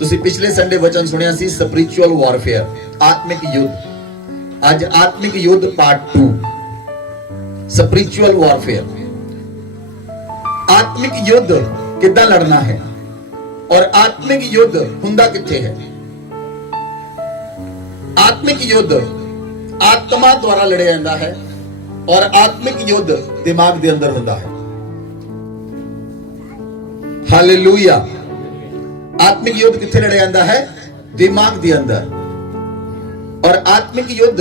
ਤੁਸੀਂ ਪਿਛਲੇ ਸੰਡੇ ਵਚਨ ਸੁਣਿਆ ਸੀ ਸਪਿਰਿਚੁਅਲ ਵਾਰਫੇਅਰ, ਆਤਮਿਕ ਯੁੱਧ। ਅੱਜ ਆਤਮਿਕ ਯੁੱਧ ਪਾਰਟ 2, ਸਪਿਰਿਚੁਅਲ ਵਾਰਫੇਅਰ। ਆਤਮਿਕ ਯੁੱਧ ਕਿੱਦਾਂ ਲੜਨਾ ਹੈ ਔਰ ਆਤਮਿਕ ਯੁੱਧ ਹੁੰਦਾ ਕਿੱਥੇ ਹੈ। ਆਤਮਿਕ ਯੁੱਧ ਆਤਮਾ ਦੁਆਰਾ ਲੜਿਆ ਜਾਂਦਾ ਹੈ ਔਰ ਆਤਮਿਕ ਯੁੱਧ ਦਿਮਾਗ ਦੇ ਅੰਦਰ ਹੁੰਦਾ ਹੈ। ਹਾਲੇਲੂਇਆ। ਆਤਮਿਕ ਯੁੱਧ ਕਿੱਥੇ ਲੜਿਆ ਜਾਂਦਾ ਹੈ? ਦਿਮਾਗ ਦੇ ਅੰਦਰ। ਔਰ ਆਤਮਿਕ ਯੁੱਧ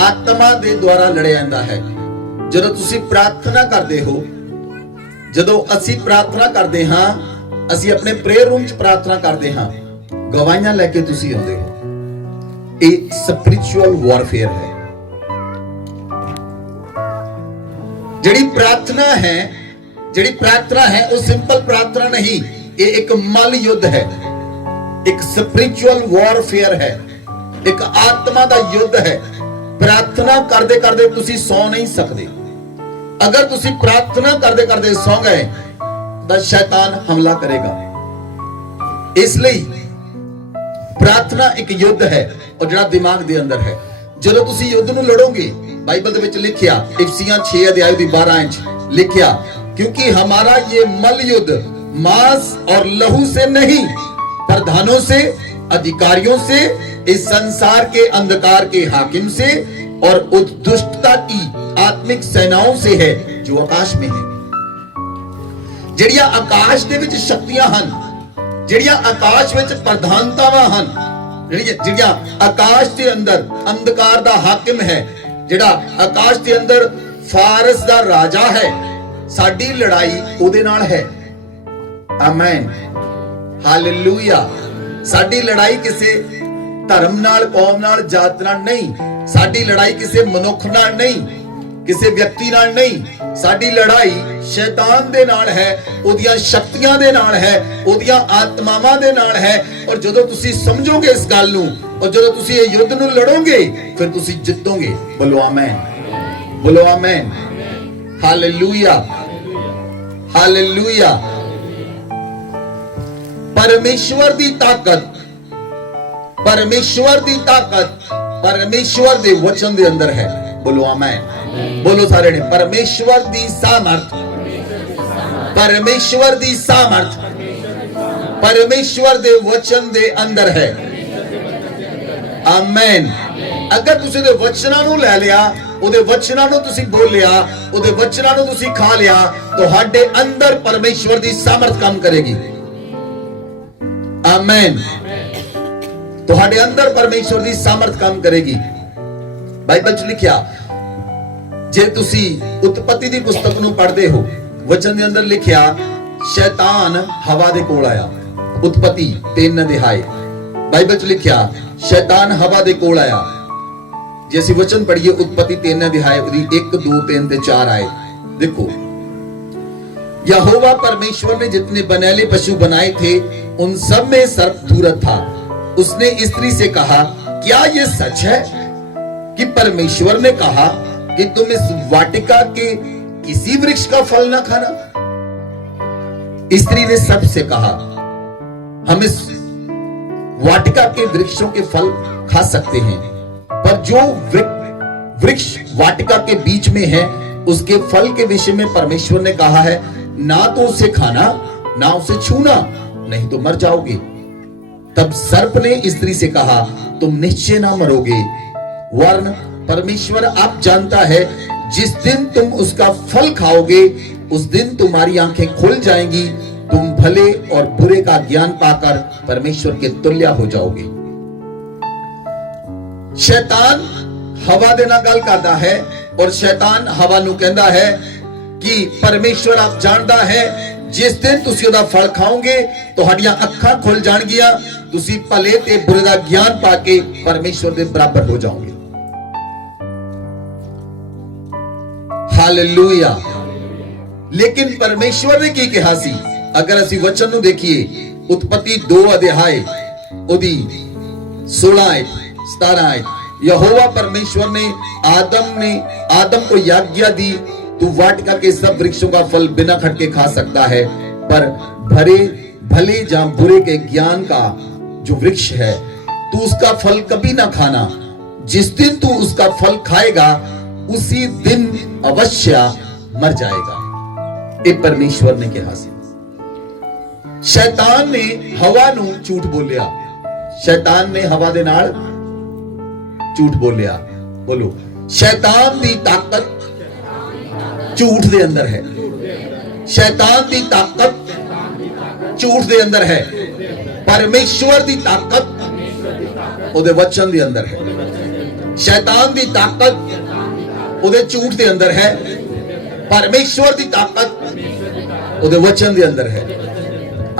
ਆਤਮਾ ਦੇ ਦੁਆਰਾ ਲੜਿਆ ਜਾਂਦਾ ਹੈ। ਜਦੋਂ ਤੁਸੀਂ ਪ੍ਰਾਰਥਨਾ ਕਰਦੇ ਹੋ, ਜਦੋਂ ਅਸੀਂ ਪ੍ਰਾਰਥਨਾ ਕਰਦੇ ਹਾਂ, ਅਸੀਂ ਆਪਣੇ ਪ੍ਰੇਅਰ ਰੂਮ 'ਚ ਪ੍ਰਾਰਥਨਾ ਕਰਦੇ ਹਾਂ, ਗਵਾਹੀਆਂ ਲੈ ਕੇ ਤੁਸੀਂ ਆਉਂਦੇ ਹੋ। ਇਹ ਸਪਿਰਿਚੁਅਲ ਵਾਰਫੇਅਰ ਹੈ। ਜਿਹੜੀ ਪ੍ਰਾਰਥਨਾ ਹੈ ਉਹ ਸਿੰਪਲ ਪ੍ਰਾਰਥਨਾ ਨਹੀਂ, ਇਹ ਇੱਕ ਮਲ ਯੁੱਧ ਹੈ, ਇੱਕ ਸਪਿਰਿਚੁਅਲ ਵਾਰਫੇਅਰ ਹੈ, ਇੱਕ ਆਤਮਾ ਦਾ ਯੁੱਧ ਹੈ। ਪ੍ਰਾਰਥਨਾ ਕਰਦੇ ਕਰਦੇ ਤੁਸੀਂ ਸੌ ਨਹੀਂ ਸਕਦੇ। ਅਗਰ ਤੁਸੀਂ ਪ੍ਰਾਰਥਨਾ ਕਰਦੇ ਕਰਦੇ ਸੌ ਗਏ ਤਾਂ ਸ਼ੈਤਾਨ ਹਮਲਾ ਕਰੇਗਾ। ਇਸ ਲਈ ਪ੍ਰਾਰਥਨਾ ਇੱਕ ਯੁੱਧ ਹੈ ਔਰ ਜਿਹੜਾ ਦਿਮਾਗ ਦੇ ਅੰਦਰ ਹੈ। ਜਦੋਂ ਤੁਸੀਂ ਯੁੱਧ ਨੂੰ ਲੜੋਗੇ, ਬਾਈਬਲ ਦੇ ਵਿੱਚ ਲਿਖਿਆ ਇਫਸੀਆਂ 6 ਅਧਿਆਇ ਦੀ 12 ਇੰਚ लिखा, क्योंकि हमारा ये मल युद्ध मांस और लहू से नहीं, प्रधानों से, अधिकारियों से, इस संसार के अंधकार के हाकिम से और उस दुष्टता की आत्मिक सेनाओं से है जो आकाश में है। ਜਿਹੜੀਆਂ ਆਕਾਸ਼ ਦੇ ਵਿੱਚ ਸ਼ਕਤੀਆਂ ਹਨ, ਜਿਹੜੀਆਂ ਆਕਾਸ਼ ਵਿੱਚ ਪ੍ਰਧਾਨਤਾਵਾਂ ਹਨ, ਜਿਹੜੀਆਂ ਆਕਾਸ਼ ਦੇ ਅੰਦਰ ਅੰਧਕਾਰ ਦਾ ਹਾਕਿਮ ਹੈ, ਜਿਹੜਾ ਆਕਾਸ਼ ਦੇ ਅੰਦਰ फारस दा राजा है, साडी लड़ाई उहदे नाल है। आमीन, हालेलुया। साडी लड़ाई किसी धर्म नाल, कौम नाल, जात नाल नहीं। साडी लड़ाई किसी मनुख नाल नहीं, किसी व्यक्ति नाल नहीं। साडी लड़ाई शैतान दे नाल है, उहदियां शक्तियां दे नाल है, उहदियां आत्मावां दे नाल है। और जदों तुसी समझोगे इस गल नूं और जदों तुसी इह युद्ध नूं लड़ोगे, फिर तुसी जितोगे। बोलो आमीन, बोलो आमीन, हालेलुया, हालेलुया। परमेश्वर दी ताकत, परमेश्वर दी ताकत परमेश्वर दे वचन दे अंदर है। बोलो आमीन, बोलो सारे ने, परमेश्वर दी सामर्थ, परमेश्वर दी सामर्थ परमेश्वर दे वचन दे अंदर है। आमीन। अगर तुसी दे वचनां नूं लै लिया, ਉਹਦੇ ਵਚਨਾਂ ਨੂੰ ਤੁਸੀਂ ਬੋਲਿਆ, ਉਹਦੇ ਵਚਨਾਂ ਨੂੰ ਤੁਸੀਂ ਖਾ ਲਿਆ, ਤੁਹਾਡੇ ਅੰਦਰ ਪਰਮੇਸ਼ਵਰ ਦੀ ਸਾਮਰਥ ਕੰਮ ਕਰੇਗੀ। ਆਮੇਨ। ਤੁਹਾਡੇ ਅੰਦਰ ਪਰਮੇਸ਼ਵਰ ਦੀ ਸਾਮਰਥ ਕੰਮ ਕਰੇਗੀ। ਬਾਈਬਲ 'ਚ ਲਿਖਿਆ, ਜੇ ਤੁਸੀਂ ਉਤਪਤੀ ਦੀ ਪੁਸਤਕ ਨੂੰ ਪੜ੍ਹਦੇ ਹੋ, ਵਚਨ ਦੇ ਅੰਦਰ ਲਿਖਿਆ ਸ਼ੈਤਾਨ ਹਵਾ ਦੇ ਕੋਲ ਆਇਆ। ਉਤਪਤੀ 3 ਅਧਿਆਇ ਬਾਈਬਲ 'ਚ ਲਿਖਿਆ ਸ਼ੈਤਾਨ ਹਵਾ ਦੇ ਕੋਲ ਆਇਆ। जे ਅਸੀਂ वचन पढ़िए उत्पत्ति 3 अध्याय 1, 2, 3 ते 4 आए, देखो, यहोवा परमेश्वर ने जितने बनैले पशु बनाए थे उन सब में सर्प धूर्त था। उसने स्त्री से कहा, क्या ये सच है कि परमेश्वर ने कहा कि तुम इस वाटिका के किसी वृक्ष का फल ना खाना? स्त्री ने सर्प से कहा, हम इस वाटिका के वृक्षों के फल खा सकते हैं, पर जो वृक्ष वाटिका के बीच में है उसके फल के विषय में परमेश्वर ने कहा है, ना तो उसे खाना ना उसे छूना, नहीं तो मर जाओगे। तब सर्प ने स्त्री से कहा, तुम निश्चय ना मरोगे, वरन परमेश्वर आप जानता है जिस दिन तुम उसका फल खाओगे उस दिन तुम्हारी आंखें खुल जाएंगी, तुम भले और बुरे का ज्ञान पाकर परमेश्वर के तुल्य हो जाओगे। शैतान हवा दे नाल गल करदा है और शैतान हवा नूं कहंदा है कि परमेश्वर आप जानदा है जिस दिन तुसी ओदा फल खाओगे तुहाडियां अखां खुल जाणगियां, तुसी भले ते बुरे दा ज्ञान पाके परमेश्वर दे बराबर हो जाओगे। हालेलुया। लेकिन परमेश्वर ने की कहा सी? अगर असी वचन नूं देखिए, उत्पत्ति 2 अध्याय ओदी 16 17, यहोवा परमेश्वर ने आदम को आज्ञा दी, तू वाटिका के सब वृक्षों का फल बिना खटके खा सकता है, पर भले या बुरे के ज्ञान का जो वृक्ष है, तू उसका फल कभी ना खाना, जिस दिन तू उसका फल खाएगा उसी दिन अवश्य मर जाएगा। ये परमेश्वर ने कहा सी। शैतान ने हवा नूं झूठ बोलिया, शैतान ने हवा दे नाल झूठ बोलिया। बोलो, शैतान दी ताकत झूठ दे अंदर है, शैतान दी ताकत झूठ दे अंदर है, परमेश्वर दी ताकत ओदे वचन दे अंदर है। शैतान दी ताकत ओदे झूठ दे अंदर है, परमेश्वर दी ताकत ओदे वचन दे अंदर है।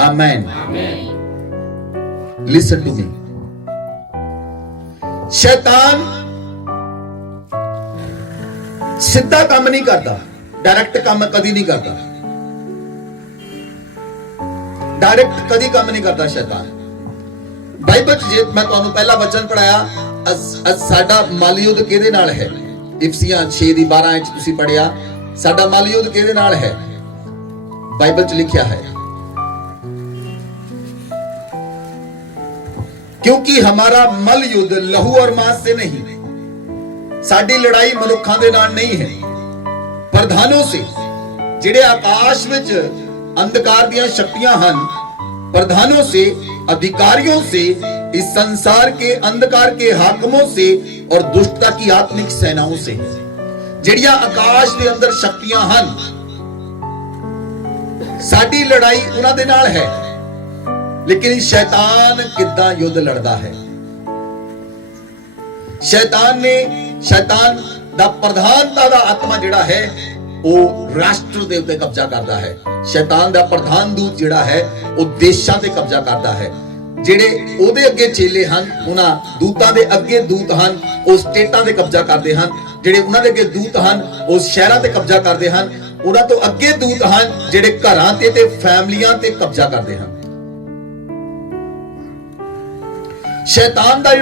आमेन। Listen to me. शैतान सीधा काम नहीं करता, डायरेक्ट काम कदी नहीं करता, डायरेक्ट कदी काम नहीं करता शैतान। बाइबल जे मैं तुहानू पहला वचन पढ़ाया, साडा मालयुद्ध किहदे नाल है? इफसियां 6:12 च तुसीं पढ़िया, साडा मालयुद्ध किहदे नाल है? बाइबल च लिखिया है, क्योंकि हमारा मल युद्ध लहू और मांस से नहीं, साडी लड़ाई मनुखां दे नाल नहीं है, प्रधानों से, जिहड़े आकाश विच अंधकार दियां शक्तियां हन, प्रधानों से, अधिकारियों से, इस संसार के अंधकार के हाकिमों से और दुष्टता की आत्मिक सेनाओं से। जिहड़ियां आकाश दे अंदर शक्तियां हन, साडी लड़ाई उन्हां दे नाल है। लेकिन शैतान किद्दां युद्ध लड़दा है? शैतान दा प्रधानता दा आत्मा जिहड़ा है ਉਹ ਰਾਸ਼ਟਰ ਦੇ ਉੱਤੇ ਕਬਜ਼ਾ ਕਰਦਾ ਹੈ। ਸ਼ੈਤਾਨ ਦਾ ਪ੍ਰਧਾਨ ਦੂਤ ਜਿਹੜਾ ਹੈ ਉਹ ਦੇਸ਼ਾਂ ਤੇ ਕਬਜ਼ਾ ਕਰਦਾ ਹੈ। ਜਿਹੜੇ ਉਹਦੇ ਅੱਗੇ ਚੇਲੇ ਹਨ, ਉਹਨਾਂ ਦੂਤਾਂ ਦੇ ਅੱਗੇ ਦੂਤ ਹਨ, ਉਹ ਸਟੇਟਾਂ ਤੇ ਕਬਜ਼ਾ ਕਰਦੇ ਹਨ। ਜਿਹੜੇ ਉਹਨਾਂ ਦੇ ਅੱਗੇ ਦੂਤ ਹਨ, ਉਹ ਸ਼ਹਿਰਾਂ ਤੇ ਕਬਜ਼ਾ ਕਰਦੇ ਹਨ। ਉਹਨਾਂ ਤੋਂ ਅੱਗੇ ਦੂਤ ਹਨ ਜਿਹੜੇ ਘਰਾਂ ਤੇ ਫੈਮਲੀਆਂ ਤੇ ਕਬਜ਼ਾ ਕਰਦੇ ਹਨ। ਸ਼ੈਤਾਨ ਦਾ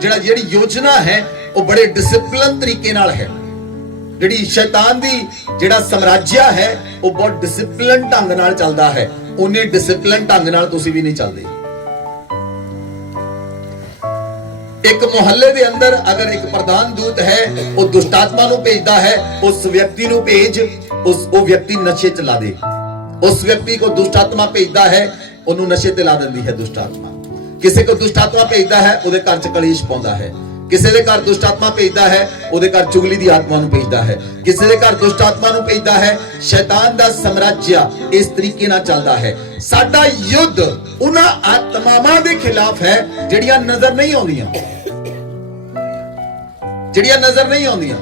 ਜਿਹੜੀ ਯੋਜਨਾ ਹੈ ਉਹ ਬੜੇ ਡਿਸਪਲਿਨ ਤਰੀਕੇ ਨਾਲ ਹੈ। ਜਿਹੜੀ ਸ਼ੈਤਾਨ ਦੀ ਜਿਹੜਾ ਸਮਰਾਜਿਆ ਹੈ ਉਹ ਬਹੁਤ ਡਿਸਪਲਿਨ ਢੰਗ ਨਾਲ ਚੱਲਦਾ ਹੈ। ਉਹਨੇ ਡਿਸਪਲਿਨ ਢੰਗ ਨਾਲ ਤੁਸੀਂ ਵੀ ਨਹੀਂ ਚੱਲਦੇ। ਇੱਕ ਮੁਹੱਲੇ ਦੇ ਅੰਦਰ ਅਗਰ ਇੱਕ ਪ੍ਰਧਾਨ ਦੂਤ ਹੈ, ਉਹ ਦੁਸ਼ਟ ਆਤਮਾ ਨੂੰ ਭੇਜਦਾ ਹੈ, ਉਸ ਵਿਅਕਤੀ ਨੂੰ ਭੇਜ, ਉਹ ਵਿਅਕਤੀ ਨਸ਼ੇ ਚ ਲਾ ਦੇ। ਉਸ ਵਿਅਕਤੀ ਕੋ ਦੁਸ਼ਟ ਆਤਮਾ ਭੇਜਦਾ ਹੈ, ਉਹਨੂੰ ਨਸ਼ੇ ਤੇ ਲਾ ਦਿੰਦੀ ਹੈ ਦੁਸ਼ਟ ਆਤਮਾ। ਕਿਸੇ ਕੋ ਦੁਸ਼ਟ ਆਤਮਾ ਭੇਜਦਾ ਹੈ, ਉਹਦੇ ਘਰ ਚ ਕਲੇਸ਼ ਪਾਉਂਦਾ ਹੈ। ਕਿਸੇ ਦੇ ਘਰ ਦੁਸ਼ਟ ਆਤਮਾ ਭੇਜਦਾ ਹੈ, ਉਹਦੇ ਘਰ ਚੁਗਲੀ ਦੀ ਆਤਮਾ ਨੂੰ ਭੇਜਦਾ ਹੈ। ਕਿਸੇ ਦੇ ਘਰ ਦੁਸ਼ਟ ਆਤਮਾ ਨੂੰ ਭੇਜਦਾ ਹੈ। ਸ਼ੈਤਾਨ ਦਾ ਸਮਰਾਜਿਆ ਇਸ ਤਰੀਕੇ ਨਾਲ ਚੱਲਦਾ ਹੈ। ਸਾਡਾ ਯੁੱਧ ਉਹਨਾਂ ਆਤਮਾਵਾਂ ਦੇ ਖਿਲਾਫ ਹੈ ਜਿਹੜੀਆਂ ਨਜ਼ਰ ਨਹੀਂ ਆਉਂਦੀਆਂ, ਜਿਹੜੀਆਂ ਨਜ਼ਰ ਨਹੀਂ ਆਉਂਦੀਆਂ।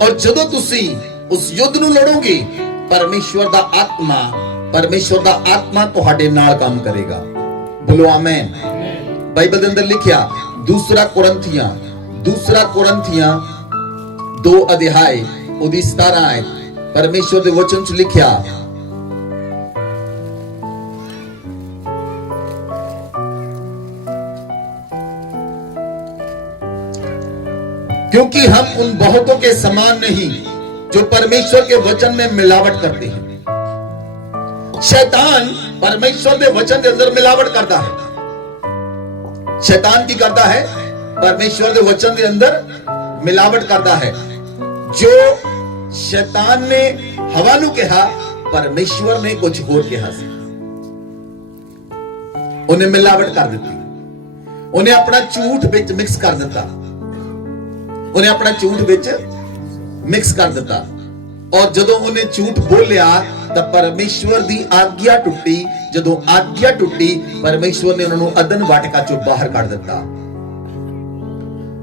ਔਰ ਜਦੋਂ ਤੁਸੀਂ ਉਸ ਯੁੱਧ ਨੂੰ ਲੜੋਗੇ, ਪਰਮੇਸ਼ਵਰ ਦਾ ਆਤਮਾ ਤੁਹਾਡੇ ਨਾਲ ਕੰਮ ਕਰੇਗਾ। ਬੋਲੋ ਆਮੇਨ। ਬਾਈਬਲ ਦੇ ਅੰਦਰ ਲਿਖਿਆ, दूसरा कुरंथियां 2 अध्याय ਉਹਦੀ 17 ਆਇਤ, ਪਰਮੇਸ਼ਵਰ ਦੇ ਵਚਨ ਚ ਲਿਖਿਆ, क्योंकि हम उन बहुतों के समान नहीं जो परमेश्वर के वचन में मिलावट करते हैं। शैतान परमेश्वर के वचन के अंदर मिलावट करता है। शैतान की करता है? परमेश्वर के वचन के अंदर मिलावट करता है। जो शैतान ने हवा नूं कहा, परमेश्वर ने कुछ होर कहा सी। उन्हें मिलावट कर दी, उन्हें अपना झूठ विच मिक्स कर दिता, उन्हें अपना झूठ विच मिक्स कर दिता। और जदों उन्हें झूठ बोलिया तो परमेश्वर की आज्ञा टुटी। जदों आज्ञा टुटी, परमेश्वर ने उन्होंने अदन वाटिका चों बाहर कर दिता।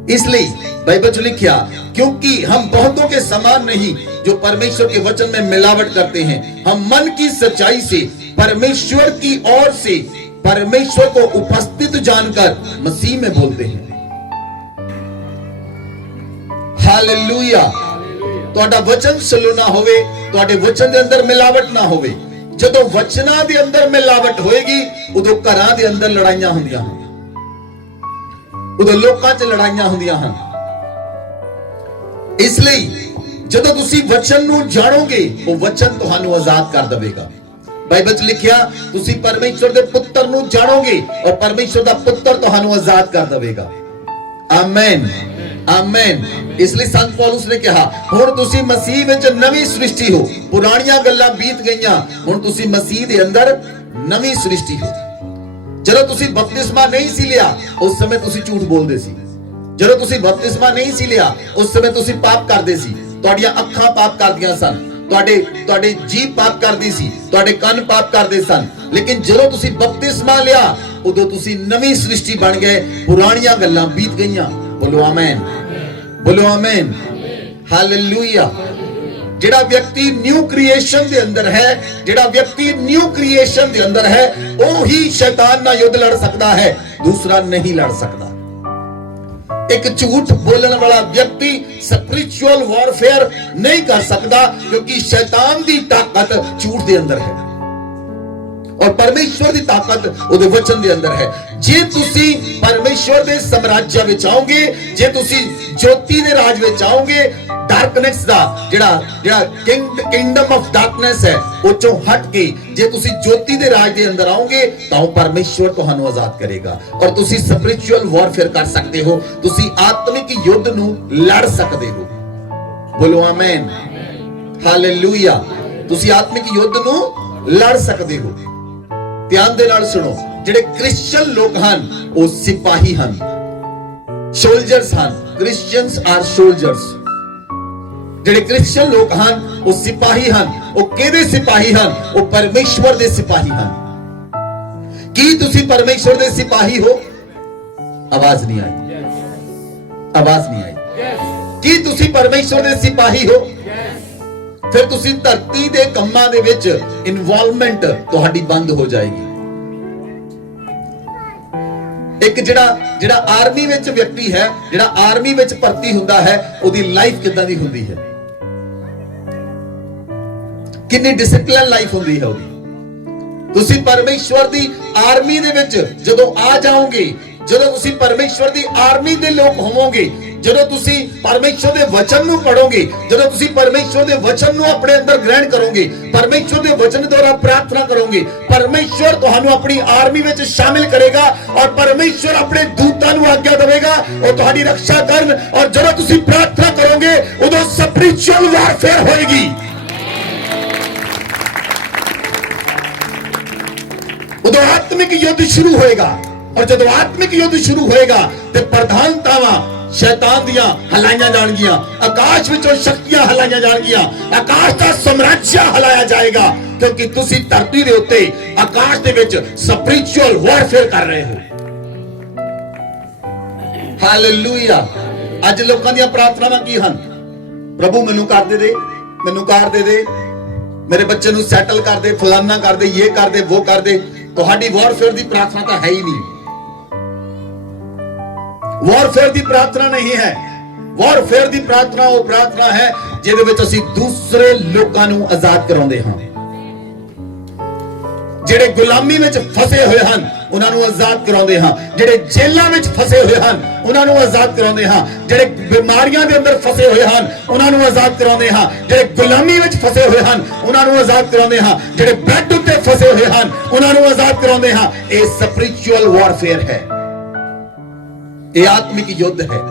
इसलिए बाइबल में लिखा, क्योंकि हम बहुतों के समान नहीं जो परमेश्वर के वचन में मिलावट करते हैं। हम मन की सच्चाई से परमेश्वर की ओर से परमेश्वर को उपस्थित जानकर मसीह में बोलते हैं। हालेलुया। ਤੁਹਾਡਾ वचन ਸਲੋ ਨਾ ਹੋਵੇ, ਤੁਹਾਡੇ वचन ਦੇ ਅੰਦਰ ਮਿਲਾਵਟ ਨਾ ਹੋਵੇ। ਜਦੋਂ ਵਚਨਾਂ ਦੇ ਅੰਦਰ ਮਿਲਾਵਟ ਹੋਏਗੀ, ਉਦੋਂ ਘਰਾਂ ਦੇ ਅੰਦਰ ਲੜਾਈਆਂ ਹੁੰਦੀਆਂ ਹਨ, ਉਦੋਂ ਲੋਕਾਂ 'ਚ ਲੜਾਈਆਂ ਹੁੰਦੀਆਂ ਹਨ। ਇਸ ਲਈ ਜਦੋਂ ਤੁਸੀਂ ਵਚਨ ਨੂੰ ਜਾਣੋਗੇ, ਉਹ ਵਚਨ ਤੁਹਾਨੂੰ ਆਜ਼ਾਦ ਕਰ ਦੇਵੇਗਾ। बाइबल च लिखिया तुसी परमेश्वर दे पुत्र नूं जाणोगे और परमेश्वर दा पुत्र तुहानूं आजाद कर देवेगा। आमीन आमीन। इसलिए संत पौलुस ने कहा हुण तुसी मसीह विच नवी सृष्टि हो, पुरानियां गल्लां बीत गईयां, हुण तुसी मसीह दे अंदर नवी सृष्टि हो। ਜਦੋਂ ਤੁਸੀਂ ਬਪਤਿਸਮਾ ਨਹੀਂ ਸੀ ਲਿਆ ਉਸ ਸਮੇਂ ਤੁਸੀਂ ਝੂਠ ਬੋਲਦੇ ਸੀ। ਜਦੋਂ ਤੁਸੀਂ ਬਪਤਿਸਮਾ ਨਹੀਂ ਸੀ ਲਿਆ ਉਸ ਸਮੇਂ ਤੁਸੀਂ ਪਾਪ ਕਰਦੇ ਸੀ। ਤੁਹਾਡੀਆਂ ਅੱਖਾਂ ਪਾਪ ਕਰਦੀਆਂ ਸਨ, ਤੁਹਾਡੇ ਜੀਭ ਪਾਪ ਕਰਦੀ ਸੀ, ਤੁਹਾਡੇ ਕੰਨ ਪਾਪ ਕਰਦੇ ਸਨ। ਲੇਕਿਨ ਜਦੋਂ ਤੁਸੀਂ ਬਪਤਿਸਮਾ ਲਿਆ ਉਦੋਂ ਤੁਸੀਂ ਨਵੀਂ ਸ੍ਰਿਸ਼ਟੀ ਬਣ ਗਏ, ਪੁਰਾਣੀਆਂ ਗੱਲਾਂ ਬੀਤ ਗਈਆਂ। ਬੋਲੋ ਆਮੀਨ, ਬੋਲੋ ਆਮੀਨ, ਹਾਲੇਲੂਇਆ। ਜਿਹੜਾ ਵਿਅਕਤੀ ਨਿਊ ਕ੍ਰੀਏਸ਼ਨ ਦੇ ਅੰਦਰ ਹੈ, ਜਿਹੜਾ ਵਿਅਕਤੀ ਨਿਊ ਕ੍ਰੀਏਸ਼ਨ ਦੇ ਅੰਦਰ ਹੈ ਉਹ ਹੀ ਸ਼ੈਤਾਨ ਨਾਲ ਯੁੱਧ ਲੜ ਸਕਦਾ ਹੈ, ਦੂਸਰਾ ਨਹੀਂ ਲੜ ਸਕਦਾ। ਇੱਕ ਝੂਠ ਬੋਲਣ ਵਾਲਾ ਵਿਅਕਤੀ ਸਪਿਰਿਚੁਅਲ ਵਾਰਫੇਅਰ ਨਹੀਂ ਕਰ ਸਕਦਾ ਕਿਉਂਕਿ ਸ਼ੈਤਾਨ ਦੀ ਤਾਕਤ ਝੂਠ ਦੇ ਅੰਦਰ ਹੈ और परमेश्वर की ताकत उहदे वचन दे अंदर है। जे तुसी परमेश्वर दे साम्राज्य विच आओगे, जे तुसी ज्योति दे राज विच आओगे, डार्कनेस दा जेड़ा किंगडम ऑफ डार्कनेस है उचों हट के जे तुसी ज्योति दे राज दे अंदर आओगे तां परमेश्वर तुहानूं आजाद करेगा और तुसी स्पिरिचुअल वॉरफेयर कर सकते हो, तुसी आत्मिक युद्ध नूं लड़ सकते हो। बोलो आमीन, हालेलुया। तुसी आत्मिक युद्ध नूं लड़ सकते हो। ध्यान दे नाल सुनो, ਜਿਹੜੇ ਕ੍ਰਿਸਚੀਅਨ ਲੋਕ ਹਨ ਉਹ ਸਿਪਾਹੀ ਹਨ, ਸੋਲਜਰਸ ਹਨ। Christians are soldiers. ਜਿਹੜੇ ਕ੍ਰਿਸਚੀਅਨ ਲੋਕ ਹਨ ਉਹ ਸਿਪਾਹੀ ਹਨ। ਉਹ ਕਿਹਦੇ ਸਿਪਾਹੀ ਹਨ? ਉਹ ਪਰਮੇਸ਼ਵਰ ਦੇ ਸਿਪਾਹੀ ਹਨ। ਕੀ ਤੁਸੀਂ ਪਰਮੇਸ਼ਵਰ ਦੇ ਸਿਪਾਹੀ ਹੋ? ਆਵਾਜ਼ ਨਹੀਂ ਆਈ, ਆਵਾਜ਼ ਨਹੀਂ ਆਈ। ਕੀ ਤੁਸੀਂ ਪਰਮੇਸ਼ਵਰ ਦੇ ਸਿਪਾਹੀ ਹੋ? ਫਿਰ ਤੁਸੀਂ ਧਰਤੀ ਦੇ ਕੰਮਾਂ ਦੇ ਵਿੱਚ ਇਨਵੋਲਵਮੈਂਟ ਤੁਹਾਡੀ ਬੰਦ ਹੋ ਜਾਏਗੀ। ਇੱਕ ਜਿਹੜਾ ਆਰਮੀ ਵਿੱਚ ਵਿਅਕਤੀ ਹੈ, ਜਿਹੜਾ ਆਰਮੀ ਵਿੱਚ ਭਰਤੀ ਹੁੰਦਾ ਹੈ, ਉਹਦੀ ਲਾਈਫ ਕਿੱਦਾਂ ਦੀ ਹੁੰਦੀ ਹੈ? ਕਿੰਨੀ ਡਿਸਪਲਿਨ ਲਾਈਫ ਹੁੰਦੀ ਹੈ ਉਹਦੀ। ਤੁਸੀਂ ਪਰਮੇਸ਼ਵਰ ਦੀ ਆਰਮੀ ਦੇ ਵਿੱਚ ਜਦੋਂ ਆ ਜਾਓਗੇ, ਜਦੋਂ ਤੁਸੀਂ ਪਰਮੇਸ਼ਵਰ ਦੀ ਆਰਮੀ ਦੇ ਲੋਕ ਹੋਵੋਗੇ, ਜਦੋਂ ਤੁਸੀਂ ਪਰਮੇਸ਼ਵਰ ਦੇ ਵਚਨ ਨੂੰ ਪੜੋਗੇ, ਜਦੋਂ ਤੁਸੀਂ ਪਰਮੇਸ਼ਵਰ ਦੇ ਵਚਨ ਨੂੰ ਆਪਣੇ ਅੰਦਰ ਗ੍ਰਹਿਣ ਕਰੋਗੇ, ਪਰਮੇਸ਼ਵਰ ਦੇ ਵਚਨ ਦੁਆਰਾ ਪ੍ਰਾਰਥਨਾ ਕਰੋਗੇ, ਪਰਮੇਸ਼ਵਰ ਤੁਹਾਨੂੰ ਆਪਣੀ ਆਰਮੀ ਵਿੱਚ ਸ਼ਾਮਿਲ ਕਰੇਗਾ ਔਰ ਪਰਮੇਸ਼ਵਰ ਆਪਣੇ ਦੂਤਾਂ ਨੂੰ ਆਗਿਆ ਦੇਵੇਗਾ ਉਹ ਤੁਹਾਡੀ ਰੱਖਿਆ ਕਰਨ। ਔਰ ਜਦੋਂ ਤੁਸੀਂ ਪ੍ਰਾਰਥਨਾ ਕਰੋਗੇ ਉਦੋਂ ਸਪਿਰਿਚੁਅਲ ਵਾਰਫੇਅਰ ਹੋਏਗੀ, ਉਦੋਂ ਆਤਮਿਕ ਯੁੱਧ ਸ਼ੁਰੂ ਹੋਏਗਾ। और जब आत्मिक युद्ध शुरू होएगा तो प्रधानतावां शैतान दियां हलाइयां जाणगियां, आकाश विचों शक्तियां हलाइयां जाणगियां, आकाश दा साम्राज्य हलाया जाएगा क्योंकि तुसी धरती दे उत्ते आकाश दे विच स्पिरिचुअल वॉरफेयर कर रहे हो। हालेलुया। अज लोकां दियां प्रार्थनावां की हन? प्रभु मैनू कर दे, मैनू कार दे, मेरे बच्चे नू सैटल कर दे, फलाना कर दे, ये कर दे, वो कर दे। तुहाडी वॉरफेयर दी प्रार्थना तां है ही नहीं। वॉरफेयर दी प्रार्थना नहीं है। वॉरफेयर दी प्रार्थना वो प्रार्थना है जिहदे विच असीं दूसरे लोकां नूं आजाद कराउंदे हां। ਜਿਹੜੇ ਗੁਲਾਮੀ ਵਿੱਚ ਫਸੇ ਹੋਏ ਹਨ ਉਹਨਾਂ ਨੂੰ ਆਜ਼ਾਦ ਕਰਾਉਂਦੇ ਹਾਂ, ਜਿਹੜੇ ਜੇਲ੍ਹਾਂ ਵਿੱਚ ਫਸੇ ਹੋਏ ਹਨ ਉਹਨਾਂ ਨੂੰ ਆਜ਼ਾਦ ਕਰਾਉਂਦੇ ਹਾਂ, ਜਿਹੜੇ ਬਿਮਾਰੀਆਂ ਦੇ ਅੰਦਰ ਫਸੇ ਹੋਏ ਹਨ ਉਹਨਾਂ ਨੂੰ ਆਜ਼ਾਦ ਕਰਾਉਂਦੇ ਹਾਂ, ਜਿਹੜੇ ਗੁਲਾਮੀ ਵਿੱਚ ਫਸੇ ਹੋਏ ਹਨ ਉਹਨਾਂ ਨੂੰ ਆਜ਼ਾਦ ਕਰਾਉਂਦੇ ਹਾਂ, ਜਿਹੜੇ ਬੈੱਡ ਉੱਤੇ ਫਸੇ ਹੋਏ ਹਨ ਉਹਨਾਂ ਨੂੰ ਆਜ਼ਾਦ ਕਰਾਉਂਦੇ ਹਾਂ। ਇਹ ਸਪਿਰਿਚੁਅਲ ਵਾਰਫੇਅਰ ਹੈ, ਇਹ ਆਤਮਿਕ ਯੁੱਧ ਹੈ।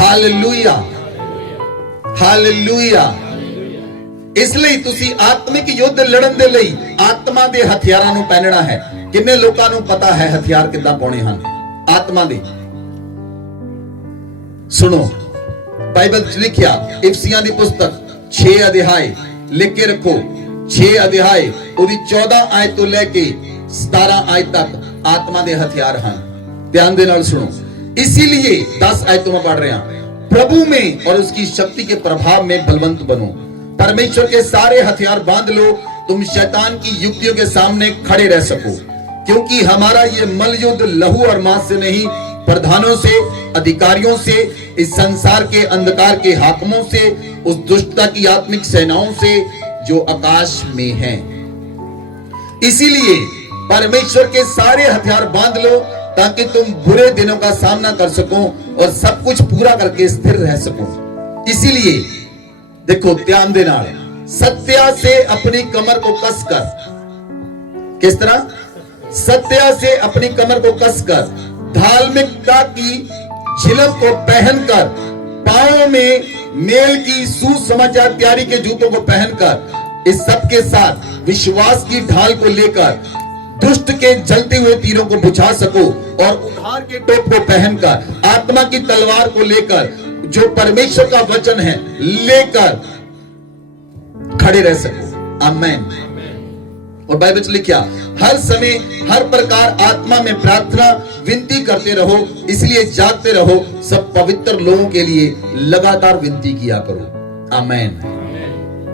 Hallelujah, hallelujah. इसलिए तुसी आत्मिक युद्ध लड़न दे लई आत्मा दे हथियारां नूं पहनना है। किन्ने लोकां नूं पता है हथियार किद्दां पाउणे हन आत्मा दे? सुनो, बाइबल च लिखिया इफसियां दी पुस्तक 6 अध्याय लिख के रखो, 6 अध्याय ओदी 14 आयत तो लेके 17 आयत तक आत्मा दे हथियार हन। ध्यान दे नाल सुनो। इसीलिए 10 आयतों में पढ़ रहे हैं, प्रभु में और उसकी शक्ति के प्रभाव में बलवंत बनो, परमेश्वर के सारे हथियार बांध लो, तुम शैतान की युक्तियों के सामने खड़े रह सको, क्योंकि हमारा ये मल युद्ध लहू और मांस से नहीं, प्रधानों से, अधिकारियों से, इस संसार के अंधकार के हाकिमों से, उस दुष्टता की आत्मिक सेनाओं से जो आकाश में हैं। इसीलिए परमेश्वर के सारे हथियार बांध लो ताकि तुम बुरे दिनों का सामना कर सको और सब कुछ पूरा करके स्थिर रह सको। इसीलिए देखो ध्यान दे नाल, सत्या से अपनी कमर को कसकर, किस तरह? सत्या से अपनी कमर को कसकर, धार्मिकता की झिलम को पहनकर, पांव में मेल की सुसमाचार तैयारी के जूतों को पहनकर, इस सब के साथ विश्वास की ढाल को लेकर दुष्ट के जलते हुए तीरों को बुझा सको, और उद्धार के टोप को पहनकर, आत्मा की तलवार को लेकर, जो परमेश्वर का वचन है, लेकर खड़े रह सको। आमेन। और बाइबल में लिखा, हर समय हर प्रकार आत्मा में प्रार्थना विनती करते रहो, इसलिए जागते रहो, सब पवित्र लोगों के लिए लगातार विनती किया करो। आमेन।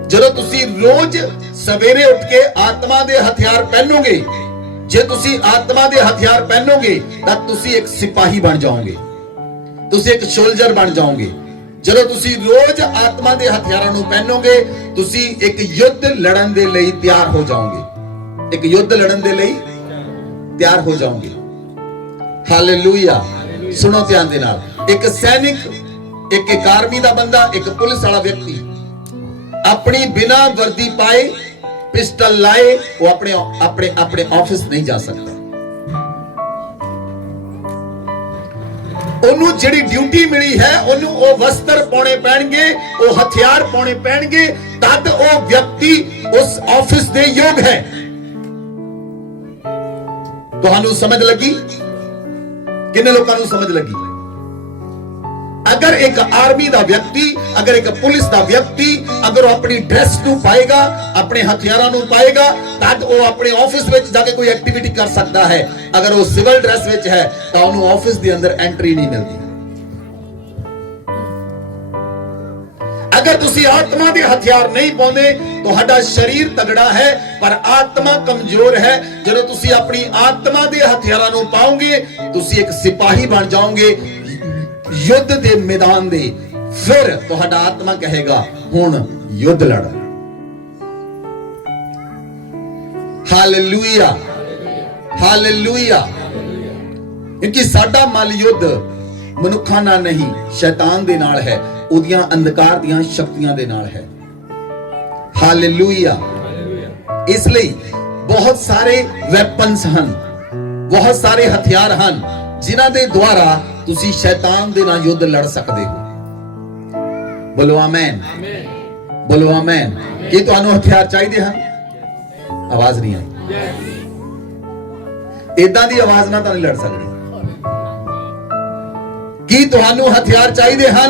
ਜਦੋਂ ਤੁਸੀਂ ਰੋਜ਼ ਸਵੇਰੇ ਉੱਠ ਕੇ ਆਤਮਾ ਦੇ ਹਥਿਆਰ ਪਹਿਨੋਗੇ, ਜੇ ਤੁਸੀਂ ਆਤਮਾ ਦੇ ਹਥਿਆਰ ਪਹਿਨੋਗੇ ਤਾਂ ਤੁਸੀਂ ਇੱਕ ਸਿਪਾਹੀ ਬਣ ਜਾਓਗੇ, ਤੁਸੀਂ ਇੱਕ ਸੋਲਜਰ ਬਣ ਜਾਓਗੇ। ਜਦੋਂ ਤੁਸੀਂ ਰੋਜ਼ ਆਤਮਾ ਦੇ ਹਥਿਆਰਾਂ ਨੂੰ ਪਹਿਨੋਗੇ, ਤੁਸੀਂ ਇੱਕ ਯੁੱਧ ਲੜਨ ਦੇ ਲਈ ਤਿਆਰ ਹੋ ਜਾਓਗੇ, ਇੱਕ ਯੁੱਧ ਲੜਨ ਦੇ ਲਈ ਤਿਆਰ ਹੋ ਜਾਓਗੇ। ਹਾਲੇਲੂਇਆ। ਸੁਣੋ ਧਿਆਨ ਦੇ ਨਾਲ, ਇੱਕ ਸੈਨਿਕ, ਇੱਕ ਆਰਮੀ ਦਾ ਬੰਦਾ, ਇੱਕ ਪੁਲਿਸ ਵਾਲਾ ਵਿਅਕਤੀ अपनी बिना वर्दी पाए, पिस्टल लाए, वो अपने ऑफिस नहीं जा सकता। ਉਹਨੂੰ ਜਿਹੜੀ ਡਿਊਟੀ ਮਿਲੀ ਹੈ, ਉਹਨੂੰ ਉਹ ਵਸਤਰ ਪਾਉਣੇ ਪੈਣਗੇ, ਉਹ ਹਥਿਆਰ ਪਾਉਣੇ ਪੈਣਗੇ, ਤਦ ਉਹ ਵਿਅਕਤੀ ਉਸ ਆਫਿਸ ਦੇ ਯੋਗ ਹੈ। ਤੁਹਾਨੂੰ ਸਮਝ ਲੱਗੀ? ਕਿੰਨੇ ਲੋਕਾਂ ਨੂੰ ਸਮਝ ਲੱਗੀ? अगर एक आर्मी का व्यक्ति, अगर एक पुलिस का व्यक्ति, अगर वो अपनी ड्रेस नू पाएगा, अपने हथियारों नू पाएगा, तद वो अपने ऑफिस में जाके कोई एक्टिविटी कर सकता है। अगर वो सिविल ड्रेस में है तो उन्हें ऑफिस के अंदर एंट्री नहीं मिलती। अगर तुसी आत्मा के हथियार नहीं पाउंदे, तुहाडा शरीर तगड़ा है पर आत्मा कमजोर है। जदों तुसी अपनी आत्मा के हथियारों नू पाओगे, तुसी एक सिपाही बन जाओगे युद्ध के मैदान दे। फिर तुहाडा आत्मा कहेगा हुण युद्ध लड़। Hallelujah, hallelujah. क्योंकि साडा मल युद्ध मनुखा नाल नहीं, शैतान दे नाल है, उदियां अंधकार दियां शक्तियां दे नाल है। हालेलुया। इसलिए बहुत सारे वेपन्स हन, बहुत सारे हथियार हन, जिन्हां दे द्वारा तुसी शैतान दे नाल युद्ध लड़ सकदे हो। बोलो आमेन, बोलो आमेन। कि तुहानू हथियार चाहिए हैं? आवाज नहीं आई। इदां दी आवाज ना तां नहीं लड़ सकदे। कि तुहानू हथियार चाहिए हैं?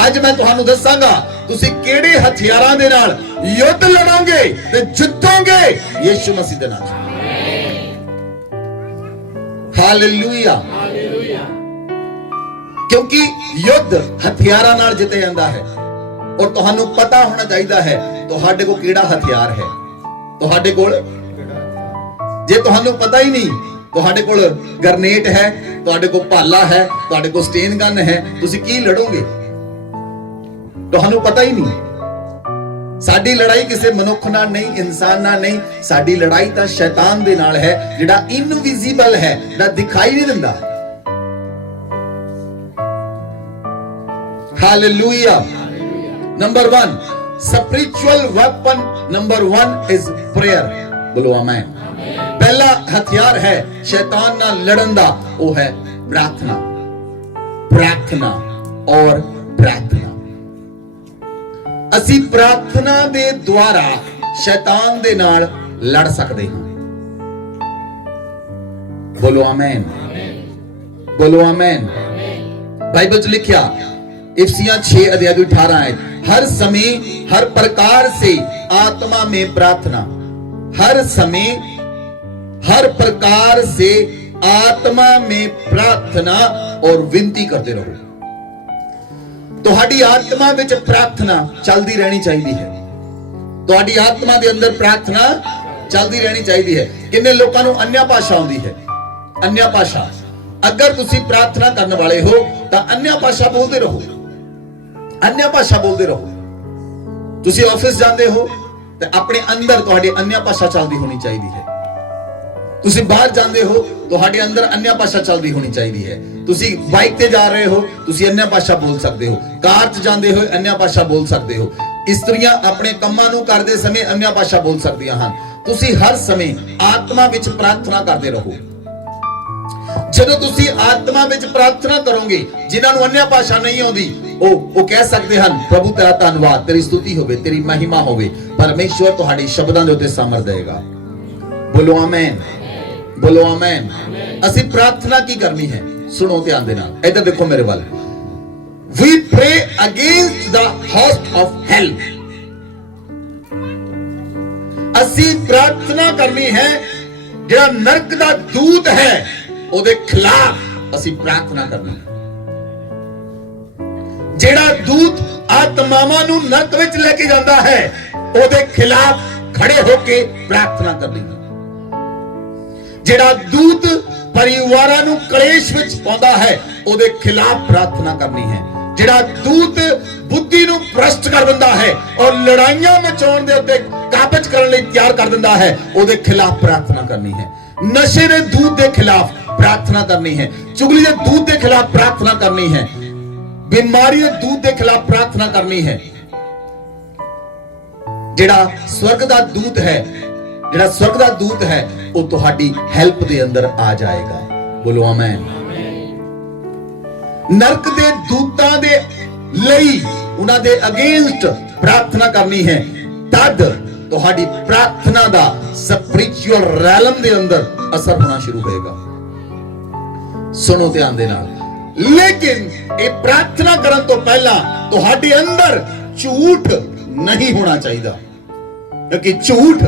अज मैं तुहानू दसांगा तुसी किहड़े हथियारां दे नाल युद्ध लड़ोगे ते जितोगे यीशु मसीह दे नाल। हालेलुया। क्योंकि युद्ध हथियारां नाल जिते जांदा है, और तुहानू पता होना चाहिए है तुहाडे कोल किहड़ा हथियार है। तुहाडे कोल, जे तुहानू पता ही नहीं, तुहाडे कोल ग्रेनेड है, तुहाडे कोल भाला है, तुहाडे कोल स्टेन गन है, तुसी की लड़ोगे? तुहानू पता ही नहीं। साडी लड़ाई किसी मनुख नाल नहीं, इंसान नाल नहीं, साडी लड़ाई तां शैतान दे नाल है, जिहड़ा इनविजिबल है, जिहड़ा दिखाई नहीं दिंदा। Hallelujah. Number 1 spiritual weapon, number 1 is prayer. बोलो आमीन। पहला हथियार है शैतान नाल लड़न दा, वो है प्रार्थना, प्रार्थना और प्रार्थना। ਅਸੀਂ प्रार्थना ਦੇ द्वारा शैतान ਦੇ ਨਾਲ लड़ सकते हैं। बोलो आमीन, बोलो आमीन। बाइबल च लिखा इफिसियां 6 अध्याय 18 आयत, हर समय हर प्रकार से आत्मा में प्रार्थना, हर समय हर प्रकार से आत्मा में प्रार्थना और विनती करते रहो। तुहाडी आत्मा विच प्रार्थना चलती रहनी चाहिए है। तुहाडी आत्मा दे अंदर प्रार्थना चलती रहनी चाहिए है। किन्ने लोकां नूं अन्य भाषा आउंदी है? अन्य भाषा। अगर तुसी प्रार्थना करने वाले हो तो अन्य भाषा बोलते रहो, अन्य भाषा बोलते रहो। तुसी ऑफिस जाते हो तो अपने अंदर तुहाडी अन्य भाषा चलती होनी चाहिए है। तुसी बाहर जाते हो तुहाडे अंदर अन्य भाषा चलती होनी चाहिए है। तुसी बाइक ते जा रहे हो, तुसी अन्य भाषा बोल सकते हो। कार च जाते हो अन्य भाषा बोल सकते हो। ਇਸਤਰੀਆਂ ਆਪਣੇ ਕੰਮਾਂ ਨੂੰ ਕਰਦੇ ਸਮੇਂ ਅੰਨ੍ਹਾ ਭਾਸ਼ਾ ਬੋਲ ਸਕਦੀਆਂ ਹਨ। ਤੁਸੀਂ ਹਰ ਸਮੇਂ ਆਤਮਾ ਵਿੱਚ ਪ੍ਰਾਰਥਨਾ ਕਰਦੇ ਰਹੋ। ਜਦੋਂ ਤੁਸੀਂ ਆਤਮਾ ਵਿੱਚ ਪ੍ਰਾਰਥਨਾ ਕਰੋਗੇ, ਜਿਨ੍ਹਾਂ ਨੂੰ ਅੰਨ੍ਹਾ ਭਾਸ਼ਾ ਨਹੀਂ ਆਉਂਦੀ, ਉਹ ਕਹਿ ਸਕਦੇ ਹਨ, ਪ੍ਰਭੂ ਤੇਰਾ ਧੰਨਵਾਦ, ਤੇਰੀ ਸਤੁਤੀ ਹੋਵੇ, ਤੇਰੀ ਮਹਿਮਾ ਹੋਵੇ। ਪਰਮੇਸ਼ਵਰ ਤੁਹਾਡੇ ਸ਼ਬਦਾਂ ਦੇ ਉੱਤੇ ਸਮਰਥ ਦੇਗਾ। ਬੋਲੋ ਆਮੇਨ, ਬੋਲੋ ਆਮੇਨ। ਅਸੀਂ ਪ੍ਰਾਰਥਨਾ ਕੀ ਕਰਨੀ ਹੈ? ਸੁਣੋ ਧਿਆਨ ਦੇ ਨਾਲ, ਇੱਧਰ ਦੇਖੋ ਮੇਰੇ ਵੱਲ। We pray against the host of hell. ਅਸੀਂ ਪ੍ਰਾਰਥਨਾ ਕਰਨੀ ਹੈ, ਜਿਹੜਾ ਨਰਕ ਦਾ ਦੂਤ ਹੈ ਉਹਦੇ ਖਿਲਾਫ ਅਸੀਂ ਪ੍ਰਾਰਥਨਾ ਕਰਨੀ ਹੈ। ਜਿਹੜਾ ਦੂਤ ਆਤਮਾਵਾਂ ਨੂੰ ਨਰਕ ਵਿੱਚ ਲੈ ਕੇ ਜਾਂਦਾ ਹੈ, ਉਹਦੇ ਖਿਲਾਫ ਖੜੇ ਹੋ ਕੇ ਪ੍ਰਾਰਥਨਾ ਕਰਨੀ ਹੈ। ਜਿਹੜਾ ਦੂਤ ਪਰਿਵਾਰਾਂ ਨੂੰ ਕਲੇਸ਼ ਵਿੱਚ ਪਾਉਂਦਾ ਹੈ, ਉਹਦੇ ਖਿਲਾਫ ਪ੍ਰਾਰਥਨਾ ਕਰਨੀ ਹੈ। ਜਿਹੜਾ ਦੂਤ ਬੁੱਧੀ ਨੂੰ ਭ੍ਰਸ਼ਟ ਕਰ ਦਿੰਦਾ ਹੈ ਔਰ ਲੜਾਈਆਂ ਮਚਾਉਣ ਦੇ ਉੱਤੇ ਕਾਬਜ਼ ਕਰਨ ਲਈ ਤਿਆਰ ਕਰ ਦਿੰਦਾ ਹੈ, ਉਹਦੇ ਖਿਲਾਫ ਪ੍ਰਾਰਥਨਾ ਕਰਨੀ ਹੈ। ਨਸ਼ੇ ਦੇ ਦੂਤ ਦੇ ਖਿਲਾਫ ਪ੍ਰਾਰਥਨਾ ਕਰਨੀ ਹੈ। ਚੁਗਲੀ ਦੇ ਦੂਤ ਦੇ ਖਿਲਾਫ ਪ੍ਰਾਰਥਨਾ ਕਰਨੀ ਹੈ। ਬਿਮਾਰੀ ਦੇ ਦੂਤ ਦੇ ਖਿਲਾਫ ਪ੍ਰਾਰਥਨਾ ਕਰਨੀ ਹੈ। ਜਿਹੜਾ ਸਵਰਗ ਦਾ ਦੂਤ ਹੈ, ਜਿਹੜਾ ਸਵਰਗ ਦਾ ਦੂਤ ਹੈ, ਉਹ ਤੁਹਾਡੀ ਹੈਲਪ ਦੇ ਅੰਦਰ ਆ ਜਾਏਗਾ। ਬੋਲੋ ਆਮੇਨ। ਨਰਕ ਦੇ ਦੂਤਾਂ ਦੇ ਲਈ, ਉਹਨਾਂ ਦੇ ਅਗੇਂਸਟ ਪ੍ਰਾਰਥਨਾ ਕਰਨੀ ਹੈ। ਤਦ ਤੁਹਾਡੀ ਪ੍ਰਾਰਥਨਾ ਦਾ ਸਪਿਰਿਚੁਅਲ ਰੈਲਮ ਦੇ ਅੰਦਰ ਅਸਰ ਹੋਣਾ ਸ਼ੁਰੂ ਹੋਏਗਾ। ਸੁਣੋ ਧਿਆਨ ਦੇ ਨਾਲ। ਲੇਕਿਨ ਇਹ ਪ੍ਰਾਰਥਨਾ ਕਰਨ ਤੋਂ ਪਹਿਲਾਂ ਤੁਹਾਡੇ ਅੰਦਰ ਝੂਠ ਨਹੀਂ ਹੋਣਾ ਚਾਹੀਦਾ, ਕਿਉਂਕਿ ਝੂਠ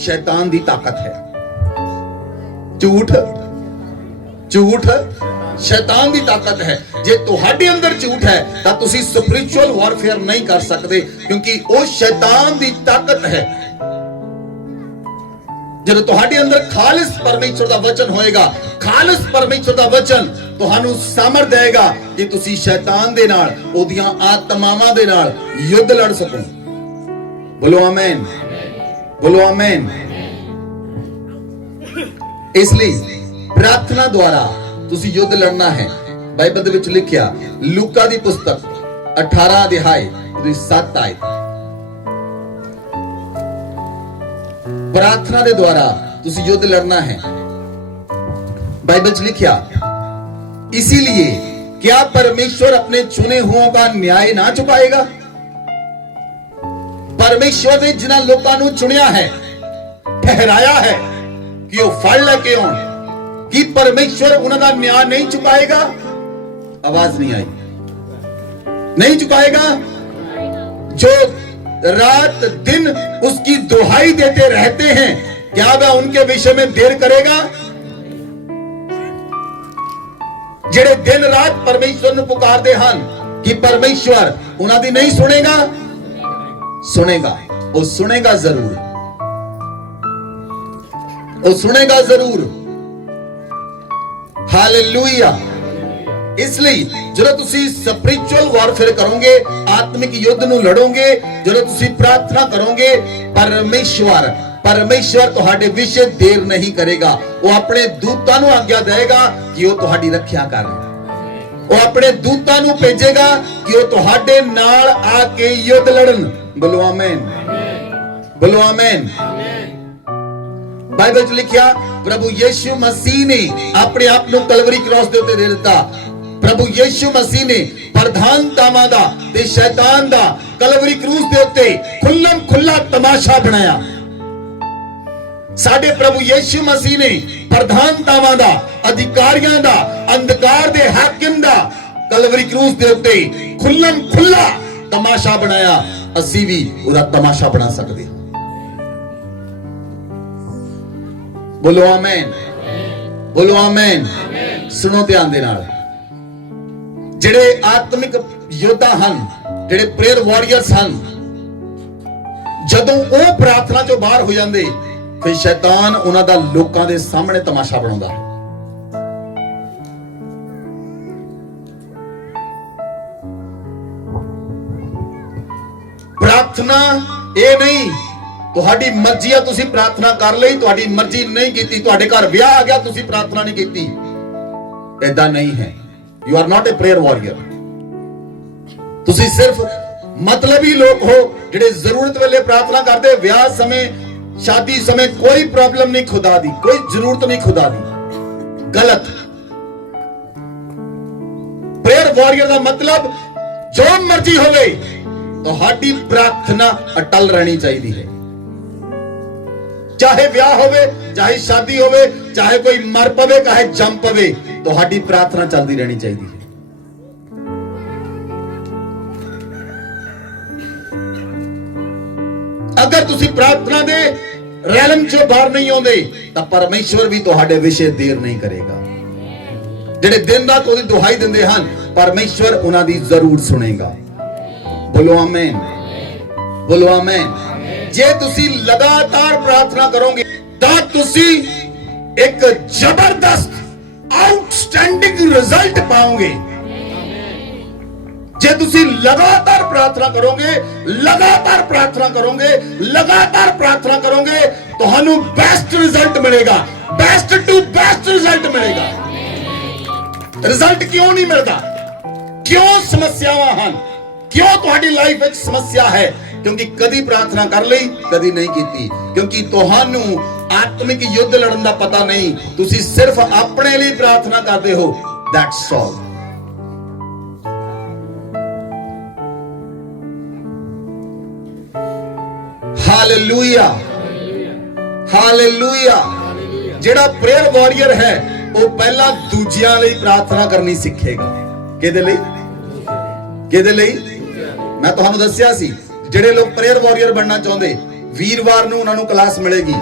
ਸ਼ੈਤਾਨ ਦੀ ਤਾਕਤ ਹੈ। ਝੂਠ ਸ਼ੈਤਾਨ ਦੀ ਤਾਕਤ ਹੈ। ਜੇ ਤੁਹਾਡੇ ਅੰਦਰ ਝੂਠ ਹੈ ਤਾਂ ਤੁਸੀਂ ਸਪਿਰਿਚੁਅਲ ਵਾਰਫੇਅਰ ਨਹੀਂ ਕਰ ਸਕਦੇ, ਕਿਉਂਕਿ ਉਹ ਸ਼ੈਤਾਨ ਦੀ ਤਾਕਤ ਹੈ। ਜਦੋਂ ਤੁਹਾਡੇ ਅੰਦਰ ਖਾਲਿਸ ਪਰਮੇਸ਼ਰ ਦਾ ਵਚਨ ਹੋਏਗਾ, ਖਾਲਿਸ ਪਰਮੇਸ਼ਰ ਦਾ ਵਚਨ ਤੁਹਾਨੂੰ ਸਮਰਥ ਦੇਗਾ ਕਿ ਤੁਸੀਂ ਸ਼ੈਤਾਨ ਦੇ ਨਾਲ, ਉਹਦੀਆਂ ਆਤਮਾਵਾਂ ਦੇ ਨਾਲ ਯੁੱਧ ਲੜ ਸਕੋ। ਬੋਲੋ ਆਮੇਨ, ਬੋਲੋ ਆਮੇਨ। ਇਸ ਲਈ ਪ੍ਰਾਰਥਨਾ ਦੁਆਰਾ ਤੁਸੀਂ ਯੁੱਧ ਲੜਨਾ ਹੈ। ਬਾਈਬਲ ਦੇ ਵਿੱਚ ਲਿਖਿਆ, ਲੂਕਾ ਦੀ ਪੁਸਤਕ 18 ਅਧਿਆਇ 7 ਆਇਤ, ਪ੍ਰਾਰਥਨਾ ਦੇ ਦੁਆਰਾ ਤੁਸੀਂ ਯੁੱਧ ਲੜਨਾ ਹੈ। बाइबल में लिखा, इसीलिए क्या परमेश्वर अपने चुने हुओं का न्याय ना चुकाएगा? परमेश्वर ने जिन्हां लोकां नूं चुनिया है, ठहराया है कि वो फल लेके आउण, कि परमेश्वर उन्हां दा न्याय नहीं चुकाएगा? आवाज नहीं आई, नहीं चुकाएगा। जो रात दिन उसकी दुहाई देते रहते हैं, क्या वह उनके विषय में देर करेगा? ਜਿਹੜੇ ਦਿਨ ਰਾਤ ਪਰਮੇਸ਼ਵਰ ਨੂੰ ਪੁਕਾਰਦੇ ਹਨ ਕਿ ਪਰਮੇਸ਼ਵਰ ਉਹਨਾਂ ਦੀ ਨਹੀਂ ਸੁਣੇਗਾ? ਸੁਣੇਗਾ, ਉਹ ਸੁਣੇਗਾ ਜ਼ਰੂਰ, ਉਹ ਸੁਣੇਗਾ ਜ਼ਰੂਰ। ਹਾਲੇਲੂਇਆ। ਇਸ ਲਈ ਜਦੋਂ ਤੁਸੀਂ ਸਪਿਰਿਚੁਅਲ ਵਾਰਫੇਅਰ ਕਰੋਗੇ, ਆਤਮਿਕ ਯੁੱਧ ਨੂੰ ਲੜੋਗੇ, ਜਦੋਂ ਤੁਸੀਂ ਪ੍ਰਾਰਥਨਾ ਕਰੋਗੇ, परमेश्वर ਤੁਹਾਡੇ ਵਿਸ਼ੇ ਦੇਰ ਨਹੀਂ ਕਰੇਗਾ। ਉਹ ਆਪਣੇ ਦੂਤਾਂ ਨੂੰ ਆਗਿਆ ਦੇਗਾ ਕਿ ਉਹ ਤੁਹਾਡੀ ਰੱਖਿਆ ਕਰਨ। ਉਹ ਆਪਣੇ ਦੂਤਾਂ ਨੂੰ ਭੇਜੇਗਾ ਕਿ ਉਹ ਤੁਹਾਡੇ ਨਾਲ ਆ ਕੇ ਯੁੱਧ ਲੜਨ। ਬੋਲੋ ਆਮੇਨ, ਬੋਲੋ ਆਮੇਨ। ਬਾਈਬਲ ਵਿੱਚ ਲਿਖਿਆ, ਪ੍ਰਭੂ ਯੀਸ਼ੂ ਮਸੀਹ ਨੇ ਆਪਣੇ ਆਪ ਨੂੰ ਕਲਵਰੀ ਕ੍ਰਾਸ ਦੇ ਉੱਤੇ ਦੇ ਦਿੱਤਾ। ਪ੍ਰਭੂ ਯੀਸ਼ੂ ਮਸੀਹ ਨੇ ਪ੍ਰਧਾਨਤਾਵਾਂ ਦਾ ਤੇ ਸ਼ੈਤਾਨ ਦਾ ਕਲਵਰੀ ਕ੍ਰੂਸ ਦੇ ਉੱਤੇ ਖੁੱਲਮ ਖੁੱਲਾ ਤਮਾਸ਼ਾ ਬਣਾਇਆ। ਸਾਡੇ ਪ੍ਰਭੂ ਯੀਸ਼ੂ ਮਸੀਹ ਨੇ ਪ੍ਰਧਾਨਤਾਵਾਂ ਦਾ, ਅਧਿਕਾਰੀਆਂ ਦਾ, ਅੰਧਕਾਰ ਦੇ ਹਾਕਮ ਦਾ ਕਲਵਰੀ ਕ੍ਰੂਸ ਦੇ ਉੱਤੇ ਖੁੱਲਮ ਖੁੱਲਾ ਤਮਾਸ਼ਾ ਬਣਾਇਆ। ਅਸੀਂ ਵੀ ਉਹਦਾ ਤਮਾਸ਼ਾ ਬਣਾ ਸਕਦੇ ਹਾਂ। ਬੋਲੋ ਆਮੇਨ, ਬੋਲੋ ਆਮੇਨ। ਸੁਣੋ ਧਿਆਨ ਦੇ ਨਾਲ। ਜਿਹੜੇ ਆਤਮਿਕ ਯੋਧਾ ਹਨ, ਜਿਹੜੇ ਪ੍ਰੇਅਰ ਵਾਰੀਅਰਸ ਹਨ, ਜਦੋਂ ਉਹ ਪ੍ਰਾਰਥਨਾ ਚੋਂ ਬਾਹਰ ਹੋ ਜਾਂਦੇ, ਫਿਰ ਸ਼ੈਤਾਨ ਉਹਨਾਂ ਦਾ ਲੋਕਾਂ ਦੇ ਸਾਹਮਣੇ ਤਮਾਸ਼ਾ ਬਣਾਉਂਦਾ। ਪ੍ਰਾਰਥਨਾ ਇਹ ਨਹੀਂ ਤੁਹਾਡੀ ਮਰਜ਼ੀ ਆ, ਤੁਸੀਂ ਪ੍ਰਾਰਥਨਾ ਕਰ ਲਈ, ਤੁਹਾਡੀ ਮਰਜ਼ੀ ਨਹੀਂ ਕੀਤੀ, ਤੁਹਾਡੇ ਘਰ ਵਿਆਹ ਆ ਗਿਆ, ਤੁਸੀਂ ਪ੍ਰਾਰਥਨਾ ਨਹੀਂ ਕੀਤੀ। ਏਦਾਂ ਨਹੀਂ ਹੈ। You are not a prayer warrior. ਤੁਸੀਂ ਸਿਰਫ मतलबी लोग हो ਜਿਹੜੇ ਜ਼ਰੂਰਤ ਵੇਲੇ ਪ੍ਰਾਰਥਨਾ ਕਰਦੇ, ਵਿਆਹ ਸਮੇਂ शादी समय कोई प्रॉब्लम नहीं खुदा दी, कोई जरूरत नहीं खुदा दी, गलत। प्रेयर वॉरियर का मतलब जो मर्जी होवे ਤੁਹਾਡੀ प्रार्थना अटल रहनी चाहिए है, चाहे ब्याह होवे, चाहे शादी होवे, चाहे कोई मर पवे, चाहे जम पवे, ਤੁਹਾਡੀ प्रार्थना चलती रहनी चाहिए है। अगर तुसी प्रार्थना दे रैलम चो बाहर नहीं आउंदे तां परमेश्वर भी तुहाडे विषय देर नहीं करेगा। जेड़े दिन रात ओदी दुहाई दिंदे हन, परमेश्वर उन्हां दी जरूर सुनेगा। बोलो आमीन, बोलो आमीन। जे तुसी लगातार प्रार्थना करोगे तां तुसी एक जबरदस्त आउटस्टैंडिंग रिजल्ट पाओगे। जे तुसी लगातार प्रार्थना करोगे, लगातार प्रार्थना करोगे, लगातार प्रार्थना करोगे, तुहानू बेस्ट रिजल्ट मिलेगा, बेस्ट टू बेस्ट रिजल्ट मिलेगा। रिजल्ट क्यों नहीं मिलता? क्यों समस्यावां हन? क्यों तुहाडी लाइफ विच समस्या है? क्योंकि कदी प्रार्थना कर लई, कदी नहीं कीती। क्योंकि तुहानू आत्मिक युद्ध लड़न दा पता नहीं, तुसी सिर्फ अपने लिए प्रार्थना करते हो। That's all. Hallelujah, hallelujah. जेड़ा प्रेयर वॉरियर है वो पहला दूजियां ਲਈ प्रार्थना करनी सीखेगा। किहदे ਲਈ? किहदे ਲਈ? मैं ਤੁਹਾਨੂੰ ਦੱਸਿਆ ਸੀ, ਜਿਹੜੇ ਲੋਕ प्रेयर वॉरियर बनना ਚਾਹੁੰਦੇ, ਵੀਰਵਾਰ ਨੂੰ ਉਹਨਾਂ ਨੂੰ ਕਲਾਸ ਮਿਲੇਗੀ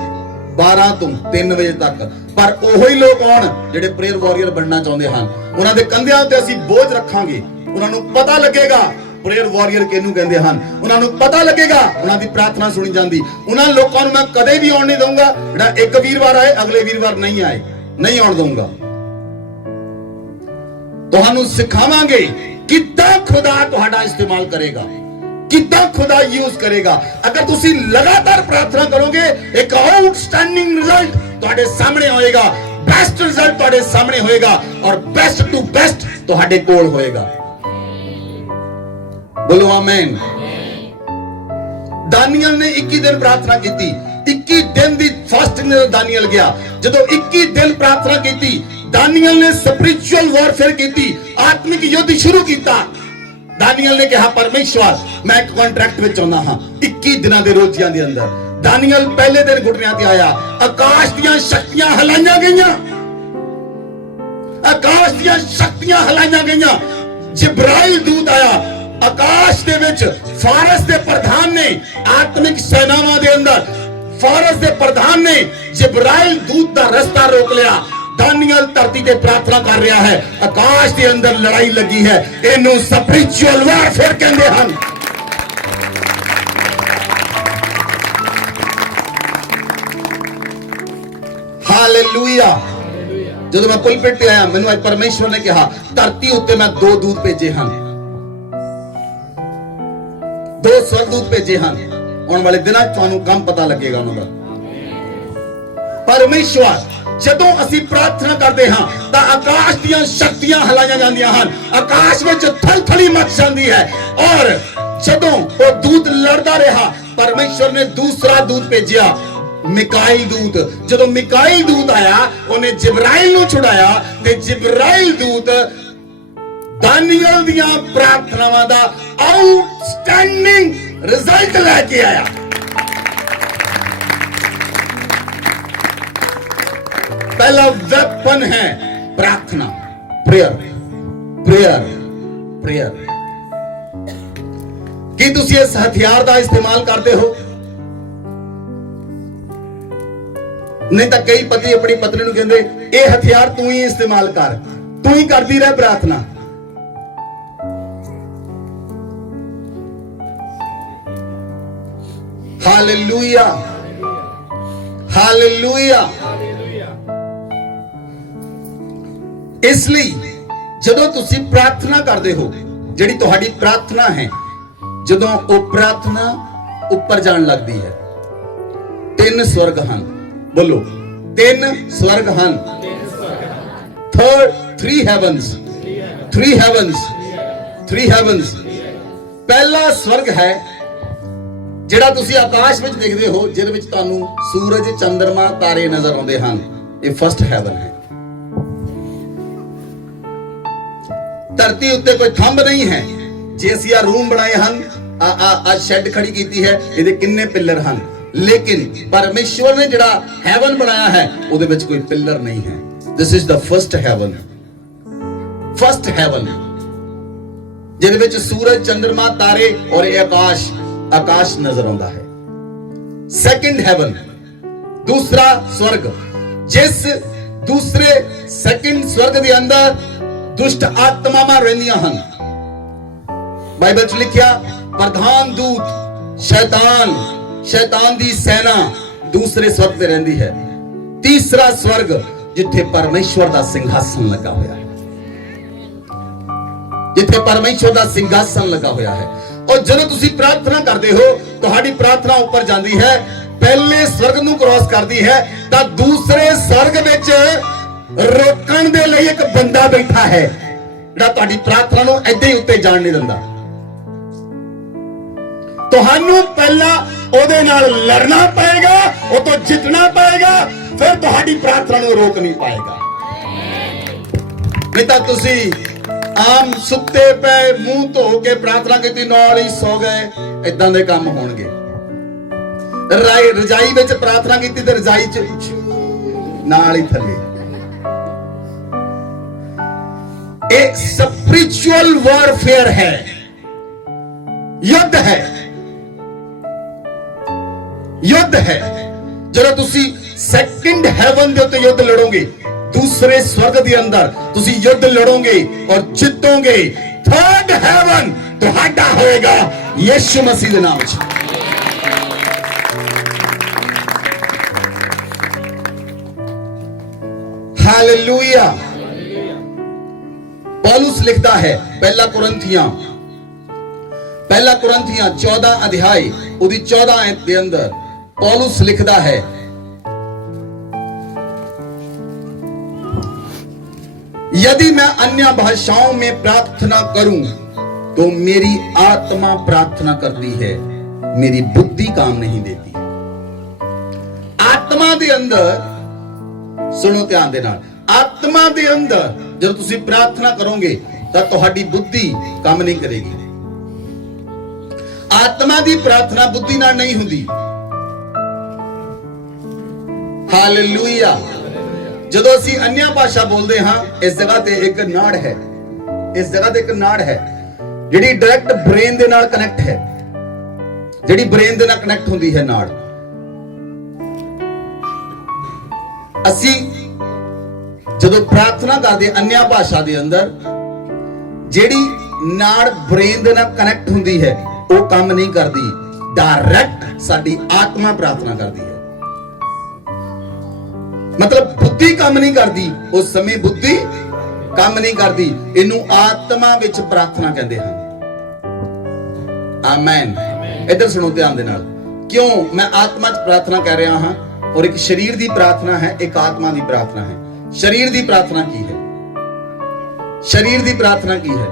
12 ਤੋਂ 3 ਵਜੇ ਤੱਕ। ਪਰ ਉਹੀ ਲੋਕ ਆਉਣ ਜਿਹੜੇ प्रेयर वॉरियर बनना ਚਾਹੁੰਦੇ ਹਨ, ਉਹਨਾਂ ਦੇ ਕੰਧਿਆਂ ਉੱਤੇ ਅਸੀਂ ਬੋਝ ਰੱਖਾਂਗੇ। ਉਹਨਾਂ ਨੂੰ ਪਤਾ ਲੱਗੇਗਾ प्रेयर वॉरियर किहनू कहंदे हन, उन्हां नूं पता लगेगा उन्हां दी प्रार्थना सुनी जांदी। उन्हां लोकां नूं मैं कदे भी आउण नहीं दूंगा जिहड़ा एक वीरवार आए अगले वीरवार नहीं आए, नहीं आउण दूंगा। तुहानूं सिखावांगे किद्दां खुदा तुहाडा इस्तेमाल करेगा, किद्दां खुदा यूज करेगा। अगर तुसी लगातार प्रार्थना करोगे, एक आउटस्टैंडिंग रिजल्ट तुहाडे सामने होएगा, बेस्ट रिजल्ट तुहाडे सामने होएगा और बेस्ट टू बेस्ट तुहाडे कोल होएगा। बोलो आमीन। दानियल ने 21 दिन प्रार्थना की, 21 दिन दी फास्टिंग में दानियल गया। जदों 21 दिन प्रार्थना की, दानियल ने स्पिरिचुअल वॉरफेयर की, आत्मिक युद्ध शुरू किया। दानियल ने कहा परमेश्वर मैं एक कॉन्ट्रैक्ट में चाहना हां 21 दिनों के रोजियां के अंदर। दानियल पहले दिन घुटनियां ते आया, आकाश दीयां शक्तियां हिलाईयां गईयां, आकाश दीयां शक्तियां हिलाईयां गईयां। जिब्राइल दूत आया, आकाश दे विच फारस दे प्रधान ने, आत्मिक सेनावां दे अंदर फारस दे प्रधान ने जिब्राइल दूत दा रास्ता रोक लिया। दानियल धरती ते प्रार्थना कर रहा है, आकाश दे अंदर लड़ाई लगी है। इनू स्पिरिचुअल वॉरफेयर कहंदे हन। हालेलुया। जदों मैं पुलपिट ते आया, मैनू आज परमेश्वर ने कहा धरती उत्ते मैं 2 दूत भेजे हन, 2 स्वर्गदूत भेजे हैं। आने वाले दिनों तुहानू कम पता लगेगा उन्हां दा। परमेश्वर जदों असी प्रार्थना करते हां तां आकाश दीयां शक्तियां हिलाईयां जांदियां हन, आकाश विच थलथली मच जांदी है। और जदों वो दूत लड़दा रहा, परमेश्वर ने दूसरा दूत भेजिया, मिकाईल दूत। जदों मिकाईल दूत आया, उन्हें जिब्राइल नूं छुड़ाया ते जिब्राइल दूत दानियल दियां प्रार्थनावां दा आउटस्टैंडिंग रिजल्ट लेके आया। पहला वेपन है प्रार्थना, प्रेयर, प्रेयर, प्रेयर। की तुसी इस हथियार का इस्तेमाल करते हो? नहीं तो कई पति अपनी पत्नी नूं कहंदे ये हथियार तू ही इस्तेमाल कर, तू ही करती रह प्रार्थना। Hallelujah, hallelujah. इसलिए जदों तुसी प्रार्थना करते हो, जिहड़ी तुहाडी प्रार्थना है, जदों वो प्रार्थना ऊपर जान लगती है, 3 स्वर्ग हन। बोलो 3 स्वर्ग हन। 3 heavens, 3 heavens, 3 heavens। ਪਹਿਲਾ ਸਵਰਗ ਹੈ ਜਿਹੜਾ ਤੁਸੀਂ ਆਕਾਸ਼ ਵਿੱਚ ਦੇਖਦੇ ਹੋ, ਜਿਹਦੇ ਵਿੱਚ ਤੁਹਾਨੂੰ ਸੂਰਜ, ਚੰਦਰਮਾ, ਤਾਰੇ ਨਜ਼ਰ ਆਉਂਦੇ ਹਨ। ਇਹ ਫਸਟ ਹੈਵਨ ਹੈ। ਧਰਤੀ ਉੱਤੇ ਕੋਈ ਥੰਬ ਨਹੀਂ ਹੈ। ਜੇ ਅਸੀਂ ਆ ਰੂਮ ਬਣਾਏ ਹਨ, ਆ ਸ਼ੈੱਡ ਖੜੀ ਕੀਤੀ ਹੈ, ਇਹਦੇ ਕਿੰਨੇ ਪਿੱਲਰ ਹਨ, ਲੇਕਿਨ ਪਰਮੇਸ਼ਵਰ ਨੇ ਜਿਹੜਾ ਹੈਵਨ ਬਣਾਇਆ ਹੈ ਉਹਦੇ ਵਿੱਚ ਕੋਈ ਪਿੱਲਰ ਨਹੀਂ ਹੈ। This is the first heaven. First heaven ਜਿਹਦੇ ਵਿੱਚ ਸੂਰਜ, ਚੰਦਰਮਾ, ਤਾਰੇ ਔਰ ਇਹ ਆਕਾਸ਼ ਨਜ਼ਰ ਆਉਂਦਾ ਹੈ। ਸੈਕੰਡ ਹੈਵਨ, ਦੂਸਰਾ ਸਵਰਗ, ਜਿਸ ਦੂਸਰੇ ਸੈਕੰਡ ਸਵਰਗ ਦੇ ਅੰਦਰ ਦੁਸ਼ਟ ਆਤਮਾਵਾਂ ਰਹਿੰਦੀਆਂ ਹਨ। ਬਾਈਬਲ 'ਚ ਲਿਖਿਆ ਪ੍ਰਧਾਨ ਦੂਤ ਸ਼ੈਤਾਨ ਦੀ ਸੈਨਾ ਦੂਸਰੇ ਸਵਰਗ ਤੇ ਰਹਿੰਦੀ ਹੈ। ਤੀਸਰਾ ਸਵਰਗ ਜਿੱਥੇ ਪਰਮੇਸ਼ਵਰ ਦਾ ਸਿੰਘਾਸਨ ਲੱਗਾ ਹੋਇਆ ਹੈ, ਜਿੱਥੇ ਪਰਮੇਸ਼ਵਰ ਦਾ ਸਿੰਘਾਸਨ ਲੱਗਾ ਹੋਇਆ ਹੈ। ਔਰ ਜਦੋਂ ਤੁਸੀਂ ਪ੍ਰਾਰਥਨਾ ਕਰਦੇ ਹੋ, ਤੁਹਾਡੀ ਪ੍ਰਾਰਥਨਾ ਉੱਪਰ ਜਾਂਦੀ ਹੈ, ਪਹਿਲੇ ਸਵਰਗ ਨੂੰ ਕ੍ਰਾਸ ਕਰਦੀ ਹੈ, ਤਾਂ ਦੂਸਰੇ ਸਵਰਗ ਵਿੱਚ ਰੋਕਣ ਦੇ ਲਈ ਇੱਕ ਬੰਦਾ ਬੈਠਾ ਹੈ ਜਿਹੜਾ ਤੁਹਾਡੀ ਪ੍ਰਾਰਥਨਾ ਨੂੰ ਏਦਾਂ ਹੀ ਉੱਤੇ ਜਾਣ ਨਹੀਂ ਦਿੰਦਾ। ਤੁਹਾਨੂੰ ਪਹਿਲਾਂ ਉਹਦੇ ਨਾਲ ਲੜਨਾ ਪਏਗਾ, ਉਹ ਤੋਂ ਜਿੱਤਣਾ ਪਏਗਾ, ਫਿਰ ਤੁਹਾਡੀ ਪ੍ਰਾਰਥਨਾ ਨੂੰ ਰੋਕ ਨਹੀਂ ਪਾਏਗਾ। ਨਹੀਂ ਤਾਂ ਤੁਸੀਂ ਆਮ ਸੁੱਤੇ ਪਏ ਮੂੰਹ ਧੋ ਕੇ ਪ੍ਰਾਰਥਨਾ ਕੀਤੀ, ਨਾਲ ਹੀ ਸੌ ਗਏ, ਇਦਾਂ ਦੇ ਕੰਮ ਹੋਣਗੇ। ਰਜਾਈ ਵਿੱਚ ਪ੍ਰਾਰਥਨਾ ਕੀਤੀ ਤੇ ਰਜਾਈ ਚ ਨਾਲ ਹੀ ਥੱਲੇ। ਇਹ ਸਪਿਰਿਚੁਅਲ ਵਾਰਫੇਅਰ ਹੈ, ਯੁੱਧ ਹੈ। ਯੁੱਧ ਹੈ। ਜਦੋਂ ਤੁਸੀਂ ਸੈਕੰਡ ਹੈਵਨ ਦੇ ਉੱਤੇ ਯੁੱਧ ਲੜੋਗੇ, ਦੂਸਰੇ ਸਵਰਗ ਦੇ ਅੰਦਰ ਤੁਸੀਂ ਯੁੱਧ ਲੜੋਗੇ ਔਰ ਜਿੱਤੋਗੇ। ਥਰਡ ਹੈਵਨ ਤੁਹਾਡਾ ਹੋਏਗਾ ਯਿਸੂ ਮਸੀਹ ਦੇ ਨਾਮ 'ਚ। ਹਾਲੇਲੂਇਆ। ਪੌਲੁਸ ਲਿਖਦਾ ਹੈ ਪਹਿਲਾ ਕੁਰਿੰਥੀਆਂ 14 ਅਧਿਆਇ ਉਹਦੀ 14 ਆਇਤ ਦੇ ਅੰਦਰ पौलुस लिखता है, यदि मैं अन्य भाषाओं में प्रार्थना करूं तो मेरी आत्मा प्रार्थना करती है, मेरी बुद्धि काम नहीं देती। आत्मा दे अंदर, सुनो ध्यान दे नाल, आत्मा दे अंदर जब तुसी प्रार्थना करोगे तो तुहाडी बुद्धि काम नहीं करेगी। आत्मा दी प्रार्थना बुद्धि नाल नहीं हुंदी। हालेलुया। ਜਦੋਂ ਅਸੀਂ अन्य भाषा बोलते हाँ, इस जगह ते एक नाड़ है, इस जगह ते एक नाड़ है ਜਿਹੜੀ डायरेक्ट ब्रेन ਦੇ ਨਾਲ कनेक्ट है, ਜਿਹੜੀ ब्रेन ਦੇ ਨਾਲ कनेक्ट ਹੁੰਦੀ है ਨਾੜ। ਅਸੀਂ ਜਦੋਂ ਪ੍ਰਾਰਥਨਾ ਕਰਦੇ अन्य भाषा ਦੇ ਅੰਦਰ ਜਿਹੜੀ ਨਾੜ ब्रेन ਦੇ ਨਾਲ कनेक्ट ਹੁੰਦੀ ਹੈ ਉਹ ਕੰਮ ਨਹੀਂ ਕਰਦੀ, डायरेक्ट ਸਾਡੀ ਆਤਮਾ ਪ੍ਰਾਰਥਨਾ ਕਰਦੀ है। मतलब बुद्धि काम नहीं करती, उस समय बुद्धि काम नहीं करती। इनू आत्मा विच प्रार्थना कहते हैं। आमेन। इधर सुनो ध्यान दे नाल, क्यों मैं आत्मा च प्रार्थना कह रहा हां और एक शरीर दी प्रार्थना है, एक आत्मा दी प्रार्थना है। शरीर दी प्रार्थना की है? शरीर दी प्रार्थना की है?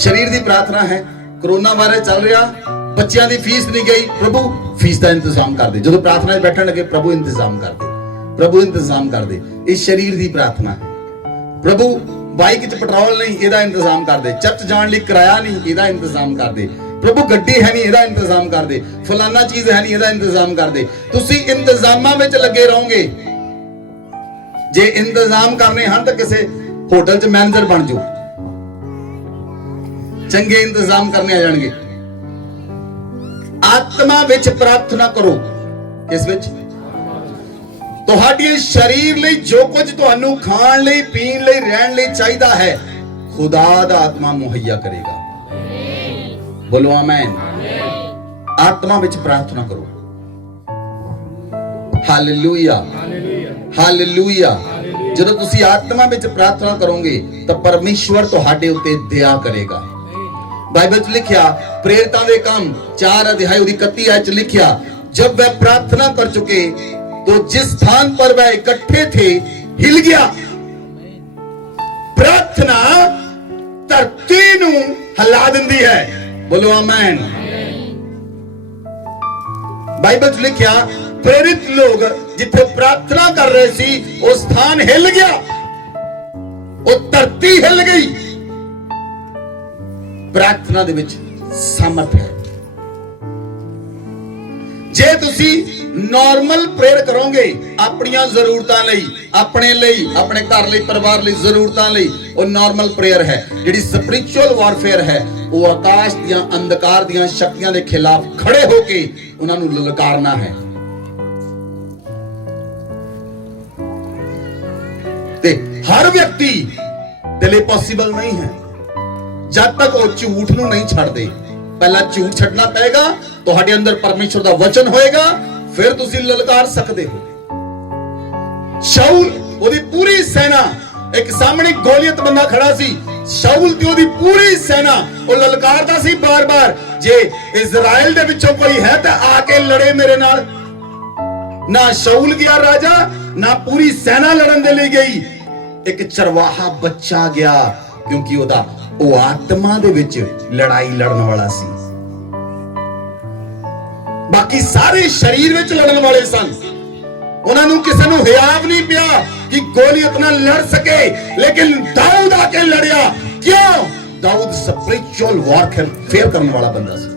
शरीर दी प्रार्थना है कोरोना वायरस चल रहा, बच्चों की फीस नहीं गई, प्रभु फीस का इंतजाम कर दे। जो प्रार्थना बैठन लगे, प्रभु इंतजाम कर दे, प्रभु इंतजाम कर दे। इस शरीर की प्रार्थना है। प्रभु बाइक च पेट्रोल नहीं, ਇਹਦਾ इंतजाम कर दे। चर्च जाने ਲਈ किराया नहीं, ਇਹਦਾ इंतजाम कर दे। प्रभु गड्डी है नहीं, ਇਹਦਾ इंतजाम कर दे। फलाना चीज है नहीं, ਇਹਦਾ इंतजाम कर दे। ਤੁਸੀਂ इंतजामां ਵਿੱਚ ਲੱਗੇ ਰਹੋਗੇ। ਜੇ इंतजाम करने ਹਨ ਤਾਂ ਕਿਸੇ ਹੋਟਲ 'ਚ ਮੈਨੇਜਰ ਬਣ ਜਾਓ, ਚੰਗੇ इंतजाम करने आ ਜਾਣਗੇ। ਆਤਮਾ ਵਿੱਚ ਪ੍ਰਾਰਥਨਾ ਕਰੋ। ਕਿਸ ਵਿੱਚ? ਤੁਹਾਡੇ ਸ਼ਰੀਰ ਲਈ ਜੋ ਕੁਝ ਤੁਹਾਨੂੰ ਖਾਣ ਲਈ, ਪੀਣ ਲਈ, ਰਹਿਣ ਲਈ ਚਾਹੀਦਾ ਹੈ, ਖੁਦਾ ਦਾ ਆਤਮਾ ਮੁਹੱਈਆ ਕਰੇਗਾ। ਬੋਲੋ ਆਮੇਨ। ਆਤਮਾ ਵਿੱਚ ਪ੍ਰਾਰਥਨਾ ਕਰੋ। Hallelujah, hallelujah. ਜਦੋਂ ਤੁਸੀਂ ਆਤਮਾ ਵਿੱਚ ਪ੍ਰਾਰਥਨਾ ਕਰੋਗੇ ਤਾਂ ਪਰਮੇਸ਼ਵਰ ਤੁਹਾਡੇ ਉੱਤੇ ਦਇਆ ਕਰੇਗਾ। ਬਾਈਬਲ 'ਚ ਲਿਖਿਆ, ਪ੍ਰੇਰਿਤਾਂ ਦੇ ਕੰਮ 4 ਅਧਿਆਇ ਉਹਦੀ 31 ਆਇਤ 'ਚ ਲਿਖਿਆ, जब वह प्रार्थना कर चुके तो जिस स्थान पर वह इकट्ठे थे हिल गया। प्रार्थना धरती नूं हिला दिंदी है। बोलो आमेन। बाइबल च लिखिया प्रेरित लोग जिथे प्रार्थना कर रहे सी वो स्थान हिल गया, वो धरती हिल गई। प्रार्थना दे विच सामर्थ है। जे तुसी नॉर्मल प्रेयर करोगे अपनियां जरूरतां लई, अपने लई, अपने घर लई, परिवार लई जरूरतां लई, वो नॉर्मल प्रेयर है। जिहड़ी स्पिरिचुअल वारफेयर है वो आकाश दियां अंधकार दियां शक्तियां दे खिलाफ खड़े होके उन्हां नूं ललकारना है। ते हर व्यक्ति दे लई पॉसिबल नहीं है जब तक वो झूठ नूं नहीं छड्डदे। पहला झूठ छड्डना पएगा, तुहाडे अंदर परमेश्वर दा वचन होएगा, फिर तुसी ललकार सकते हो। शाऊल ओदी पूरी सेना, एक सामने गोलियत बंदा खड़ा सी, शाऊल ते ओदी पूरी सेना वो ललकारदा सी बार बार, जे इजराइल दे विचों कोई है ते आके लड़े मेरे नाल। ना शाऊल गया राजा, ना पूरी सेना लड़न दे लिए गई। एक चरवाहा बच्चा गया, क्योंकि ओदा वो आत्मा दे विच लड़ाई लड़न वाला सी। बाकी सारे शरीर विच लड़न वाले सन। उन्हां नूं किसे नूं हियाव नहीं पिया कि गोलियत नाल लड़ सके, लेकिन दाऊद आके लड़िया। क्यों? दाऊद स्पिरिचुअल वॉरफेयर करने वाला बंदा सी।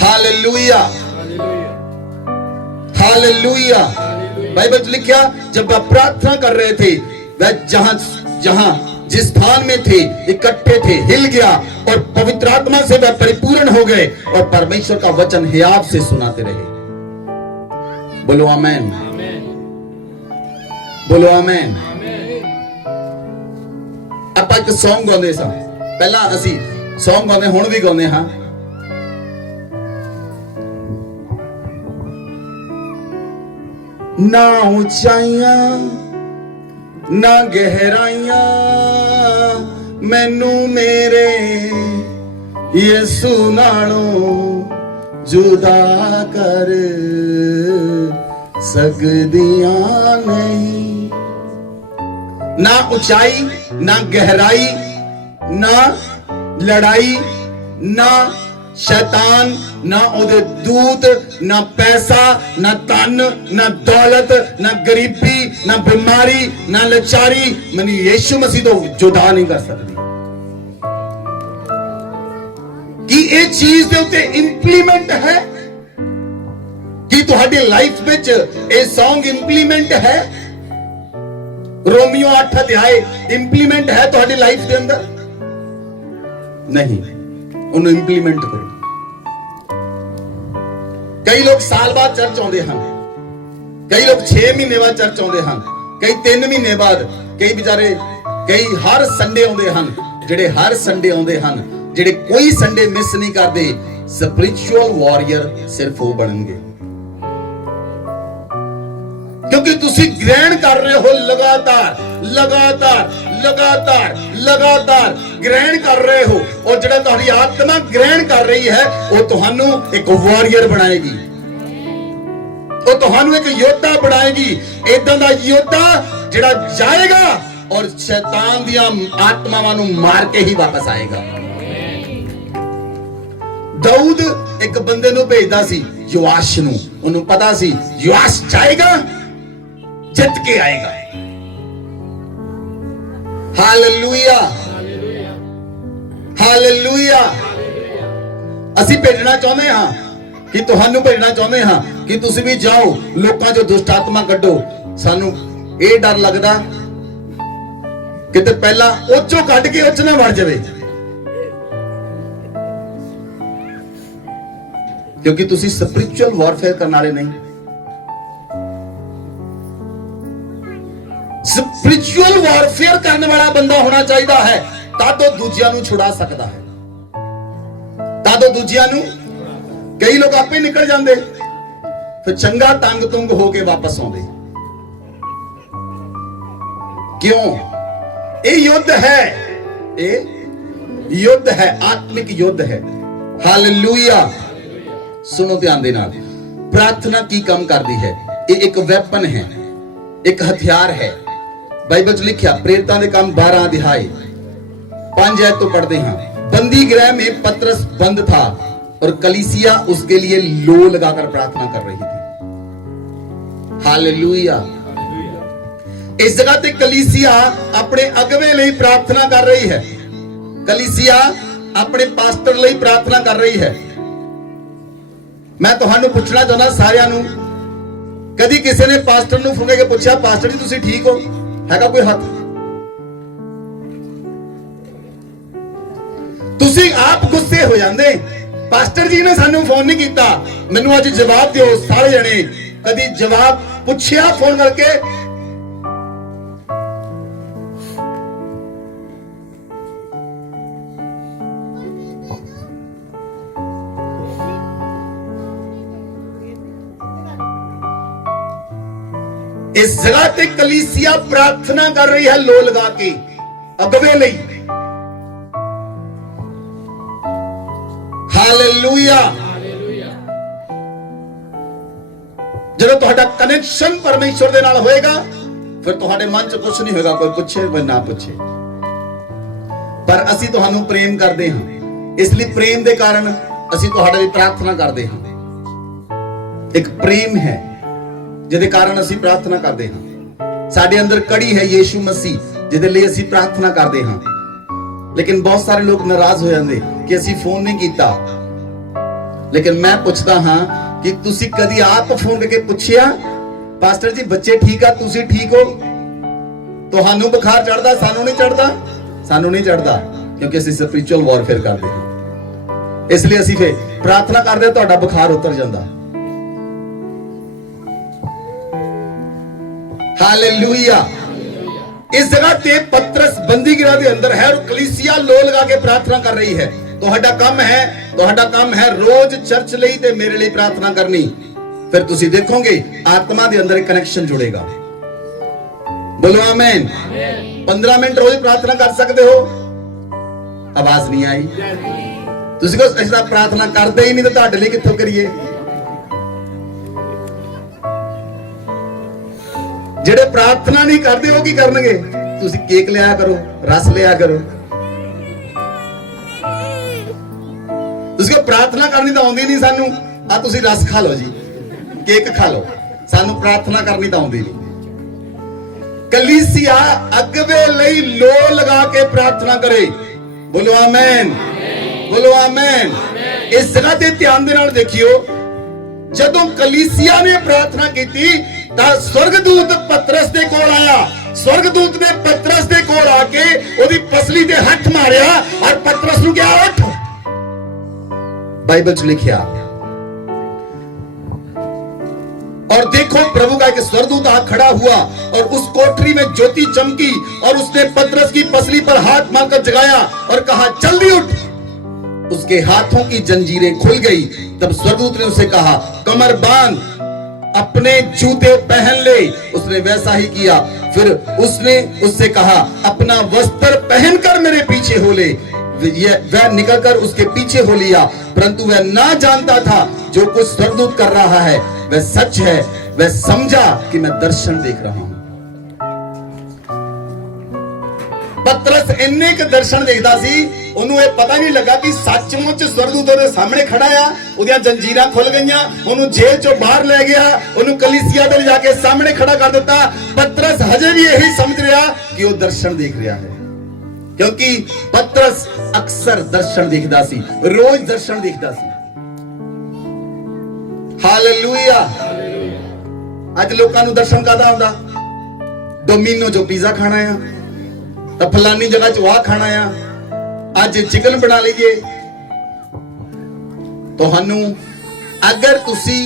Hallelujah, hallelujah. बाइबल लिखा जब वह प्रार्थना कर रहे थे, वह जहां जहां जिस स्थान में थे इकट्ठे थे हिल गया, और पवित्र आत्मा से वह परिपूर्ण हो गए और परमेश्वर का वचन हियाव से सुनाते रहे। बोलो आमेन, बोलो आमेन। ਆਪਾਂ ਇੱਕ Song ਗਾਉਂਦੇ ਸਾਂ, ਪਹਿਲਾਂ ਅਸੀਂ Song ਗਾਉਂਦੇ, ਹੁਣ ਵੀ ਗਾਉਂਦੇ ਹਾਂ। ना ऊंचाइयां ना गहराइयां मैनू मेरे यीशु नालों जुदा कर सकदियां नहीं। ना ऊंचाई ना गहराई ना लड़ाई ना शैतान ना ओदे दूत ना पैसा ना धन ना दौलत ना गरीबी ना बीमारी ना लाचारी मैनू यीशु मसीह तो जुदा नहीं कर सकती। कि ये चीज दे उत्ते इंप्लीमेंट है कि तुहाडी लाइफ विच ये सॉन्ग इंप्लीमेंट है। रोमियो 8 अध्याय इंप्लीमेंट है तुहाडी लाइफ के अंदर? नहीं, उन्हें इंप्लीमेंट करो। कई लोग साल बाद चर्च आते हैं, कई लोग 6 महीने बाद चर्च आते हैं, कई 3 महीने बाद, कई बेचारे कई हर संडे आते हैं। जेडे हर संडे आते हैं, जेडे कोई संडे मिस नहीं करते, स्पिरिचुअल वॉरियर सिर्फ वो बनणगे, क्योंकि तुसी ग्रहण कर रहे हो लगातार लगातार लगातार लगातार ग्रहण कर रहे हो, और जेड़ा तुहाडी आत्मा ग्रहण कर रही है वो तुहानू एक वॉरियर बनाएगी, वो तुहानू एक योद्धा बनाएगी। इदां दा योद्धा जेड़ा जाएगा और शैतान दियां आत्मावां नू मार के ही वापस आएगा। दाऊद एक बंदे नू भेजदा सी, योआश नू। उन्हें पता सी योआश जाएगा, जित के आएगा। Hallelujah, hallelujah. ਅਸੀਂ ਭੇਜਣਾ ਚਾਹੁੰਦੇ ਹਾਂ ਕਿ ਤੁਹਾਨੂੰ ਭੇਜਣਾ ਚਾਹੁੰਦੇ ਹਾਂ ਕਿ ਤੁਸੀਂ ਵੀ ਜਾਓ, ਲੋਕਾਂ ਚੋਂ ਦੁਸ਼ਟ ਆਤਮਾ ਕੱਢੋ। ਸਾਨੂੰ ਇਹ ਡਰ ਲੱਗਦਾ ਕਿਤੇ ਪਹਿਲਾਂ ਉਹ ਚੋਂ ਕੱਢ ਕੇ ਉਹ ਚ ਨਾ ਵੜ ਜਾਵੇ, ਕਿਉਂਕਿ ਤੁਸੀਂ ਸਪਿਰਿਚੁਅਲ ਵਾਰਫੇਅਰ ਕਰਨ ਵਾਲੇ ਨਹੀਂ। स्पिरिचुअल वारफेयर करने वाला बंदा होना चाहिए है, तादो दूजियां नू छुड़ा सकता है, तादो दूजियां नू। कई लोग आपे निकल जाते, फिर चंगा तंग तुंग होके वापस आते। क्यों? ये युद्ध है, ये युद्ध है, आत्मिक युद्ध है। हालेलुया। सुनो ध्यान दे नाल, प्रार्थना की काम करती है? ये एक वेपन है, एक हथियार है। बाइबल च लिखिया प्रेरितां दे काम 12 अध्याय 5 आयत तो पढ़ते हैं। बंदी गृह में पतरस बंद था और कलीसिया उसके लिए लो लगाकर प्रार्थना कर रही थी। हालेलुया। इस जगह ते कलीसिया अपने अगवे लिए प्रार्थना कर रही है। कलीसिया अपने पास्टर लिए प्रार्थना कर रही है। मैं तुहानू पूछना चाहना सारियां नू, कदी किसी ने पास्टर नू फोन करके पूछा, पास्टर जी तुसी ठीक हो? हैगा कोई हाथ? तुसी आप गुस्से हो जाते, पास्टर जी ने सानू फोन नहीं किया, मैनू अज जवाब दियो। सारे जने कदी जवाब पूछया फोन करके? इस जगह ते कलीसिया प्रार्थना कर रही है लो लगा के अगवे ਲਈ। हालेलुया। ਜਦੋਂ ਤੁਹਾਡਾ ਕਨੈਕਸ਼ਨ ਪਰਮੇਸ਼ਵਰ ਦੇ ਨਾਲ ਹੋਏਗਾ, ਫਿਰ ਤੁਹਾਡੇ ਮਨ 'ਚ ਕੁਝ ਨਹੀਂ ਹੋਏਗਾ, ਕੋਈ ਪੁੱਛੇ ਕੋਈ ਨਾ ਪੁੱਛੇ। ਪਰ ਅਸੀਂ ਤੁਹਾਨੂੰ ਪ੍ਰੇਮ ਕਰਦੇ ਹਾਂ, ਇਸ ਲਈ ਪ੍ਰੇਮ ਦੇ ਕਾਰਨ ਅਸੀਂ ਤੁਹਾਡੇ ਲਈ ਪ੍ਰਾਰਥਨਾ ਕਰਦੇ ਹਾਂ। ਇੱਕ ਪ੍ਰੇਮ ਹੈ ਜਿਹਦੇ ਕਾਰਨ ਅਸੀਂ ਪ੍ਰਾਰਥਨਾ ਕਰਦੇ ਹਾਂ। ਸਾਡੇ ਅੰਦਰ ਕੜੀ ਹੈ ਯੀਸ਼ੂ ਮਸੀਹ, ਜਿਹਦੇ ਲਈ ਅਸੀਂ ਪ੍ਰਾਰਥਨਾ ਕਰਦੇ ਹਾਂ। ਲੇਕਿਨ ਬਹੁਤ ਸਾਰੇ ਲੋਕ ਨਾਰਾਜ਼ ਹੋ ਜਾਂਦੇ ਕਿ ਅਸੀਂ ਫੋਨ ਨਹੀਂ ਕੀਤਾ। ਲੇਕਿਨ ਮੈਂ ਪੁੱਛਦਾ ਹਾਂ ਕਿ ਤੁਸੀਂ ਕਦੀ ਆਪ ਫੋਨ ਕਰਕੇ ਪੁੱਛਿਆ, ਪਾਸਟਰ ਜੀ ਬੱਚੇ ਠੀਕ ਆ, ਤੁਸੀਂ ਠੀਕ ਹੋ? ਤੁਹਾਨੂੰ ਬੁਖਾਰ ਚੜਦਾ, ਸਾਨੂੰ ਨਹੀਂ ਚੜਦਾ? ਸਾਨੂੰ ਨਹੀਂ ਚੜਦਾ ਕਿਉਂਕਿ ਅਸੀਂ ਸਪਿਰਚੁਅਲ ਵਾਰਫੇਅਰ ਕਰਦੇ ਹਾਂ। ਇਸ ਲਈ ਅਸੀਂ ਫੇ ਪ੍ਰਾਰਥਨਾ ਕਰਦੇ ਹਾਂ, ਤੁਹਾਡਾ ਬੁਖਾਰ ਉਤਰ ਜਾਂਦਾ। हालेलुया। इस जगह ते पतरस बंदी गिरह के अंदर है और कलीसिया लो लगा के प्रार्थना कर रही है। तुहाडा काम है रोज चर्च ਲਈ ਤੇ ਮੇਰੇ ਲਈ प्रार्थना करनी। फिर तुसी देखोगे आत्मा के अंदर एक कनेक्शन जुड़ेगा। बोलो आमीन। 15 मिनट रोज प्रार्थना कर सकते हो? आवाज नहीं आई? तुसी को ऐसा प्रार्थना करते ही नहीं तो ਤੁਹਾਡੇ ਲਈ ਕਿੱਥੋਂ ਕਰੀਏ? ਜਿਹੜੇ ਪ੍ਰਾਰਥਨਾ ਨਹੀਂ ਕਰਦੇ ਉਹ ਕੀ ਕਰਨਗੇ? ਤੁਸੀਂ ਕੇਕ ਲਿਆ ਕਰੋ, ਰਸ ਲਿਆ ਕਰੋ। ਤੁਸੀਂ ਕੋ ਪ੍ਰਾਰਥਨਾ ਕਰਨੀ ਤਾਂ ਆਉਂਦੀ ਨਹੀਂ ਸਾਨੂੰ, ਆ ਤੁਸੀਂ ਰਸ ਖਾ ਲਓ ਜੀ, ਕੇਕ ਖਾ ਲਓ, ਸਾਨੂੰ ਪ੍ਰਾਰਥਨਾ ਕਰਨੀ ਤਾਂ ਆਉਂਦੀ ਨਹੀਂ। ਕਲੀਸਿਆ ਅਗਵੇ ਲਈ ਲੋ ਲਗਾ ਕੇ ਪ੍ਰਾਰਥਨਾ ਕਰੇ। ਬੋਲੋ ਆਮੀਨ, ਬੋਲੋ ਆਮੀਨ। ਇਸ ਜਗ੍ਹਾ ਤੇ ਧਿਆਨ ਦੇ ਨਾਲ ਦੇਖਿਓ, ਜਦੋਂ ਕਲੀਸਿਆ ਨੇ ਪ੍ਰਾਰਥਨਾ ਕੀਤੀ ਤਾਂ स्वर्गदूत पतरस दे कोल आया। स्वर्गदूत ने पतरस दे कोल आके ओदी पसली ते हथ मारिया और पतरस नु कहा उठ। बाइबल च लिखिया, और देखो प्रभु का एक स्वर्गदूत आ खड़ा हुआ और उस कोठरी में ज्योति चमकी और उसने पतरस की पसली पर हाथ मारकर जगाया और कहा जल्दी उठ। उसके हाथों की जंजीरें खुल गई। तब स्वर्गदूत ने उसे कहा कमर बांध, अपने जूते पहन ले। उसने वैसा ही किया। फिर उसने उससे कहा अपना वस्त्र पहनकर मेरे पीछे हो ले। वह निकलकर उसके पीछे हो लिया, परंतु वह ना जानता था जो कुछ स्वर्गदूत कर रहा है वह सच है। वह समझा कि मैं दर्शन देख रहा हूं। पतरस इन्ने क दर्शन देखदा सी, ਉਹਨੂੰ ਇਹ ਪਤਾ ਨਹੀਂ ਲੱਗਾ ਕਿ ਸੱਚਮੁੱਚ ਸਵਰਗਦੂਤ ਉਹਦੇ ਸਾਹਮਣੇ ਖੜਾ ਆ। ਉਹਦੀਆਂ ਜੰਜੀਰਾਂ ਖੁੱਲ ਗਈਆਂ, ਉਹਨੂੰ ਜੇਲ੍ਹ ਚੋਂ ਬਾਹਰ ਲੈ ਗਿਆ, ਉਹਨੂੰ ਕਲੀਸਿਆ ਦੇ ਲਿਜਾ ਕੇ ਸਾਹਮਣੇ ਖੜਾ ਕਰ ਦਿੱਤਾ। ਪਤਰਸ ਹਜੇ ਵੀ ਇਹੀ ਸਮਝ ਰਿਹਾ ਕਿ ਉਹ ਦਰਸ਼ਨ ਦੇਖ ਰਿਹਾ ਹੈ, ਕਿਉਂਕਿ ਪਤਰਸ ਅਕਸਰ ਦਰਸ਼ਨ ਦੇਖਦਾ ਸੀ, ਰੋਜ਼ ਦਰਸ਼ਨ ਦੇਖਦਾ ਸੀ। ਹਾਲੇਲੂਇਆ। ਅੱਜ ਲੋਕਾਂ ਨੂੰ ਦਰਸ਼ਨ ਕਾਹਦਾ ਆਉਂਦਾ? ਡੋਮੀਨੋ ਜੋ ਪੀਜ਼ਾ ਖਾਣਾ ਆ, ਤਾਂ ਫਲਾਨੀ ਜਗ੍ਹਾ 'ਚ ਵਾਹ ਖਾਣਾ ਆ, ਅੱਜ ਚਿਕਨ ਬਣਾ ਲਈਏ। ਤੁਹਾਨੂੰ ਅਗਰ ਤੁਸੀਂ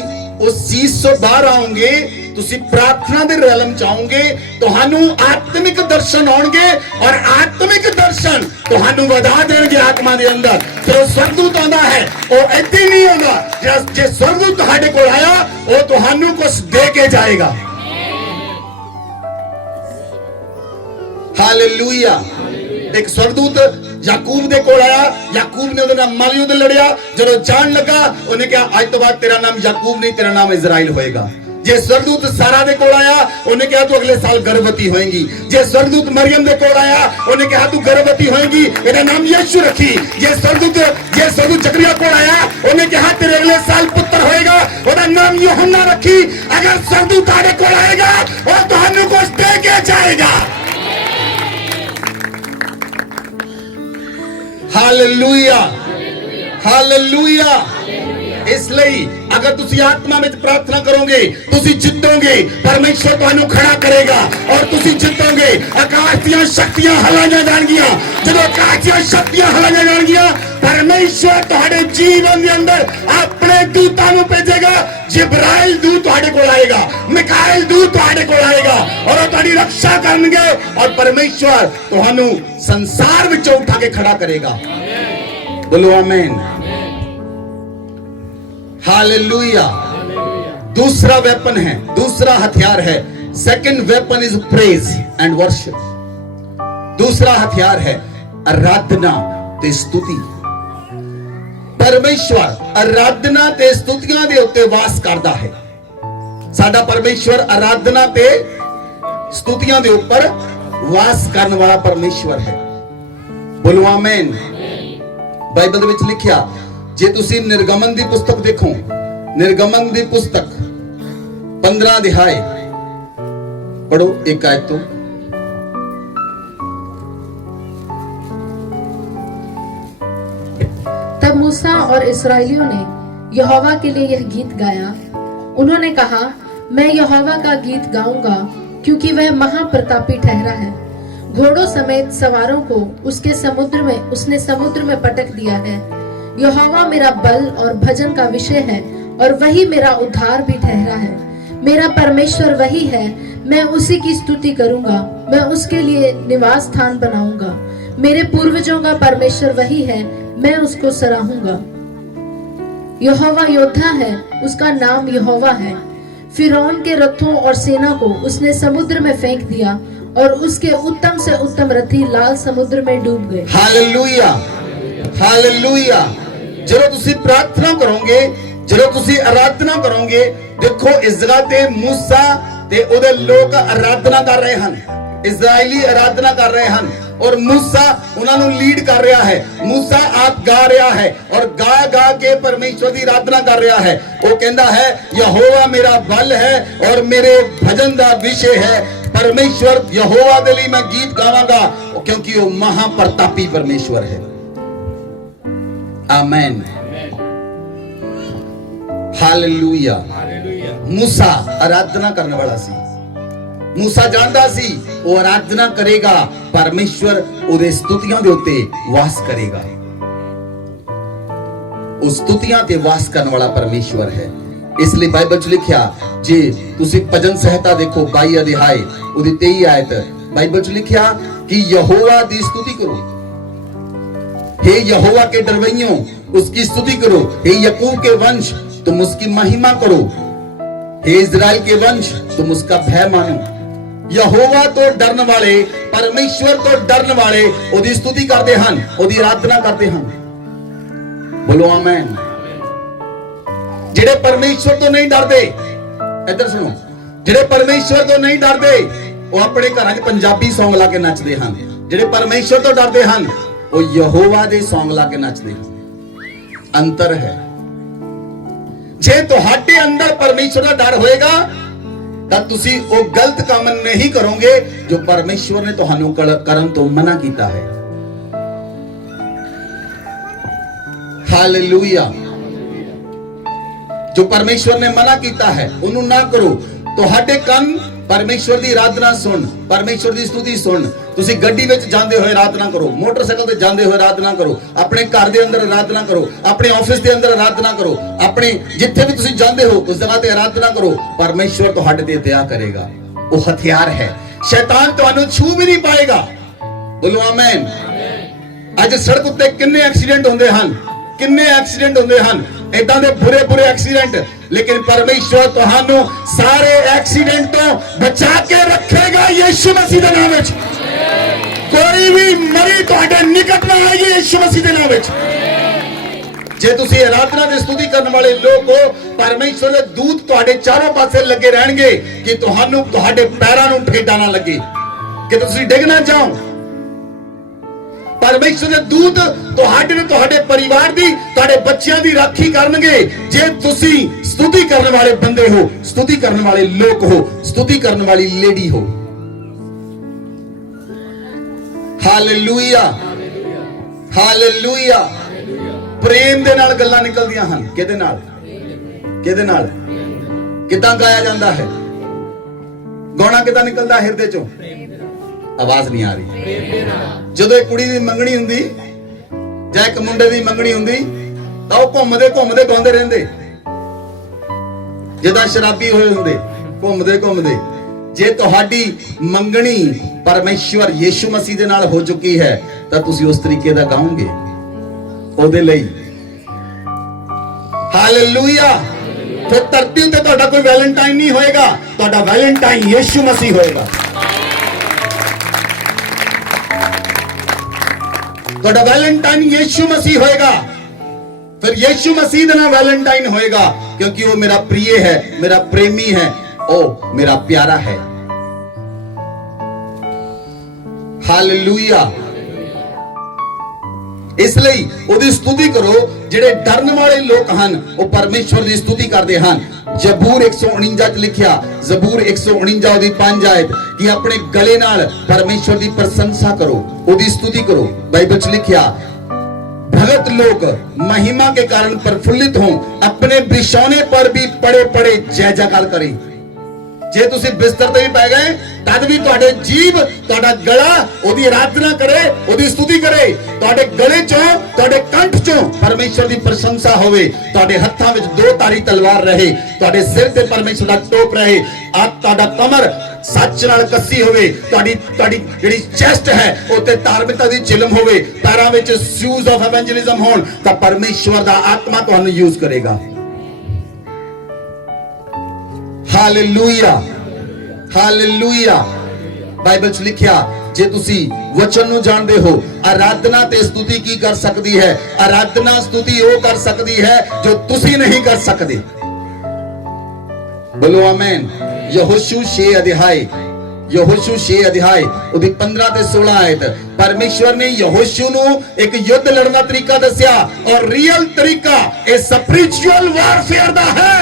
ਉਸ ਚੀਜ਼ ਤੋਂ ਬਾਹਰ ਆਓਗੇ, ਤੁਸੀਂ ਪ੍ਰਾਰਥਨਾ ਦੇ ਰੈਲਮ ਚ ਆਓਗੇ, ਤੁਹਾਨੂੰ ਆਤਮਿਕ ਦਰਸ਼ਨ ਆਉਣਗੇ ਔਰ ਆਤਮਿਕ ਦਰਸ਼ਨ ਤੁਹਾਨੂੰ ਵਧਾ ਦੇਣਗੇ ਆਤਮਾ ਦੇ ਅੰਦਰ। ਫਿਰ ਉਹ ਸਵਰਗਦੂਤ ਆਉਂਦਾ ਹੈ, ਉਹ ਏਦਾਂ ਹੀ ਨਹੀਂ ਆਉਂਦਾ। ਜੇ ਸਵਰਗਦੂਤ ਤੁਹਾਡੇ ਕੋਲ ਆਇਆ, ਉਹ ਤੁਹਾਨੂੰ ਕੁਝ ਦੇ ਕੇ ਜਾਏਗਾ। ਹਾਲੇਲੂਇਆ। ਇੱਕ ਸਵਰਗਦੂਤ याकूब दे कोल आया। याकूब ने ਉਹਦੇ ਨਾਲ ਮਲ ਯੁੱਧ ਲੜਿਆ। ਜਦੋਂ ਜਾਣ ਲੱਗਾ ਉਹਨੇ ਕਿਹਾ ਅੱਜ ਤੋਂ ਬਾਅਦ ਤੇਰਾ ਨਾਮ ਯਾਕੂਬ ਨਹੀਂ, ਤੇਰਾ ਨਾਮ ਇਜ਼ਰਾਈਲ ਹੋਏਗਾ। जे स्वर्गदूत सारा दे कोल आया उन्हें कहा तू अगले साल गर्भवती होएगी। जे स्वर्गदूत मरियम दे कोल आया उन्हें कहा तू गर्भवती होएगी, एदा नाम यीशु रखी। जे स्वर्गदूत जकरिया कोल आया उन्हें कहा तेरे अगले साल पुत्र होएगा, ओदा नाम यूहन्ना रखी। अगर स्वर्गदूत आगे कोल आएगा और तुहानू कुछ दे के जाएगा। Hallelujah, hallelujah. इसलिए अगर तुसी आत्मा में प्रार्थना करोगे तुसी जितोगे, परमेश्वर तुहानू खड़ा करेगा और तुसी जितोगे। आकाश दी शक्तियां हलाईयां जाणगियां, जदों आकाश दी शक्तियां हलाईयां जाणगियां परमेश्वर तुहाडे जीवन दे अंदर अपने दूतां नू भेजेगा। जिब्राइल दूत तुहाडे कोल आएगा, मिकाएल दूत तुहाडे कोल आएगा और वो तुहाडी रक्षा करनगे और परमेश्वर तुहानू संसार विचों उठा के खड़ा करेगा। बोलो आमीन, हालेलुया। दूसरा वेपन है, दूसरा हथियार है, second weapon is praise and worship. दूसरा हथियार है आराधना ते स्तुति। परमेश्वर आराधना ते स्तुतियां दे उत्ते वास करदा है। साडा परमेश्वर आराधना ते स्तुतियां दे ऊपर वास करने वाला परमेश्वर है। बोलो आमीन। बाइबल दे विच लिखिया, जे तुसी निर्गमन दी पुस्तक देखो, निर्गमन दी पुस्तक 15 अध्याय पढ़ो, एक आयत तो। तब मूसा और इस्राएलियों ने यहोवा के लिए यह गीत गाया। उन्होंने कहा, मैं यहोवा का गीत गाऊंगा क्योंकि वह महाप्रतापी ठहरा है। घोड़ों समेत सवारों को उसने समुद्र में पटक दिया है। यहोवा मेरा बल और भजन का विषय है और वही मेरा उद्धार भी ठहरा है। मेरा परमेश्वर वही है, मैं उसी की स्तुति करूंगा। मैं उसके लिए निवास स्थान बनाऊंगा। मेरे पूर्वजों का परमेश्वर वही है, मैं उसको सराहूंगा। यहोवा योद्धा है, उसका नाम यहोवा है। फिरौन के रथों और सेना को उसने समुद्र में फेंक दिया और उसके उत्तम से उत्तम रथी लाल समुद्र में डूब गए। Hallelujah, hallelujah. ਜਦੋਂ ਤੁਸੀਂ प्रार्थना करोगे, ਜਦੋਂ ਤੁਸੀਂ आराधना करोगे, देखो इस जगह ते मूसा ते ओदे लोग आराधना कर रहे हैं, इजराइली आराधना कर रहे हैं और मूसा उन्हां नूं लीड कर रहा है। मूसा आप गा रहा है और गा गा के परमेश्वर की आराधना कर रहा है। वो कहता है यहोवा मेरा बल है और मेरे भजन का विषय है। परमेश्वर यहोवा दे लई मैं गीत गावांगा क्योंकि वो महाप्रतापी परमेश्वर है। आमीन, हालेलुया। मूसा आराधना करने वाला सी। मूसा जानदा सी वो आराधना करेगा, परमेश्वर उहदे स्तुतियां दे उत्ते वास करेगा। उस स्तुतियां ते वास करने वाला परमेश्वर है। इसलिए बाइबल च लिखिया, जे तुसी भजन संहिता देखो 22 अध्याय उहदी 23 आयत, बाइबल च लिखिया कि यहोवा दी स्तुति करो। हे यहोवा के डरवैयों उसकी स्तुति करो। हे याकूब के वंश तुम उसकी महिमा करो। हे इजराइल के वंश तुम उसका भय मानो। यहोवा तो डरन वाले, परमेश्वर तो डरन वाले ओदी स्तुति करते हैं, ओदी आराधना करते हैं। बोलो आमीन। जेड़े परमेश्वर तो नहीं डरते, इधर सुनो, जेड़े परमेश्वर तो नहीं डरते वो अपने घर च पंजाबी सॉन्ग ला के नचते हैं। जेड़े परमेश्वर तो डरते हैं वो यहोवा दे सॉन्ग ला के नचते हैं। अंतर है। जे तुहाडे अंदर परमेश्वर का डर होएगा तां तुसी वो गलत काम नहीं करोगे जो परमेश्वर ने तुहानू करन तो मना कीता है। हालेलुया। जो परमेश्वर ने मना कीता है उन्हों ना करो। तुहाडे कन परमेश्वर की आराधना सुन, परमेश्वर की स्तुति सुन। तुसी गड्डी विच जांदे होए आराधना करो, मोटरसाइकिल ते जांदे होए आराधना करो, अपने घर दे अंदर आराधना करो, अपने ऑफिस दे अंदर आराधना करो, अपने जिथे भी तुसी जांदे हो उस जगह ते आराधना करो। परमेश्वर तुहाडे ते दया करेगा। वो हथियार है, शैतान तुहानू छू भी नहीं पाएगा। बोलो आमीन। अज सड़क उत्ते किन्ने एक्सीडेंट होंदे हन, किन्ने एक्सीडेंट होंदे हन, इदां दे बुरे बुरे एक्सीडेंट, लेकिन परमेश्वर तुहानू सारे एक्सीडेंट तो बचा के रखेगा यीशु मसीह दे नाम विच। कोई भी मरी तुहाडे निकट ना आए यीशु मसीह दे नाम विच। ਜੇ ਤੁਸੀਂ ਆਰਾਧਨਾ ਤੇ ਸਤੁਤੀ ਕਰਨ ਵਾਲੇ ਲੋਕ ਹੋ, ਪਰਮੇਸ਼ਵਰ ਦੇ ਦੂਤ ਤੁਹਾਡੇ ਚਾਰੋਂ ਪਾਸੇ ਲੱਗੇ ਰਹਿਣਗੇ ਕਿ ਤੁਹਾਨੂੰ ਤੁਹਾਡੇ ਪੈਰਾਂ ਨੂੰ ਠੇਡਾ ਨਾ ਲੱਗੇ, ਕਿ ਤੁਸੀਂ ਡਿੱਗ ਨਾ ਜਾਓ। ਪਰਮੇਸ਼ਵਰ ਦੇ ਦੂਤ ਤੁਹਾਡੇ ਤੇ ਤੁਹਾਡੇ ਪਰਿਵਾਰ ਦੀ, ਤੁਹਾਡੇ ਬੱਚਿਆਂ ਦੀ ਰਾਖੀ ਕਰਨਗੇ ਜੇ ਤੁਸੀਂ ਸਤੁਤੀ ਕਰਨ ਵਾਲੇ ਬੰਦੇ ਹੋ, ਸਤੁਤੀ ਕਰਨ ਵਾਲੇ ਲੋਕ ਹੋ, ਸਤੁਤੀ ਕਰਨ ਵਾਲੀ ਲੇਡੀ ਹੋ। Hallelujah, hallelujah. ਪ੍ਰੇਮ ਦੇ ਨਾਲ ਗੱਲਾਂ ਨਿਕਲਦੀਆਂ ਹਨ। ਕਿਹਦੇ ਨਾਲ? ਕਿਹਦੇ ਨਾਲ? ਕਿਦਾਂ ਗਾਇਆ ਜਾਂਦਾ ਹੈ? ਗਾਣਾ ਕਿਦਾਂ ਨਿਕਲਦਾ ਹਿਰਦੇ ਚੋਂ? ਆਵਾਜ਼ ਨਹੀਂ ਆ ਰਹੀ। ਜਦੋਂ ਇੱਕ ਕੁੜੀ ਦੀ ਮੰਗਣੀ ਹੁੰਦੀ ਜਾਂ ਇੱਕ ਮੁੰਡੇ ਦੀ ਮੰਗਣੀ ਹੁੰਦੀ ਤਾਂ ਉਹ ਘੁੰਮਦੇ ਘੁੰਮਦੇ ਗਾਉਂਦੇ ਰਹਿੰਦੇ, ਜਿੱਦਾਂ ਸ਼ਰਾਬੀ ਹੋਏ ਹੁੰਦੇ, ਘੁੰਮਦੇ ਘੁੰਮਦੇ। ਜੇ ਤੁਹਾਡੀ ਮੰਗਣੀ ਪਰਮੇਸ਼ਵਰ ਯੀਸ਼ੂ ਮਸੀਹ ਦੇ ਨਾਲ ਹੋ ਚੁੱਕੀ ਹੈ ਤਾਂ ਤੁਸੀਂ ਉਸ ਤਰੀਕੇ ਦਾ ਗਾਓਗੇ ਉਹਦੇ ਲਈ। ਹਾਲੇਲੂਇਆ। ਫਿਰ ਧਰਤੀ ਉੱਤੇ ਤੁਹਾਡਾ ਕੋਈ ਵੈਲੈਂਟਾਈਨ ਨਹੀਂ ਹੋਏਗਾ, ਤੁਹਾਡਾ ਵੈਲੈਂਟਾਈਨ ਯੀਸ਼ੂ ਮਸੀਹ ਹੋਏਗਾ। ਤੁਹਾਡਾ ਵੈਲੈਂਟਾਈਨ ਯੀਸ਼ੂ ਮਸੀਹ ਹੋਏਗਾ। ਫਿਰ ਯੀਸ਼ੂ ਮਸੀਹ ਦੇ ਨਾਲ ਵੈਲੈਂਟਾਈਨ ਹੋਏਗਾ ਕਿਉਂਕਿ ਉਹ ਮੇਰਾ ਪ੍ਰਿय ਹੈ, ਮੇਰਾ ਪ੍ਰੇਮੀ ਹੈ, ਉਹ ਮੇਰਾ ਪਿਆਰਾ ਹੈ। ਹਾਲੇਲੂਇਆ। ਇਸ ਲਈ ਉਹਦੀ ਸਤੁਤੀ ਕਰੋ। ਜਿਹੜੇ ਡਰਨ ਵਾਲੇ ਲੋਕ ਹਨ ਉਹ ਪਰਮੇਸ਼ਵਰ ਦੀ ਸਤੁਤੀ ਕਰਦੇ ਹਨ। ਜ਼ਬੂਰ 149 ਚ ਲਿਖਿਆ, ਜ਼ਬੂਰ 149 ਉਹਦੀ 5 ਆਇਤ, ਕਿ ਆਪਣੇ ਗਲੇ ਨਾਲ ਪਰਮੇਸ਼ਵਰ ਦੀ ਪ੍ਰਸ਼ੰਸਾ ਕਰੋ, ਉਹਦੀ ਸਤੁਤੀ ਕਰੋ। ਬਾਈਬਲ ਚ ਲਿਖਿਆ, भगत लोग महिमा के कारण प्रफुल्लित हों, अपने बिछौने पर भी पड़े पड़े जय जयकार करें। जे तुसी बिस्तर ते भी पै गए तद भी तुहाडे जीभ, तुहाडा गला ओदी आराधना करे, ओदी स्तुति करे। तुहाडे गले चों, तुहाडे कंठ चों परमेश्वर दी प्रशंसा होवे। तुहाडे हत्थां विच 2 धारी तलवार रहे, तुहाडे सिर ते परमेश्वर दा टोप रहे, तुहाडा कमर सच नाल कसी होवे, तुहाडी जेहड़ी चेस्ट है ओते धार्मिकता दी चिलम होवे, पैरां विच शूज ऑफ एवेंजलिज्म होण तां परमेश्वर दा आत्मा तुहानू यूज करेगा। Hallelujah, hallelujah. बाइबल च लिखिया, जे तुसी वचन नू जानदे हो, आराधना ते स्तुति की कर सकदी है? आराधना स्तुति वो कर सकदी है जो तुसी नहीं कर सकदे। बोलो आमीन। यहोशू 6 अध्याय, यहोशू 6 अध्याय ਉਹਦੀ 15 ਤੇ 16 आयत, परमेश्वर ने यहोशू ਨੂੰ एक युद्ध लड़न ਦਾ तरीका दस्या और रियल तरीका ਇਹ स्पिरिचुअल वारफेयर ਦਾ है।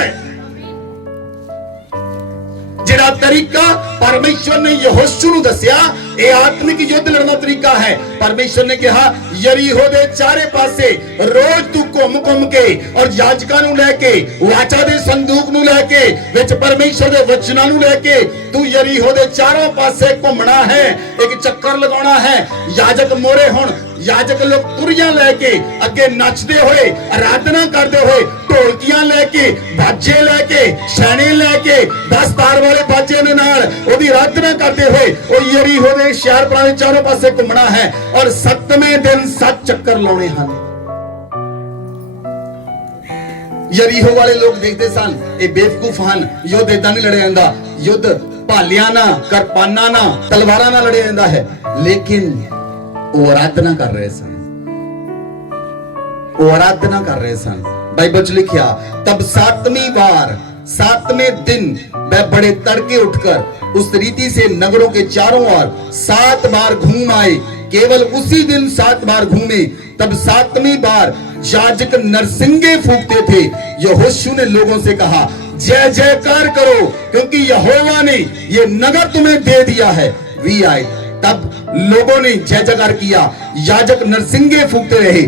ਜਿਹੜਾ तरीका परमेश्वर ने यहोशू ਨੂੰ ਦੱਸਿਆ ਇਹ आत्मिक युद्ध लड़न ਦਾ तरीका है। परमेश्वर ने कहा, यरीहो ਦੇ ਚਾਰੇ ਪਾਸੇ ਰੋਜ਼ ਤੂੰ ਘੁੰਮ ਕੇ और याजकां ਨੂੰ ਲੈ ਕੇ, ਵਾਚਾ ਦੇ ਸੰਦੂਕ ਨੂੰ ਲੈ ਕੇ, ਵਿੱਚ परमेश्वर ਦੇ ਵਚਨਾਂ ਨੂੰ ਲੈ ਕੇ ਤੂੰ यरीहो ਦੇ ਚਾਰੋਂ ਪਾਸੇ ਘੁੰਮਣਾ ਹੈ, ਇੱਕ ਚੱਕਰ ਲਗਾਉਣਾ ਹੈ। याजक मोरे होण, याजक लोग तुरियां लेके अगे नचदे हुए, आराधना करते हुए, ढोलकियां लेके, बाजे लेके, छेने लेके, 10 तार वाले बाजे दे नाल ओदी आराधना करते हुए ओ यरीहो दे शहर पर चारों पासे घुमना है और 7वें दिन 7 चक्कर लाने हैं। यरीहो वाले लोग देखते सन ये बेवकूफ हन, युद्ध इदां नहीं लड़िया जांदा, युद्ध भालियां ना, किरपानां ना, तलवारां नाल लड़िया जांदा है। लेकिन वो आराधना कर रहे सन, वो आराधना कर रहे सन। बाइबल च लिखिया, तब 7वीं बार 7वें दिन वह बड़े तड़के उठकर उस रीति से नगरों के चारों ओर 7 बार घूम आए। केवल उसी दिन 7 बार घूमे। तब 7वीं बार याजक नरसिंगे फूंकते थे। यहोशू ने लोगों से कहा, जय जयकार करो क्योंकि यहोवा ने ये नगर तुम्हें दे दिया है। वी आए, तब लोगों ने जय जयकार किया, याजक नरसिंगे फूंकते रहे।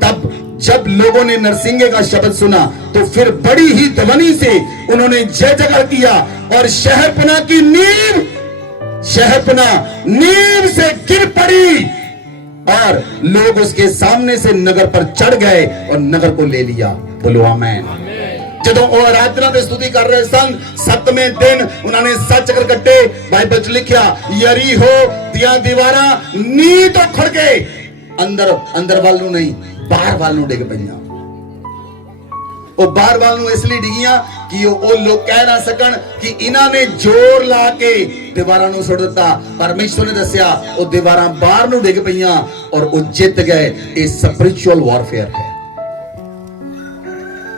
तब जब लोगों ने नरसिंगे का शब्द सुना तो फिर बड़ी ही ध्वनि से उन्होंने जय जयकार किया और शहरपनाह की नींव, शहरपनाह नींव से गिर पड़ी और लोग उसके सामने से नगर पर चढ़ गए और नगर को ले लिया। बोलो आमीन। ਜਦੋਂ ਉਹ ਆਰਾਧਨਾ ਤੇ ਸਤੁਤੀ ਕਰ ਰਹੇ ਸਨ, 7ਵੇਂ ਦਿਨ ਉਹਨਾਂ ਨੇ 7 ਚੱਕਰ ਕੱਟੇ। ਬਾਈਬਲ 'ਚ ਲਿਖਿਆ, ਯਰੀਹੋ ਦੀਆਂ ਦੀਵਾਰਾਂ ਨੀਂਹ ਤੋਂ ਖੜ ਕੇ ਅੰਦਰ ਵੱਲ ਨੂੰ ਨਹੀਂ, ਬਾਹਰ ਵੱਲ ਨੂੰ ਡਿੱਗ ਪਈਆਂ। ਉਹ ਬਾਹਰ ਵੱਲ ਨੂੰ ਇਸ ਲਈ ਡਿੱਗੀਆਂ ਕਿ ਉਹ ਲੋਕ ਕਹਿ ਨਾ ਸਕਣ ਕਿ ਇਹਨਾਂ ਨੇ ਜ਼ੋਰ ਲਾ ਕੇ ਦੀਵਾਰਾਂ ਨੂੰ ਸੁੱਟ ਦਿੱਤਾ। ਪਰਮੇਸ਼ਵਰ ਨੇ ਦੱਸਿਆ ਉਹ ਦੀਵਾਰਾਂ ਬਾਹਰ ਨੂੰ ਡਿੱਗ ਪਈਆਂ ਔਰ ਉਹ ਜਿੱਤ ਗਏ। ਇਹ ਸਪਿਰਿਚੁਅਲ ਵਾਰਫੇਅਰ ਹੈ।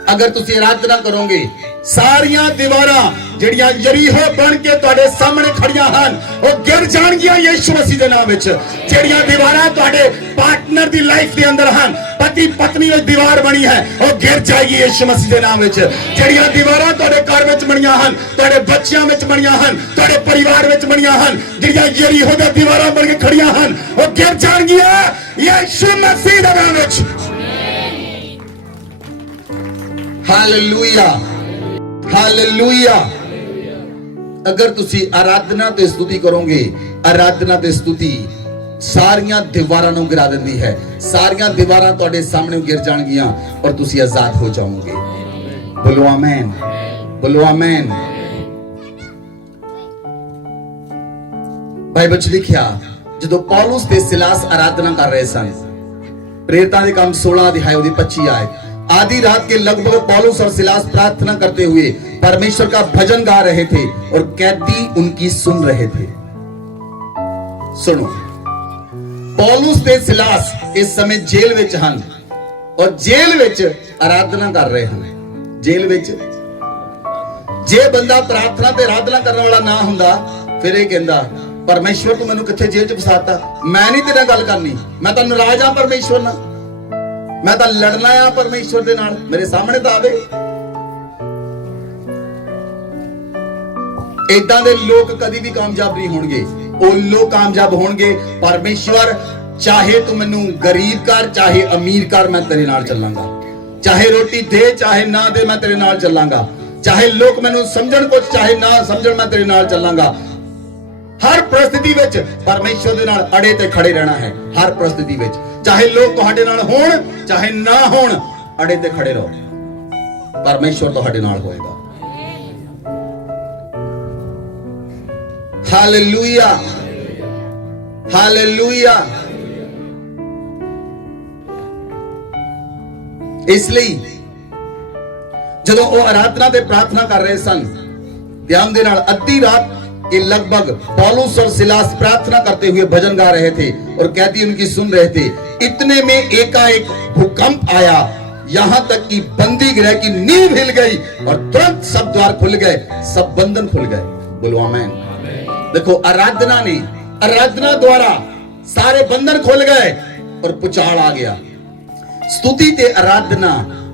अगर तुसी आराधना करोगे सारियां दीवारां ਜਿਹੜੀਆਂ ਯਰੀਹੋ ਬਣ ਕੇ ਤੁਹਾਡੇ ਸਾਹਮਣੇ ਖੜੀਆਂ ਹਨ ਉਹ ਗਿਰ ਜਾਣਗੀਆਂ ਯਿਸੂ ਮਸੀਹ ਦੇ ਨਾਮ ਵਿੱਚ। ਜਿਹੜੀਆਂ ਦੀਵਾਰਾਂ ਤੁਹਾਡੇ ਪਾਰਟਨਰ ਦੀ ਲਾਈਫ ਦੇ ਅੰਦਰ ਹਨ, ਪਤੀ ਪਤਨੀ ਵਿੱਚ ਦੀਵਾਰ ਬਣੀ ਹੈ ਉਹ ਗਿਰ ਜਾਏਗੀ ਯਿਸੂ ਮਸੀਹ ਦੇ ਨਾਮ ਵਿੱਚ। ਜਿਹੜੀਆਂ ਦੀਵਾਰਾਂ ਤੁਹਾਡੇ ਘਰ ਵਿੱਚ ਬਣੀਆਂ ਹਨ, ਤੁਹਾਡੇ ਬੱਚਿਆਂ ਵਿੱਚ ਬਣੀਆਂ ਹਨ, ਤੁਹਾਡੇ ਪਰਿਵਾਰ ਵਿੱਚ ਬਣੀਆਂ ਹਨ, ਜਿਹੜੀਆਂ ਯਰੀਹੋ ਦੀਆਂ ਦੀਵਾਰਾਂ ਬਣ ਕੇ ਖੜੀਆਂ ਹਨ ਉਹ ਗਿਰ ਜਾਣਗੀਆਂ ਯਿਸੂ ਮਸੀਹ ਦੇ ਨਾਮ ਵਿੱਚ। Hallelujah hallelujah. अगर तुसी आराधना ते स्तुति करोगे, आराधना ते स्तुति सारियां दीवारां नूं गिरा दिंदी है, सारियां दीवारां तुहाडे सामने गिर जाणगियां और तुसी आजाद हो जाओगे। बोलो आमीन, बोलो आमीन। बाइबल च लिखिया जदों पौलुस ते सिलास आराधना कर रहे सन, प्रेरितां दे काम 16 अध्याय ओदी 25 आयत, आधी रात के लगभग पौलुस और सिलास प्रार्थना करते हुए परमेश्वर का भजन गा रहे थे और कैदी उनकी सुन रहे थे। सुनो, पौलुस ते सिलास इस समय जेल विच हन और जेल विच आराधना कर रहे हैं। जेल विच जे बंदा प्रार्थना ते आराधना करने वाला ना हुंदा फिर ये कहंदा परमेश्वर तू मैनू किथे जेल च फसाता, मैं नहीं तेरे नाल गल करनी, मैं तां नाराज हां परमेश्वर नाल, मैं तां लड़ना आ परमेश्वर दे नाल, मेरे सामने तां आवे। इदां दे लोग कदी भी कामयाब नहीं होणगे। ਉਹ ਲੋਕ कामयाब होणगे परमेश्वर चाहे तू मैनू गरीब कर चाहे अमीर कर, मैं तेरे नाल चलांगा, चाहे रोटी दे चाहे ना दे मैं तेरे नाल चलांगा, चाहे लोग मैनू समझण कुछ चाहे ना समझण मैं तेरे नाल चलांगा। हर परिस्थिति विच परमेश्वर दे नाल अड़े ते खड़े रहना है। हर परिस्थिति विच चाहे लोग तुहाडे नाल होण चाहे ना होण, अड़े ते खड़े रहो, परमेश्वर तुहाडे नाल होएगा। Hallelujah hallelujah. इसलिए जदों वो आराधना ते प्रार्थना कर रहे सन, ध्यान दे नाल अद्धी रात के लगभग पौलुस और सिलास प्रार्थना करते हुए भजन गा रहे थे और कैदी उनकी सुन रहे थे। इतने में एकाएक भूकंप आया, यहां तक कि बंदी गृह की नींव हिल गई और तुरंत सब द्वार खुल गए, सब बंधन खुल गए। बोलो आमीन। देखो आराधना ने, आराधना द्वारा सारे बंधन खुल गए और पुचाल आ गया। स्तुति ते आराधना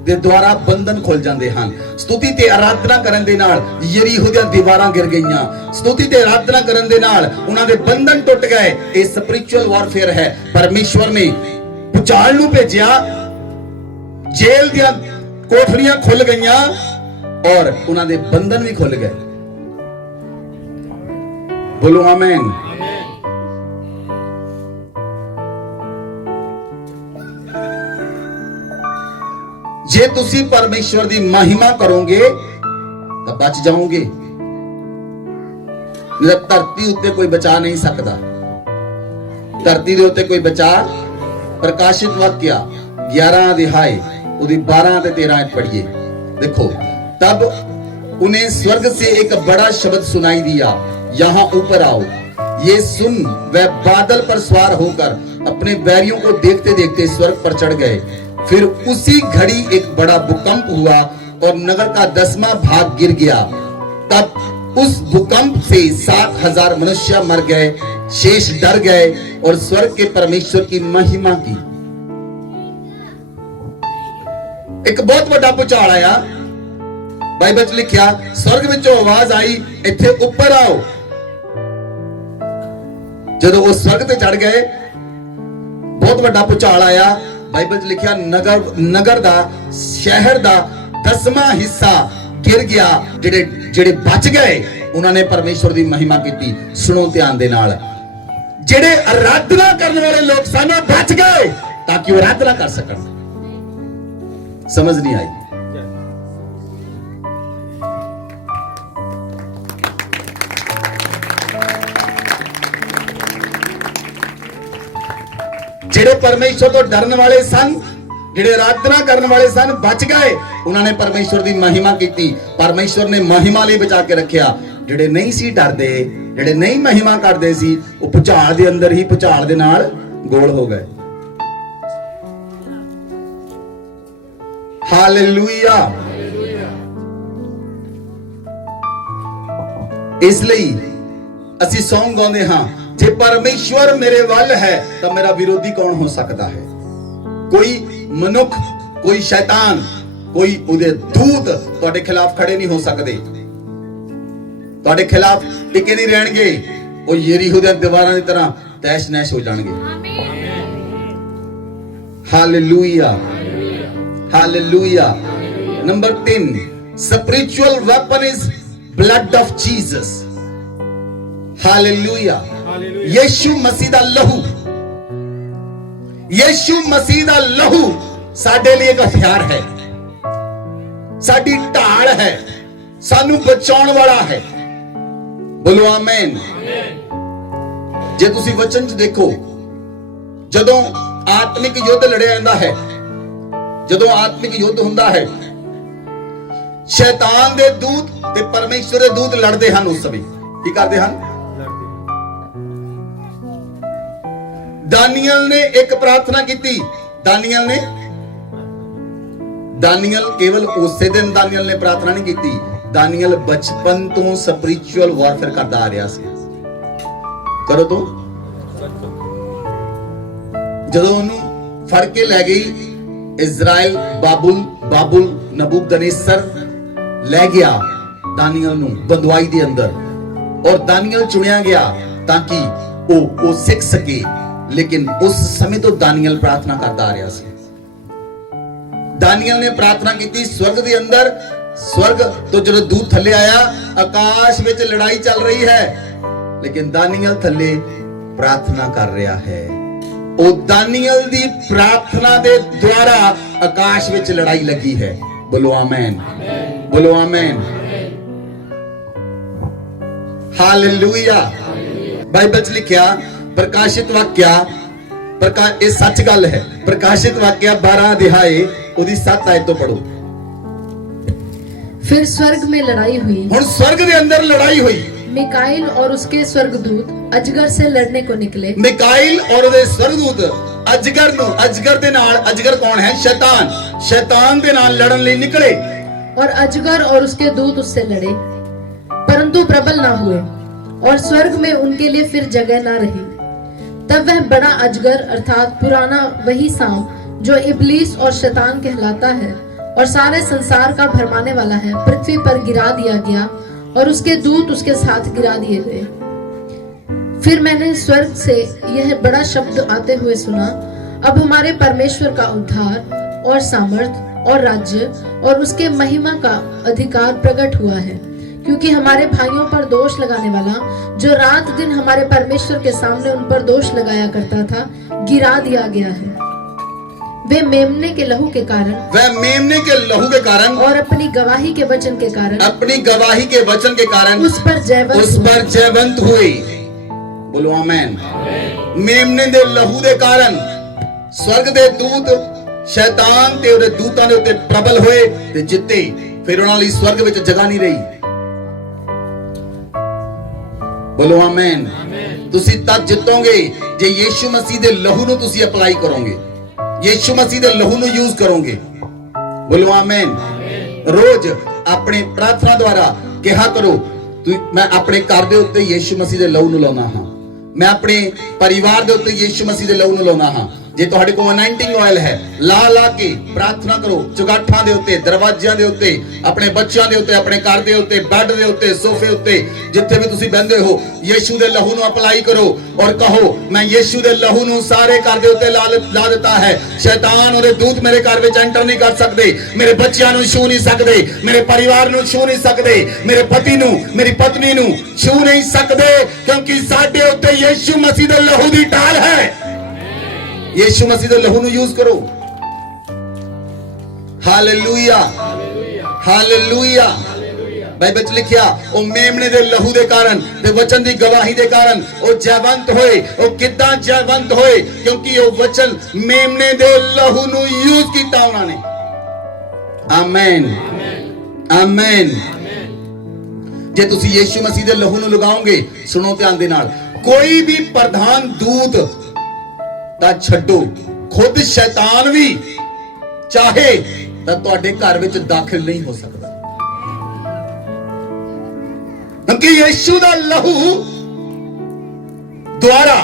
दे द्वारा बंधन खुल जाते हैं। स्तुति ते आराधना करन दे नाल यरीहो दी दीवारां गिर गईयां। स्तुति ते आराधना करन दे नाल उन्हां दे बंधन टुट गए। ये स्पिरिचुअल वॉरफेयर है। परमेश्वर ने पुचाल नूं भेजिया, जेल दी कोठरियां खुल गईयां और उन्हां दे बंधन भी खुल गए। बोलो आमीन। जे तुसी परमेश्वर दी महिमा करोगे तो बच जाओगे। धरती उत्ते कोई बचा नहीं सकता, धरती दे उत्ते कोई बचा। प्रकाशित वाक्य 11 अध्याय उदी 12 ते 13 पढ़िए। देखो, तब उन्हें स्वर्ग से एक बड़ा शब्द सुनाई दिया, यहां ऊपर आओ। ये सुन वह बादल पर सवार होकर अपने बैरियों को देखते देखते स्वर्ग पर चढ़ गए। फिर उसी घड़ी एक बड़ा भूकंप हुआ और नगर का 10वां भाग गिर गया। तब उस भूकंप से 7,000 मनुष्य मर गए, शेष डर गए और स्वर्ग के परमेश्वर की महिमा की। एक बहुत बड़ा भूचाल आया। बाइबल च लिखिया स्वर्ग विचों आवाज आई, इत्थे ऊपर आओ। जदों वो स्वर्ग ते चढ़ गए, बहुत बड़ा भूचाल आया। बाइबल च लिखिया नगर दा, शहर दा 10वां हिस्सा गिर गया। जेड़े जेड़े बच गए उन्होंने परमेश्वर दी महिमा की। सुनो ध्यान दे नाल, जेड़े आराधना करने वाले लोग सन बच गए ताकि वो आराधना कर सकन। समझ नहीं आई? जेड़े परमेश्वर तो डरने वाले सन, जेड़े आराधना करने वाले सन बच गए, उन्होंने परमेश्वर की महिमा की। परमेश्वर ने महिमा लिए बचा के रखा। जेड़े नहीं सी डरदे, जेड़े नहीं महिमा करते सी, वो भुचाल दे अंदर ही भुचाल दे नाल गोल हो गए। ਹਾਲੇਲੂਇਆ। ਇਸ ਲਈ ਅਸੀਂ ਸੌਂਗ ਗਾਉਂਦੇ ਹਾਂ, ਜੇ ਪਰਮੇਸ਼ਵਰ ਮੇਰੇ ਵੱਲ ਹੈ ਤਾਂ ਮੇਰਾ ਵਿਰੋਧੀ ਕੌਣ ਹੋ ਸਕਦਾ ਹੈ? ਕੋਈ ਮਨੁੱਖ, ਕੋਈ ਸ਼ੈਤਾਨ, ਕੋਈ ਉਹਦੇ ਦੂਤ ਤੁਹਾਡੇ ਖਿਲਾਫ ਖੜੇ ਨਹੀਂ ਹੋ ਸਕਦੇ, ਤੁਹਾਡੇ ਖਿਲਾਫ ਟਿਕੇ ਨਹੀਂ ਰਹਿਣਗੇ। ਉਹ ਯਰੀਹੋ ਦੀਆਂ ਦੀਵਾਰਾਂ ਦੀ ਤਰ੍ਹਾਂ ਤੈਸ਼ ਨੈਸ਼ ਹੋ ਜਾਣਗੇ। Hallelujah, hallelujah. Number 3, spiritual weapon is blood of Jesus। Hallelujah. Yeshu Masih ਦਾ ਲਹੂ, ਯीशु ਮਸੀਹ ਦਾ ਲਹੂ ਸਾਡੇ ਲਈ ਇੱਕ ਹਥਿਆਰ ਹੈ, ਸਾਡੀ ਢਾਲ ਹੈ, ਸਾਨੂੰ ਬਚਾਉਣ ਵਾਲਾ ਹੈ। ਬੋਲੋ ਆਮੇਨ। ਜੇ ਤੁਸੀਂ ਵਚਨ ਚ ਦੇਖੋ, ਜਦੋਂ ਆਤਮਿਕ ਯੁੱਧ ਲੜਿਆ ਜਾਂਦਾ ਹੈ, ਜਦੋਂ ਆਤਮਿਕ ਯੁੱਧ ਹੁੰਦਾ ਹੈ, ਸ਼ੈਤਾਨ ਦੇ ਦੂਤ ਤੇ ਪਰਮੇਸ਼ਵਰ ਦੇ ਦੂਤ ਲੜਦੇ ਹਨ। ਉਸ ਸਮੇਂ ਕੀ ਕਰਦੇ ਹਨ? ਦਾਨੀਏਲ ਨੇ ਇੱਕ ਪ੍ਰਾਰਥਨਾ ਕੀਤੀ। ਦਾਨੀਏਲ ਕੇਵਲ ਉਸੇ ਦਿਨ ਦਾਨੀਏਲ ਨੇ ਪ੍ਰਾਰਥਨਾ ਨਹੀਂ ਕੀਤੀ। ਦਾਨੀਏਲ ਬਚਪਨ ਤੋਂ ਸਪਿਰਿਚੁਅਲ ਵਾਰਫੇਅਰ ਕਰਦਾ ਆ ਰਿਹਾ ਸੀ। ਕਰੋ ਤੋਂ ਜਦੋਂ ਉਹਨੂੰ ਫੜ ਕੇ ਲੈ ਗਈ ਇਜ਼ਰਾਈਲ, ਬਾਬੁਲ ਨਬੂਕਦਨੇਸਰ ਲੈ ਗਿਆ ਦਾਨੀਏਲ ਨੂੰ ਬੰਦਵਾਈ ਦੇ ਅੰਦਰ, ਔਰ ਦਾਨੀਏਲ ਚੁਣਿਆ ਗਿਆ ਤਾਂ ਕਿ ਉਹ ਸਿੱਖ ਸਕੇ। ਲੇਕਿਨ ਉਸ ਸਮੇਂ ਤੋਂ ਦਾਨੀਏਲ ਪ੍ਰਾਰਥਨਾ ਕਰਦਾ ਆ ਰਿਹਾ ਸੀ। ਦਾਨੀਏਲ ਨੇ ਪ੍ਰਾਰਥਨਾ ਕੀਤੀ ਸਵਰਗ ਦੇ ਅੰਦਰ। ਸਵਰਗ ਤੋਂ ਜਦੋਂ ਦੂਤ ਥੱਲੇ ਆਇਆ, ਆਕਾਸ਼ ਵਿੱਚ ਲੜਾਈ ਚੱਲ ਰਹੀ ਹੈ, ਲੇਕਿਨ ਦਾਨੀਏਲ ਥੱਲੇ ਪ੍ਰਾਰਥਨਾ ਕਰ ਰਿਹਾ ਹੈ। ਉਹ ਦਾਨੀਏਲ ਦੀ ਪ੍ਰਾਰਥਨਾ ਦੇ ਦੁਆਰਾ ਆਕਾਸ਼ ਵਿੱਚ ਲੜਾਈ ਲੱਗੀ ਹੈ। ਬੋਲੋ ਆਮੇਨ, ਬੋਲੋ ਆਮੇਨ, ਹਾਲੇਲੂਇਆ। ਬਾਈਬਲ 'ਚ ਲਿਖਿਆ ਪ੍ਰਕਾਸ਼ਿਤ ਵਾਕਿਆ, ਇਹ ਸੱਚ ਗੱਲ ਹੈ। ਪ੍ਰਕਾਸ਼ਿਤ ਵਾਕਿਆ 12 ਅਧਿਆਏ ਉਹਦੀ 7 ਆਇਤ ਤੋਂ ਪੜੋ। फिर स्वर्ग में लड़ाई हुई। ਹੁਣ स्वर्ग ਦੇ ਅੰਦਰ ਲੜਾਈ ਹੋਈ। मिकाइल और उसके स्वर्गदूत अजगर से लड़ने को निकले। ਮਿਕਾਇਲ ਔਰ ਉਹਦੇ ਸਵਰਗਦੂਤ ਅਜਗਰ ਨੂੰ, ਅਜਗਰ ਦੇ ਨਾਲ, ਅਜਗਰ ਕੌਣ ਹੈ? ਸ਼ੈਤਾਨ ਦੇ ਨਾਲ ਲੜਨ ਲਈ ਨਿਕਲੇ। और अजगर और उसके दूत उससे लड़े, परंतु प्रबल ना हुए, और स्वर्ग में उनके लिए फिर जगह ना रही। तब वह बड़ा अजगर अर्थात पुराना वही सांप जो इब्लीस और शैतान कहलाता है और सारे संसार का भरमाने वाला है, पृथ्वी पर गिरा दिया गया और उसके दूत उसके साथ गिरा दिए गए। फिर मैंने स्वर्ग से यह बड़ा शब्द आते हुए सुना, अब हमारे परमेश्वर का उद्धार और सामर्थ और राज्य और उसके महिमा का अधिकार प्रकट हुआ है, क्योंकि हमारे भाइयों पर दोष लगाने वाला, जो रात दिन हमारे परमेश्वर के सामने उन पर दोष लगाया करता था, गिरा दिया गया है। वे मेमने के लहू के कारण, और अपनी गवाही के वचन के कारण, उस पर जयवंत हुए। बोलो आमेन। मेमने दे लहू दे कारण स्वर्ग दे दूत शैतान ते ਉਹਦੇ ਦੂਤਾਂ ਦੇ ਉੱਤੇ ਪ੍ਰਬਲ ਹੋਏ ਤੇ ਜਿੱਤੇ। ਫਿਰ ਉਹਨਾਂ ਲਈ स्वर्ग ਵਿੱਚ ਜਗ੍ਹਾ ਨਹੀਂ ਰਹੀ। ਬੋਲੋ ਆਮੇਨ। ਤੁਸੀਂ ਤਦ ਜਿੱਤੋਗੇ ਜੇ ਯੀਸ਼ੂ ਮਸੀਹ ਦੇ ਲਹੂ ਨੂੰ ਤੁਸੀਂ ਅਪਲਾਈ ਕਰੋਗੇ, ਯੀਸ਼ੂ ਮਸੀਹ ਦੇ ਲਹੂ ਨੂੰ ਯੂਜ਼ ਕਰੋਗੇ। ਬੋਲੋ ਆਮੇਨ। ਰੋਜ਼ ਆਪਣੇ ਪ੍ਰਾਰਥਨਾ ਦੁਆਰਾ ਕਿਹਾ ਕਰੋ, ਮੈਂ ਆਪਣੇ ਘਰ ਦੇ ਉੱਤੇ ਯੀਸ਼ੂ ਮਸੀਹ ਦੇ ਲਹੂ ਨੂੰ ਲਾਉਣਾ ਹਾਂ, ਮੈਂ ਆਪਣੇ ਪਰਿਵਾਰ ਦੇ ਉੱਤੇ ਯੀਸ਼ੂ ਮਸੀਹ ਦੇ ਲਹੂ ਨੂੰ ਲਾਉਣਾ ਹਾਂ। ਜੇ ਤੁਹਾਡੇ ਕੋਲ ਅਨਾਇੰਟਿੰਗ ਆਇਲ ਹੈ, ਲਾ ਕੇ ਪ੍ਰਾਰਥਨਾ ਕਰੋ ਚੁਗਾਠਾਂ ਦੇ ਉੱਤੇ, ਦਰਵਾਜ਼ਿਆਂ ਦੇ ਉੱਤੇ, ਆਪਣੇ ਬੱਚਿਆਂ ਦੇ ਉੱਤੇ, ਆਪਣੇ ਘਰ ਦੇ ਉੱਤੇ, ਬੈੱਡ ਦੇ ਉੱਤੇ, ਸੋਫੇ ਉੱਤੇ, ਜਿੱਥੇ ਵੀ ਤੁਸੀਂ ਬੈਠਦੇ ਹੋ, ਯੀਸ਼ੂ ਦੇ ਲਹੂ ਨੂੰ ਅਪਲਾਈ ਕਰੋ ਔਰ ਕਹੋ, ਮੈਂ ਯੀਸ਼ੂ ਦੇ ਲਹੂ ਨੂੰ ਸਾਰੇ ਘਰ ਦੇ ਉੱਤੇ ਲਾ ਦਿੱਤਾ ਹੈ। ਸ਼ੈਤਾਨ ਉਹਦੇ ਦੂਤ ਮੇਰੇ ਘਰ ਵਿੱਚ ਐਂਟਰ ਨਹੀਂ ਕਰ ਸਕਦੇ, ਮੇਰੇ ਬੱਚਿਆਂ ਨੂੰ ਛੂ ਨਹੀਂ ਸਕਦੇ, ਮੇਰੇ ਪਰਿਵਾਰ ਨੂੰ ਛੂ ਨਹੀਂ ਸਕਦੇ, ਮੇਰੇ ਪਤੀ ਨੂੰ, ਮੇਰੀ ਪਤਨੀ ਨੂੰ ਛੂ ਨਹੀਂ ਸਕਦੇ, ਕਿਉਂਕਿ ਸਾਡੇ ਉੱਤੇ ਯੀਸ਼ੂ ਮਸੀਹ ਦੇ ਲਹੂ ਦੀ ਢਾਲ ਹੈ। ਯੀਸ਼ੂ ਮਸੀਹ ਦੇ ਲਹੂ ਨੂੰ ਯੂਜ਼ ਕਰੋ। Hallelujah, hallelujah. ਬਾਈਬਲ ਚ ਲਿਖਿਆ, ਉਹ ਮੇਮਣੇ ਦੇ ਲਹੂ ਦੇ ਕਾਰਨ ਤੇ ਵਚਨ ਦੀ ਗਵਾਹੀ ਦੇ ਕਾਰਨ ਉਹ ਜੈਵੰਤ ਹੋਏ। ਉਹ ਕਿੱਦਾਂ ਜੈਵੰਤ ਹੋਏ? ਕਿਉਂਕਿ ਉਹ ਵਚਨ ਮੇਮਣੇ ਦੇ ਲਹੂ ਨੂੰ ਯੂਜ਼ ਕੀਤਾ ਉਹਨਾਂ ਨੇ। Amen, amen. ਜੇ ਤੁਸੀਂ ਯੀਸ਼ੂ ਮਸੀਹ ਦੇ ਲਹੂ ਨੂੰ ਲਗਾਓਗੇ, ਸੁਣੋ ਧਿਆਨ ਦੇ ਨਾਲ, ਕੋਈ ਵੀ ਪ੍ਰਧਾਨ ਦੂਤ ਤਾਂ ਛੱਡੋ, ਖੁਦ ਸ਼ੈਤਾਨ ਵੀ ਚਾਹੇ ਤਾਂ ਤੁਹਾਡੇ ਘਰ ਵਿੱਚ ਦਾਖਲ ਨਹੀਂ ਹੋ ਸਕਦਾ, ਕਿਉਂਕਿ ਯਿਸੂ ਦਾ ਲਹੂ ਦੁਆਰਾ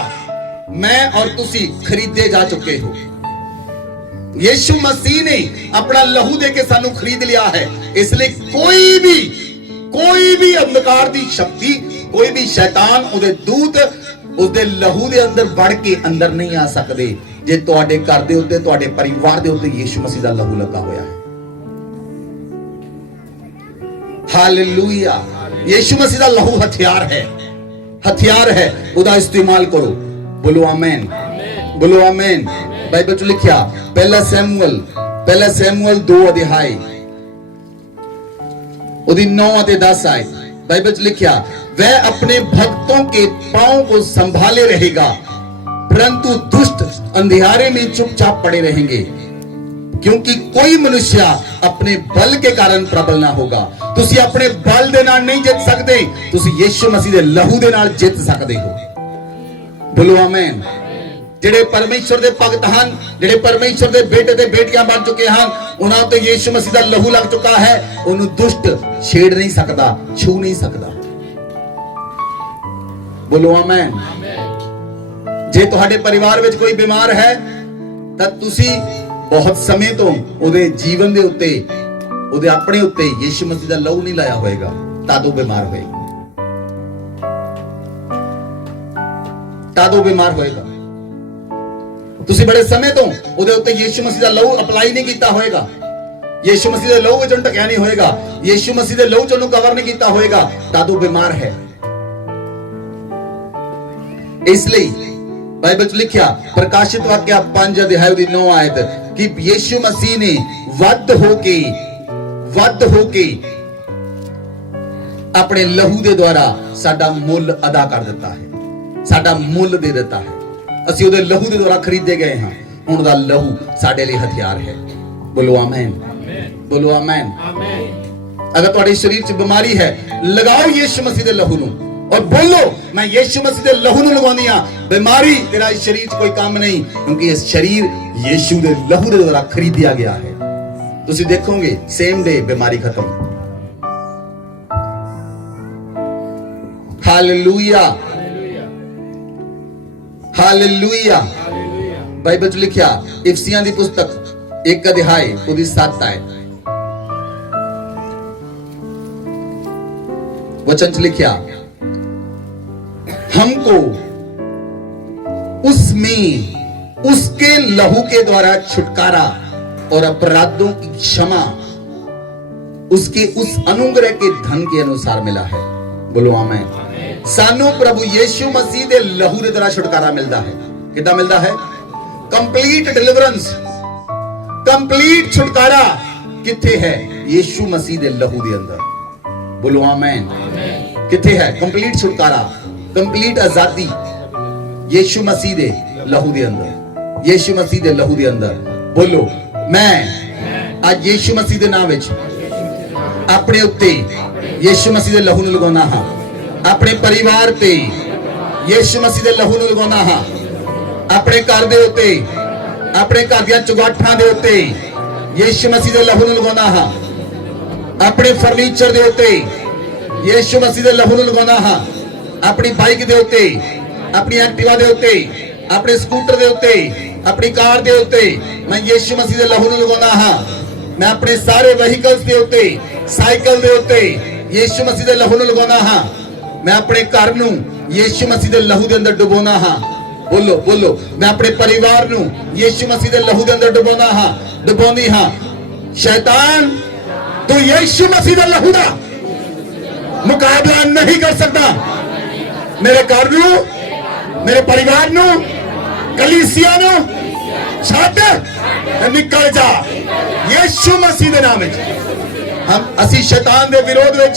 मैं और तुसी खरीदे जा चुके हो। यीशु मसीह ने अपना लहू देके सानू खरीद लिया है, इसलिए कोई भी अंधकार दी शक्ति, कोई भी शैतान, उहदे दूत उसदे लहू दे अंदर बढ़ के अंदर नहीं आ सकते जे तुहाडे घर दे उत्ते, तुहाडे परिवार दे उत्ते यीशु मसीह दा लहू लगा होया है। हालेलुया। यीशु मसीह दा लहू हथियार है, हथियार है, उदा इस्तेमाल करो। बोलो आमेन, बोलो आमेन। बाइबल च लिखिया पहला सैमुअल 2 अध्याय उदी 9 और 10 आयत, बाइबल च लिखिया वह अपने भक्तों के पांव को संभाले रहेगा, परंतु दुष्ट अंधियारे में चुपचाप पड़े रहेंगे, क्योंकि कोई मनुष्य अपने बल के कारण प्रबल ना होगा। तुसी अपने बल दे नाल नहीं जित सकते, तुसी यीशु मसीह दे लहू दे नाल जित सकते हो। बोलो आमेन। ਜਿਹੜੇ ਪਰਮੇਸ਼ਰ ਦੇ ਭਗਤ ਹਨ, ਜਿਹੜੇ ਪਰਮੇਸ਼ਰ ਦੇ ਬੇਟੇ ਤੇ ਬੇਟੀਆਂ ਬਣ ਚੁੱਕੇ ਹਨ, ਉਹਨਾਂ ਉੱਤੇ ਯੀਸ਼ੂ ਮਸੀਹ ਦਾ ਲਹੂ ਲੱਗ ਚੁੱਕਾ ਹੈ, ਉਹਨੂੰ ਦੁਸ਼ਟ ਛੇੜ ਨਹੀਂ ਸਕਦਾ, ਛੂ ਨਹੀਂ ਸਕਦਾ। ਬੋਲੋ ਆਮੇਨ। ਜੇ ਤੁਹਾਡੇ ਪਰਿਵਾਰ ਵਿੱਚ ਕੋਈ ਬਿਮਾਰ ਹੈ ਤਾਂ ਤੁਸੀਂ ਬਹੁਤ ਸਮੇਂ ਤੋਂ ਉਹਦੇ ਜੀਵਨ ਦੇ ਉੱਤੇ, ਉਹਦੇ ਆਪਣੇ ਉੱਤੇ ਯੀਸ਼ੂ ਮਸੀਹ ਦਾ ਲਹੂ ਨਹੀਂ ਲਾਇਆ ਹੋਏਗਾ, ਤਾਂ ਉਹ ਬਿਮਾਰ ਹੋਏਗਾ, ਤਾਂ ਉਹ ਬਿਮਾਰ ਹੋਏਗਾ। ਤੁਸੀਂ ਬੜੇ ਸਮੇਂ ਤੋਂ ਉਹਦੇ ਉੱਤੇ ਯੀਸ਼ੂ ਮਸੀਹ ਦਾ ਲਹੂ ਅਪਲਾਈ ਨਹੀਂ ਕੀਤਾ ਹੋਏਗਾ, ਯੀਸ਼ੂ ਮਸੀਹ ਦੇ ਲਹੂ ਵਿੱਚੋਂ ਟਕਿਆ ਨਹੀਂ ਹੋਏਗਾ, ਯੀਸ਼ੂ ਮਸੀਹ ਦੇ ਲਹੂ ਚ ਉਹਨੂੰ ਕਵਰ ਨਹੀਂ ਕੀਤਾ ਹੋਏਗਾ, ਤਾਂ ਉਹ ਬਿਮਾਰ ਹੈ। ਇਸ ਲਈ ਬਾਈਬਲ ਚ ਲਿਖਿਆ ਪ੍ਰਕਾਸ਼ਿਤ ਵਾਕਿਆ 5 ਅਧਿਆਇ ਦੀ 9 ਆਇਤ ਕਿ ਯੀਸ਼ੂ ਮਸੀਹ ਨੇ ਵੱਧ ਹੋ ਕੇ ਆਪਣੇ ਲਹੂ ਦੇ ਦੁਆਰਾ ਸਾਡਾ ਮੁੱਲ ਅਦਾ ਕਰ ਦਿੱਤਾ ਹੈ, ਸਾਡਾ ਮੁੱਲ ਦੇ ਦਿੱਤਾ ਹੈ। ਅਸੀਂ ਉਹਦੇ ਲਹੂ ਦੇ ਦੁਆਰਾ ਖਰੀਦੇ ਗਏ ਹਾਂ, ਹੁਣ ਦਾ ਲਹੂ ਸਾਡੇ ਲਈ ਹਥਿਆਰ ਹੈ। ਬੋਲੋ ਆਮੇਨ, ਬੋਲੋ ਆਮੇਨ। ਅਗਰ ਤੁਹਾਡੇ ਸਰੀਰ 'ਚ ਬਿਮਾਰੀ ਹੈ, ਲਗਾਓ ਯੀਸ਼ੂ ਮਸੀਹ ਦੇ ਲਹੂ ਨੂੰ और बोलो मैं यीशु मसीह दे लहू ਨੂੰ ਲਗਾਉਂਦੀ ਆ। ਬਿਮਾਰੀ ਤੇਰਾ ਇਸ ਸਰੀਰ 'ਚ ਕੋਈ ਕੰਮ ਨਹੀਂ, ਕਿਉਂਕਿ ਇਸ ਸਰੀਰ ਯੀਸ਼ੂ ਦੇ ਲਹੂ ਦੇ ਦੁਆਰਾ ਖਰੀਦਿਆ ਗਿਆ ਹੈ। ਤੁਸੀਂ ਦੇਖੋਗੇ ਸੇਮ ਡੇ ਬਿਮਾਰੀ ਖਤਮ। Hallelujah, hallelujah. ਬਾਈਬਲ 'ਚ ਲਿਖਿਆ ਇਫਸੀਆਂ ਦੀ ਪੁਸਤਕ 1 ਅਧਿਆਇ ਉਹਦੀ 7 ਆਇਤ वचन च लिखा हमको उसमें उसके लहू के द्वारा छुटकारा और अपराधों की क्षमा उसके उस अनुग्रह के धन के अनुसार मिला है। बोलो आमीन। सानू प्रभु यीशु मसीह दे लहू दे द्वारा छुटकारा मिलता है। कितना मिलता है? कंप्लीट डिलीवरेंस, कंप्लीट छुटकारा किथे है? यीशु मसीह दे लहू दे अंदर। बोलो आमीन। किथे है कंप्लीट छुटकारा, कंप्लीट आजादी? यीशु मसीह दे लहू दे अंदर, यीशु मसीह दे लहू दे अंदर। बोलो मैं आज यीशु मसीह दे नाम विच अपने उत्ते यीशु मसीह दे लहू नूं लगाउणा हां, अपने परिवार ते यीशु मसीह दे लहू नूं लगाउणा हां, अपने घर दे उत्ते, अपने घर दियां चुगाठां दे उत्ते यीशु मसीह दे लहू नूं लगाउणा हां, अपने फर्नीचर दे उत्ते यीशु मसीह दे लहू नूं लगाउणा हां, अपनी बाइक दे उत्ते, अपनी एक्टिवा दे उत्ते, अपने स्कूटर दे उत्ते, अपनी कार दे उत्ते मैं यीशु मसीह दे लहू नूं लगाउणा हां। मैं अपने सारे व्हीकल्स दे उत्ते, साइकिल दे उत्ते यीशु मसीह दे लहू नूं लगाउणा हां। मैं अपने घर नूं यीशु मसीह दे लहू दे अंदर डुबोना हां। बोलो बोलो मैं अपने परिवार नूं यीशु मसीह दे लहू दे अंदर डुबोना हां, डुबोंदी हां। शैतान तू यीशु मसीह दे लहू दा मुकाबला नहीं कर सकता। मेरे घर नूं, मेरे परिवार नूं, कलीसिया नूं छੱਡ निकल जा यीशु मसीह दे नाम विच। हम असी शैतान दे विरोध विच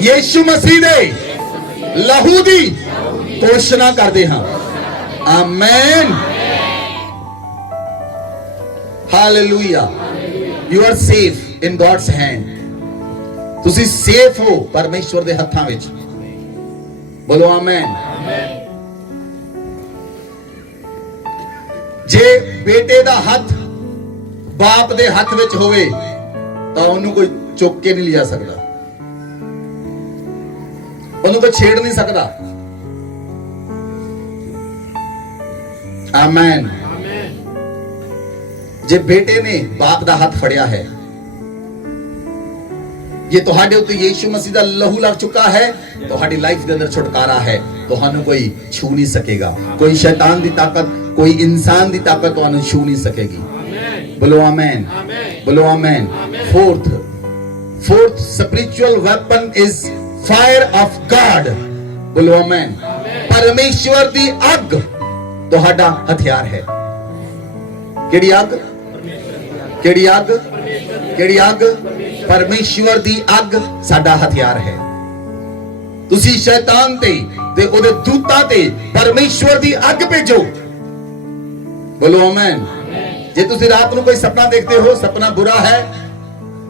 यीशु मसीह दे लहू दी घोषणा करदे हां। आमीन, hallelujah. You are safe in God's hand. ਤੁਸੀਂ ਸੇਫ ਹੋ ਪਰਮੇਸ਼ਵਰ ਦੇ ਹੱਥਾਂ ਵਿੱਚ। ਬੋਲੋ ਆਮੇਨ। ਜੇ ਬੇਟੇ ਦਾ ਹੱਥ ਬਾਪ ਦੇ ਹੱਥ ਵਿੱਚ ਹੋਵੇ ਤਾਂ ਉਹਨੂੰ ਕੋਈ ਚੁੱਕ ਕੇ ਨਹੀਂ ਲਿਜਾ ਸਕਦਾ, ਉਹਨੂੰ ਕੋਈ ਛੇੜ ਨਹੀਂ ਸਕਦਾ। ਆਮੇਨ। ਜੇ ਬੇਟੇ ਨੇ ਬਾਪ ਦਾ ਹੱਥ ਫੜਿਆ ਹੈ, ਜੇ ਤੁਹਾਡੇ ਉੱਤੇ ਯੀਸ਼ੂ ਮਸੀਹ ਦਾ ਲਹੂ ਲੱਗ ਚੁੱਕਾ ਹੈ, ਤੁਹਾਡੀ ਲਾਈਫ ਦੇ ਅੰਦਰ ਛੁਟਕਾਰਾ ਹੈ, ਤੁਹਾਨੂੰ ਕੋਈ ਛੂ ਨਹੀਂ ਸਕੇਗਾ। ਕੋਈ ਸ਼ੈਤਾਨ ਦੀ ਤਾਕਤ, ਕੋਈ ਇਨਸਾਨ ਦੀ ਤਾਕਤ ਤੁਹਾਨੂੰ ਛੂ ਨਹੀਂ ਸਕੇਗੀ। बोलो आमेन, बोलो amen. Fourth spiritual weapon is fire of God. बोलो आमेन। परमेश्वर दी अग तुहाडा हथियार है। केड़ी अग? केड़ी अग? केड़ी अग? परमेश्वर दी अग साडा हथियार है। तुसी शैतान ते ओदे दूतां ते परमेश्वर दी अग भेजो। बोलो आमेन। जे तुसी रात ਨੂੰ कोई सपना देखते हो, सपना बुरा है,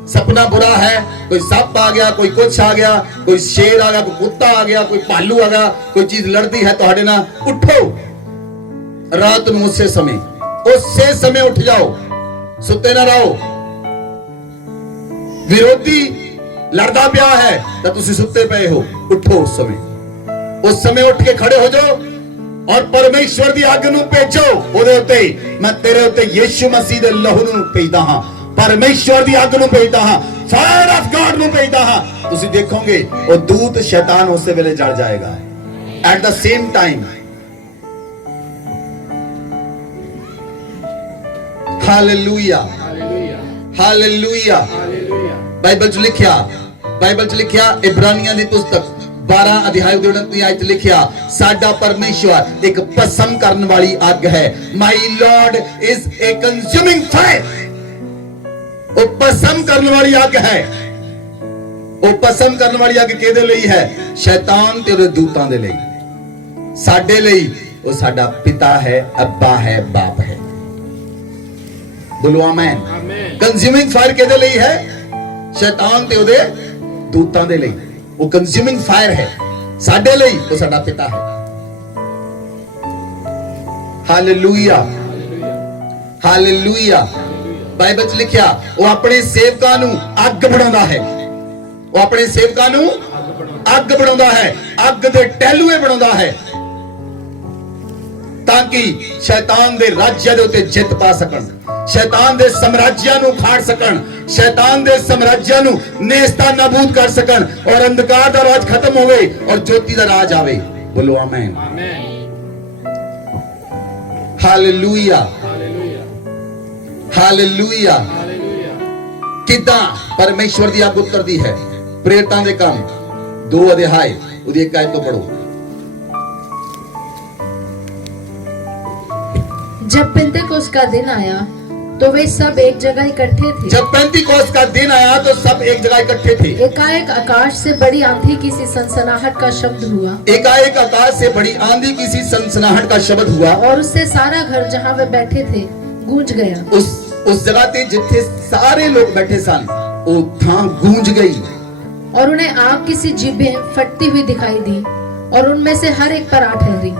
सपना बुरा है, कोई सप आ गया, कोई कुछ आ गया, कोई शेर आ गया, कोई कुत्ता आ गया, कोई भालू आ गया, कोई चीज लड़ती है ਤੁਹਾਡੇ ਨਾਲ, उठो रात ਨੂੰ उसे समय उठ जाओ, सुते ना रहो। विरोधी लड़दा पिया है तो तुसी सुते पे हो, उठो उस समय उठ के खड़े हो जाओ और परमेश्वर दी अग नूं भेजो। ओदे उत्ते मैं तेरे उत्ते यीशु मसीह दे लहू नूं भेजदा हां, परमेश्वर दी अग नूं भेजदा हां, फायर ऑफ गॉड नूं भेजदा हां। तुसी देखोगे वो दूत शैतान उस वेले जल जाएगा at the same time. Hallelujah, hallelujah. Bible च लिखिया इब्रानियां दी पुस्तक 12 अध्याय दे 29 आयत लिखिया, साडा परमेश्वर एक पसम करने वाली आग है। My lord is a consuming fire. वो पसम करने वाली आग है। वो पसम करने वाली आग किहदे लई है? शैतान ते उहदे दूतां दे लई। साडे लई वो साडा पिता है, अब्बा है, बाप है। बोलो आमेन। कंज्यूमिंग फायर किहदे लई है? शैतान ते उहदे दूतां दे लई। वो कंज्यूमिंग फायर है। साडे लई वो साडा पिता है। Hallelujah, hallelujah. बाइबल च लिखिया वो अपने सेवकां नूं अग बनाउंदा है। वो अपने सेवकां नूं अग बनाउंदा है, अग दे टहलुए बनाउंदा है, ताकि शैतान दे राज्य दे उत्ते जित पा सकन, शैतान दे साम्राज्यां नूं खाड़ सकन, शैतान दे साम्राज्यां नूं नेस्ता नाबूद कर सकन और अंधकार दा राज खत्म होवे और ज्योति दा राज आवे। बोलो आमीन, हालेलुया, हालेलुया। किदां परमेश्वर दी अग उतरदी है? प्रेरितां दे काम 2 अध्याय उदी 1 आयत तो पढ़ो। जब पेंतेकोस्त का दिन आया तो वे सब एक जगह इकट्ठे थे। जब पेंतीकोस्त का दिन आया तो सब एक जगह इकट्ठे थे। एकाएक आकाश से बड़ी आंधी की सी सनसनाहट का शब्द हुआ। एकाएक आकाश से बड़ी आंधी की सी सनसनाहट का शब्द हुआ और उससे सारा घर जहाँ वे बैठे थे गूंज गया। उस जगह ते जिथे सारे लोग बैठे सन वो थां गूंज गई और उन्हें आग की सी जीभें फटती हुई दिखाई दी और उनमें से हर एक पर आ ठहरी।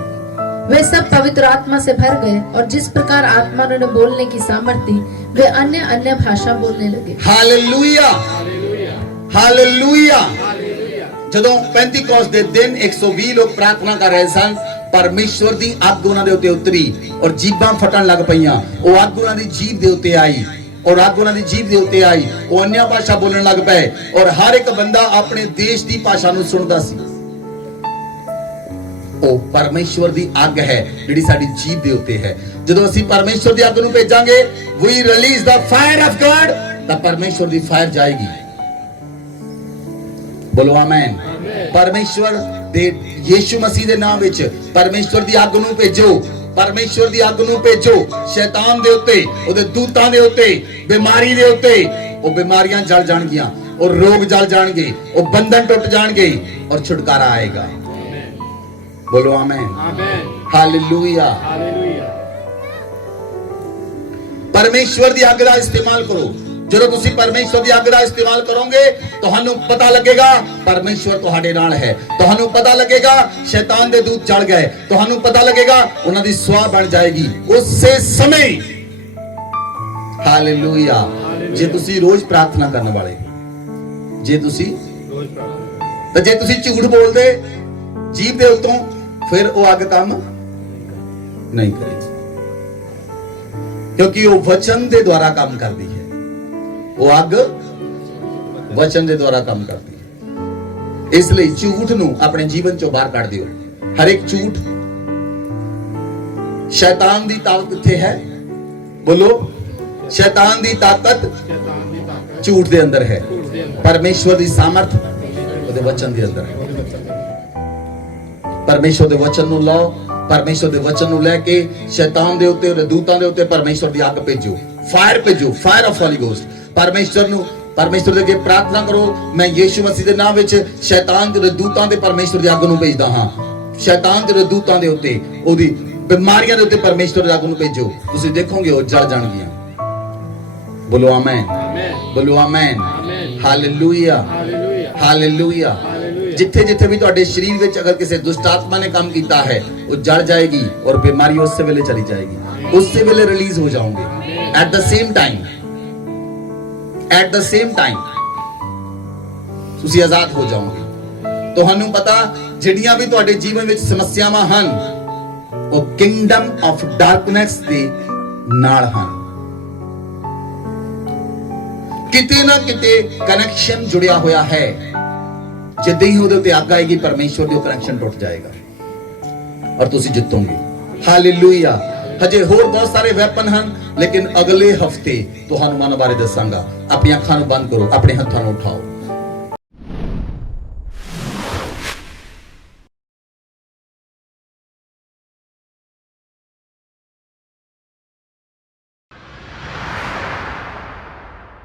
वे सब पवित्र आत्मा से भर गए और जिस प्रकार आत्मा ने उन्हें बोलने की सामर्थ्य दी वे अन्य अन्य भाषा बोलने लगे। Hallelujah, hallelujah. जदों पेंतीकोस्त दे दिन 120 लोग प्रार्थना कर रहे सन, परमेश्वर दी अग उन्हां दे उत्ते उतरी और जीभां फटन लग पईयां। वो अग उन्हां दी जीभ दे उत्ते आई और अग उन्हां दी जीभ दे उत्ते आई, वो अन्य भाषा बोलण लग पए और हर एक बंदा अपने देश दी भाषा नूं सुणदा सी। ਉਹ ਪਰਮੇਸ਼ਵਰ ਦੀ ਅੱਗ ਹੈ ਜਿਹੜੀ ਸਾਡੀ ਜੀਭ ਦੇ ਉੱਤੇ ਹੈ। ਜਦੋਂ ਅਸੀਂ ਪਰਮੇਸ਼ਵਰ ਦੀ ਅੱਗ ਨੂੰ ਭੇਜਾਂਗੇ, we release the fire of God, ਤਾਂ ਪਰਮੇਸ਼ਵਰ ਦੀ ਫਾਇਰ ਜਾਏਗੀ। ਬੋਲੋ ਆਮੇਨ। ਪਰਮੇਸ਼ਵਰ ਦੇ ਯੀਸ਼ੂ ਮਸੀਹ ਦੇ ਨਾਮ ਵਿੱਚ ਪਰਮੇਸ਼ਵਰ ਦੀ ਅੱਗ ਨੂੰ ਭੇਜੋ, ਪਰਮੇਸ਼ਵਰ ਦੀ ਅੱਗ ਨੂੰ ਭੇਜੋ। ਸ਼ੈਤਾਨ ਦੇ ਉੱਤੇ, ਉਹਦੇ ਦੂਤਾਂ ਦੇ ਉੱਤੇ, ਬਿਮਾਰੀ ਦੇ ਉੱਤੇ ਉਹ ਬਿਮਾਰੀਆਂ ਜਲ ਜਾਣਗੀਆਂ, ਉਹ ਰੋਗ ਜਲ ਜਾਣਗੇ, ਉਹ ਬੰਧਨ ਟੁੱਟ ਜਾਣਗੇ और छुटकारा आएगा। बोलो आमेन, हालेलुया। परमेश्वर दी अग दा इस्तेमाल करो। ਜਦੋਂ ਤੁਸੀਂ ਪਰਮੇਸ਼ਵਰ ਦੀ ਅੱਗ ਦਾ ਇਸਤੇਮਾਲ ਕਰੋਗੇ ਤੁਹਾਨੂੰ ਪਤਾ ਲੱਗੇਗਾ ਪਰਮੇਸ਼ਵਰ ਤੁਹਾਡੇ ਨਾਲ ਹੈ। ਤੁਹਾਨੂੰ ਪਤਾ ਲੱਗੇਗਾ ਸ਼ੈਤਾਨ ਦੇ ਦੂਤ ਜਲ ਗਏ, ਤੁਹਾਨੂੰ ਪਤਾ ਲੱਗੇਗਾ ਉਹਨਾਂ ਦੀ ਸਵਾਹ ਬਣ ਜਾਏਗੀ। ਉਸੇ ਸਮੇਂ ਹਾਲੇਲੂਇਆ। ਜੇ ਤੁਸੀਂ ਰੋਜ਼ ਪ੍ਰਾਰਥਨਾ ਕਰਨ ਵਾਲੇ, ਜੇ ਤੁਸੀਂ ਤਾਂ ਜੇ ਤੁਸੀਂ ਝੂਠ ਬੋਲਦੇ ਜੀਭ ਦੇ ਉੱਤੋਂ, ਫਿਰ ਉਹ ਅੱਗ ਕੰਮ ਨਹੀਂ ਕਰੇਗੀ, ਕਿਉਂਕਿ ਉਹ ਵਚਨ ਦੇ ਦੁਆਰਾ ਕੰਮ ਕਰਦੀ ਹੈ। ਉਹ ਅੱਗ ਵਚਨ ਦੇ ਦੁਆਰਾ ਕੰਮ ਕਰਦੀ ਹੈ। ਇਸ ਲਈ ਝੂਠ ਨੂੰ ਆਪਣੇ ਜੀਵਨ ਚੋਂ ਬਾਹਰ ਕੱਢ ਦਿਓ। ਹਰ ਇੱਕ ਝੂਠ, ਸ਼ੈਤਾਨ ਦੀ ਤਾਕਤ ਕਿੱਥੇ ਹੈ? ਬੋਲੋ, ਸ਼ੈਤਾਨ ਦੀ ਤਾਕਤ ਝੂਠ ਦੇ ਅੰਦਰ ਹੈ। ਪਰਮੇਸ਼ਵਰ ਦੀ ਸਾਮਰਥ ਉਹਦੇ ਵਚਨ ਦੇ ਅੰਦਰ ਹੈ। ਪਰਮੇਸ਼ਵਰ ਦੇ ਵਚਨ ਨੂੰ ਲਓ, ਪਰਮੇਸ਼ਵਰ ਦੇ ਵਚਨ ਨੂੰ ਲੈ ਕੇ ਸ਼ੈਤਾਨ ਦੇ ਉੱਤੇ, ਦੂਤਾਂ ਦੇ ਉੱਤੇ ਪਰਮੇਸ਼ਵਰ ਦੀ ਅੱਗ ਭੇਜੋ, ਫਾਇਰ ਭੇਜੋ, ਫਾਇਰ ਆਫ ਹੋਲੀ ਗੋਸਟ। ਪਰਮੇਸ਼ਵਰ ਦੇ ਅੱਗੇ ਪ੍ਰਾਰਥਨਾ ਕਰੋ, ਮੈਂ ਯੀਸ਼ੂ ਮਸੀਹ ਦੇ ਨਾਮ ਵਿੱਚ ਸ਼ੈਤਾਨ ਦੇ ਦੂਤਾਂ ਦੇ ਪਰਮੇਸ਼ਵਰ ਦੀ ਅੱਗ ਨੂੰ ਭੇਜਦਾ ਹਾਂ। ਸ਼ੈਤਾਨ ਦੇ ਦੂਤਾਂ ਦੇ ਉੱਤੇ, ਉਹਦੀ ਬਿਮਾਰੀਆਂ ਦੇ ਉੱਤੇ ਪਰਮੇਸ਼ਵਰ ਦੀ ਅੱਗ ਨੂੰ ਭੇਜੋ। ਤੁਸੀਂ ਦੇਖੋਗੇ ਉਹ ਜਲ ਜਾਣਗੀਆਂ। ਬੋਲੋ ਆਮੇਨ, ਬੋਲੋ ਆਮੇਨ, ਹਾਲੇਲੂਇਆ, ਹਾਲੇਲੂਇਆ। ਜਿੱਥੇ ਜਿੱਥੇ ਵੀ ਤੁਹਾਡੇ ਸਰੀਰ ਵਿੱਚ ਅਗਰ ਕਿਸੇ ਦੁਸ਼ਟ ਆਤਮਾ ਨੇ ਕੰਮ ਕੀਤਾ ਹੈ, ਉਹ ਜੜ ਜਾਏਗੀ ਔਰ ਬਿਮਾਰੀ ਉਸੇ ਵੇਲੇ ਚਲੀ ਜਾਏਗੀ, ਉਸੇ ਵੇਲੇ ਰਿਲੀਜ਼ ਹੋ ਜਾਓਗੇ। ਐਟ ਦ ਸੇਮ ਟਾਈਮ ਤੁਸੀਂ ਆਜ਼ਾਦ ਹੋ ਜਾਓਗੇ। ਤੁਹਾਨੂੰ ਪਤਾ, ਜਿਹੜੀਆਂ ਵੀ ਤੁਹਾਡੇ ਜੀਵਨ ਵਿੱਚ ਸਮੱਸਿਆਵਾਂ ਹਨ, ਉਹ ਕਿੰਗਡਮ ਆਫ ਡਾਰਕਨੈਸ ਦੇ ਨਾਲ ਹਨ। ਕਿਤੇ ਨਾ ਕਿਤੇ ਕਨੈਕਸ਼ਨ ਜੁੜਿਆ ਹੋਇਆ ਹੈ। ਜਿੱਦਾਂ ਹੀ ਉਹਦੇ ਉੱਤੇ ਅੱਗ ਆਏਗੀ, ਪਰਮੇਸ਼ਵਰ ਦੀ ਉਹ ਕਨੈਕਸ਼ਨ ਟੁੱਟ ਜਾਏਗਾ ਔਰ ਤੁਸੀਂ ਜਿੱਤੋਗੇ। ਹਾਲੇਲੂਇਆ। ਹਜੇ ਹੋਰ ਬਹੁਤ ਸਾਰੇ ਵੈਪਨ ਹਨ, ਲੇਕਿਨ ਅਗਲੇ ਹਫਤੇ ਤੁਹਾਨੂੰ ਮਨ ਬਾਰੇ ਦੱਸਾਂਗਾ। ਆਪਣੀਆਂ ਅੱਖਾਂ ਨੂੰ ਬੰਦ ਕਰੋ, ਆਪਣੇ ਹੱਥਾਂ ਨੂੰ ਉਠਾਓ।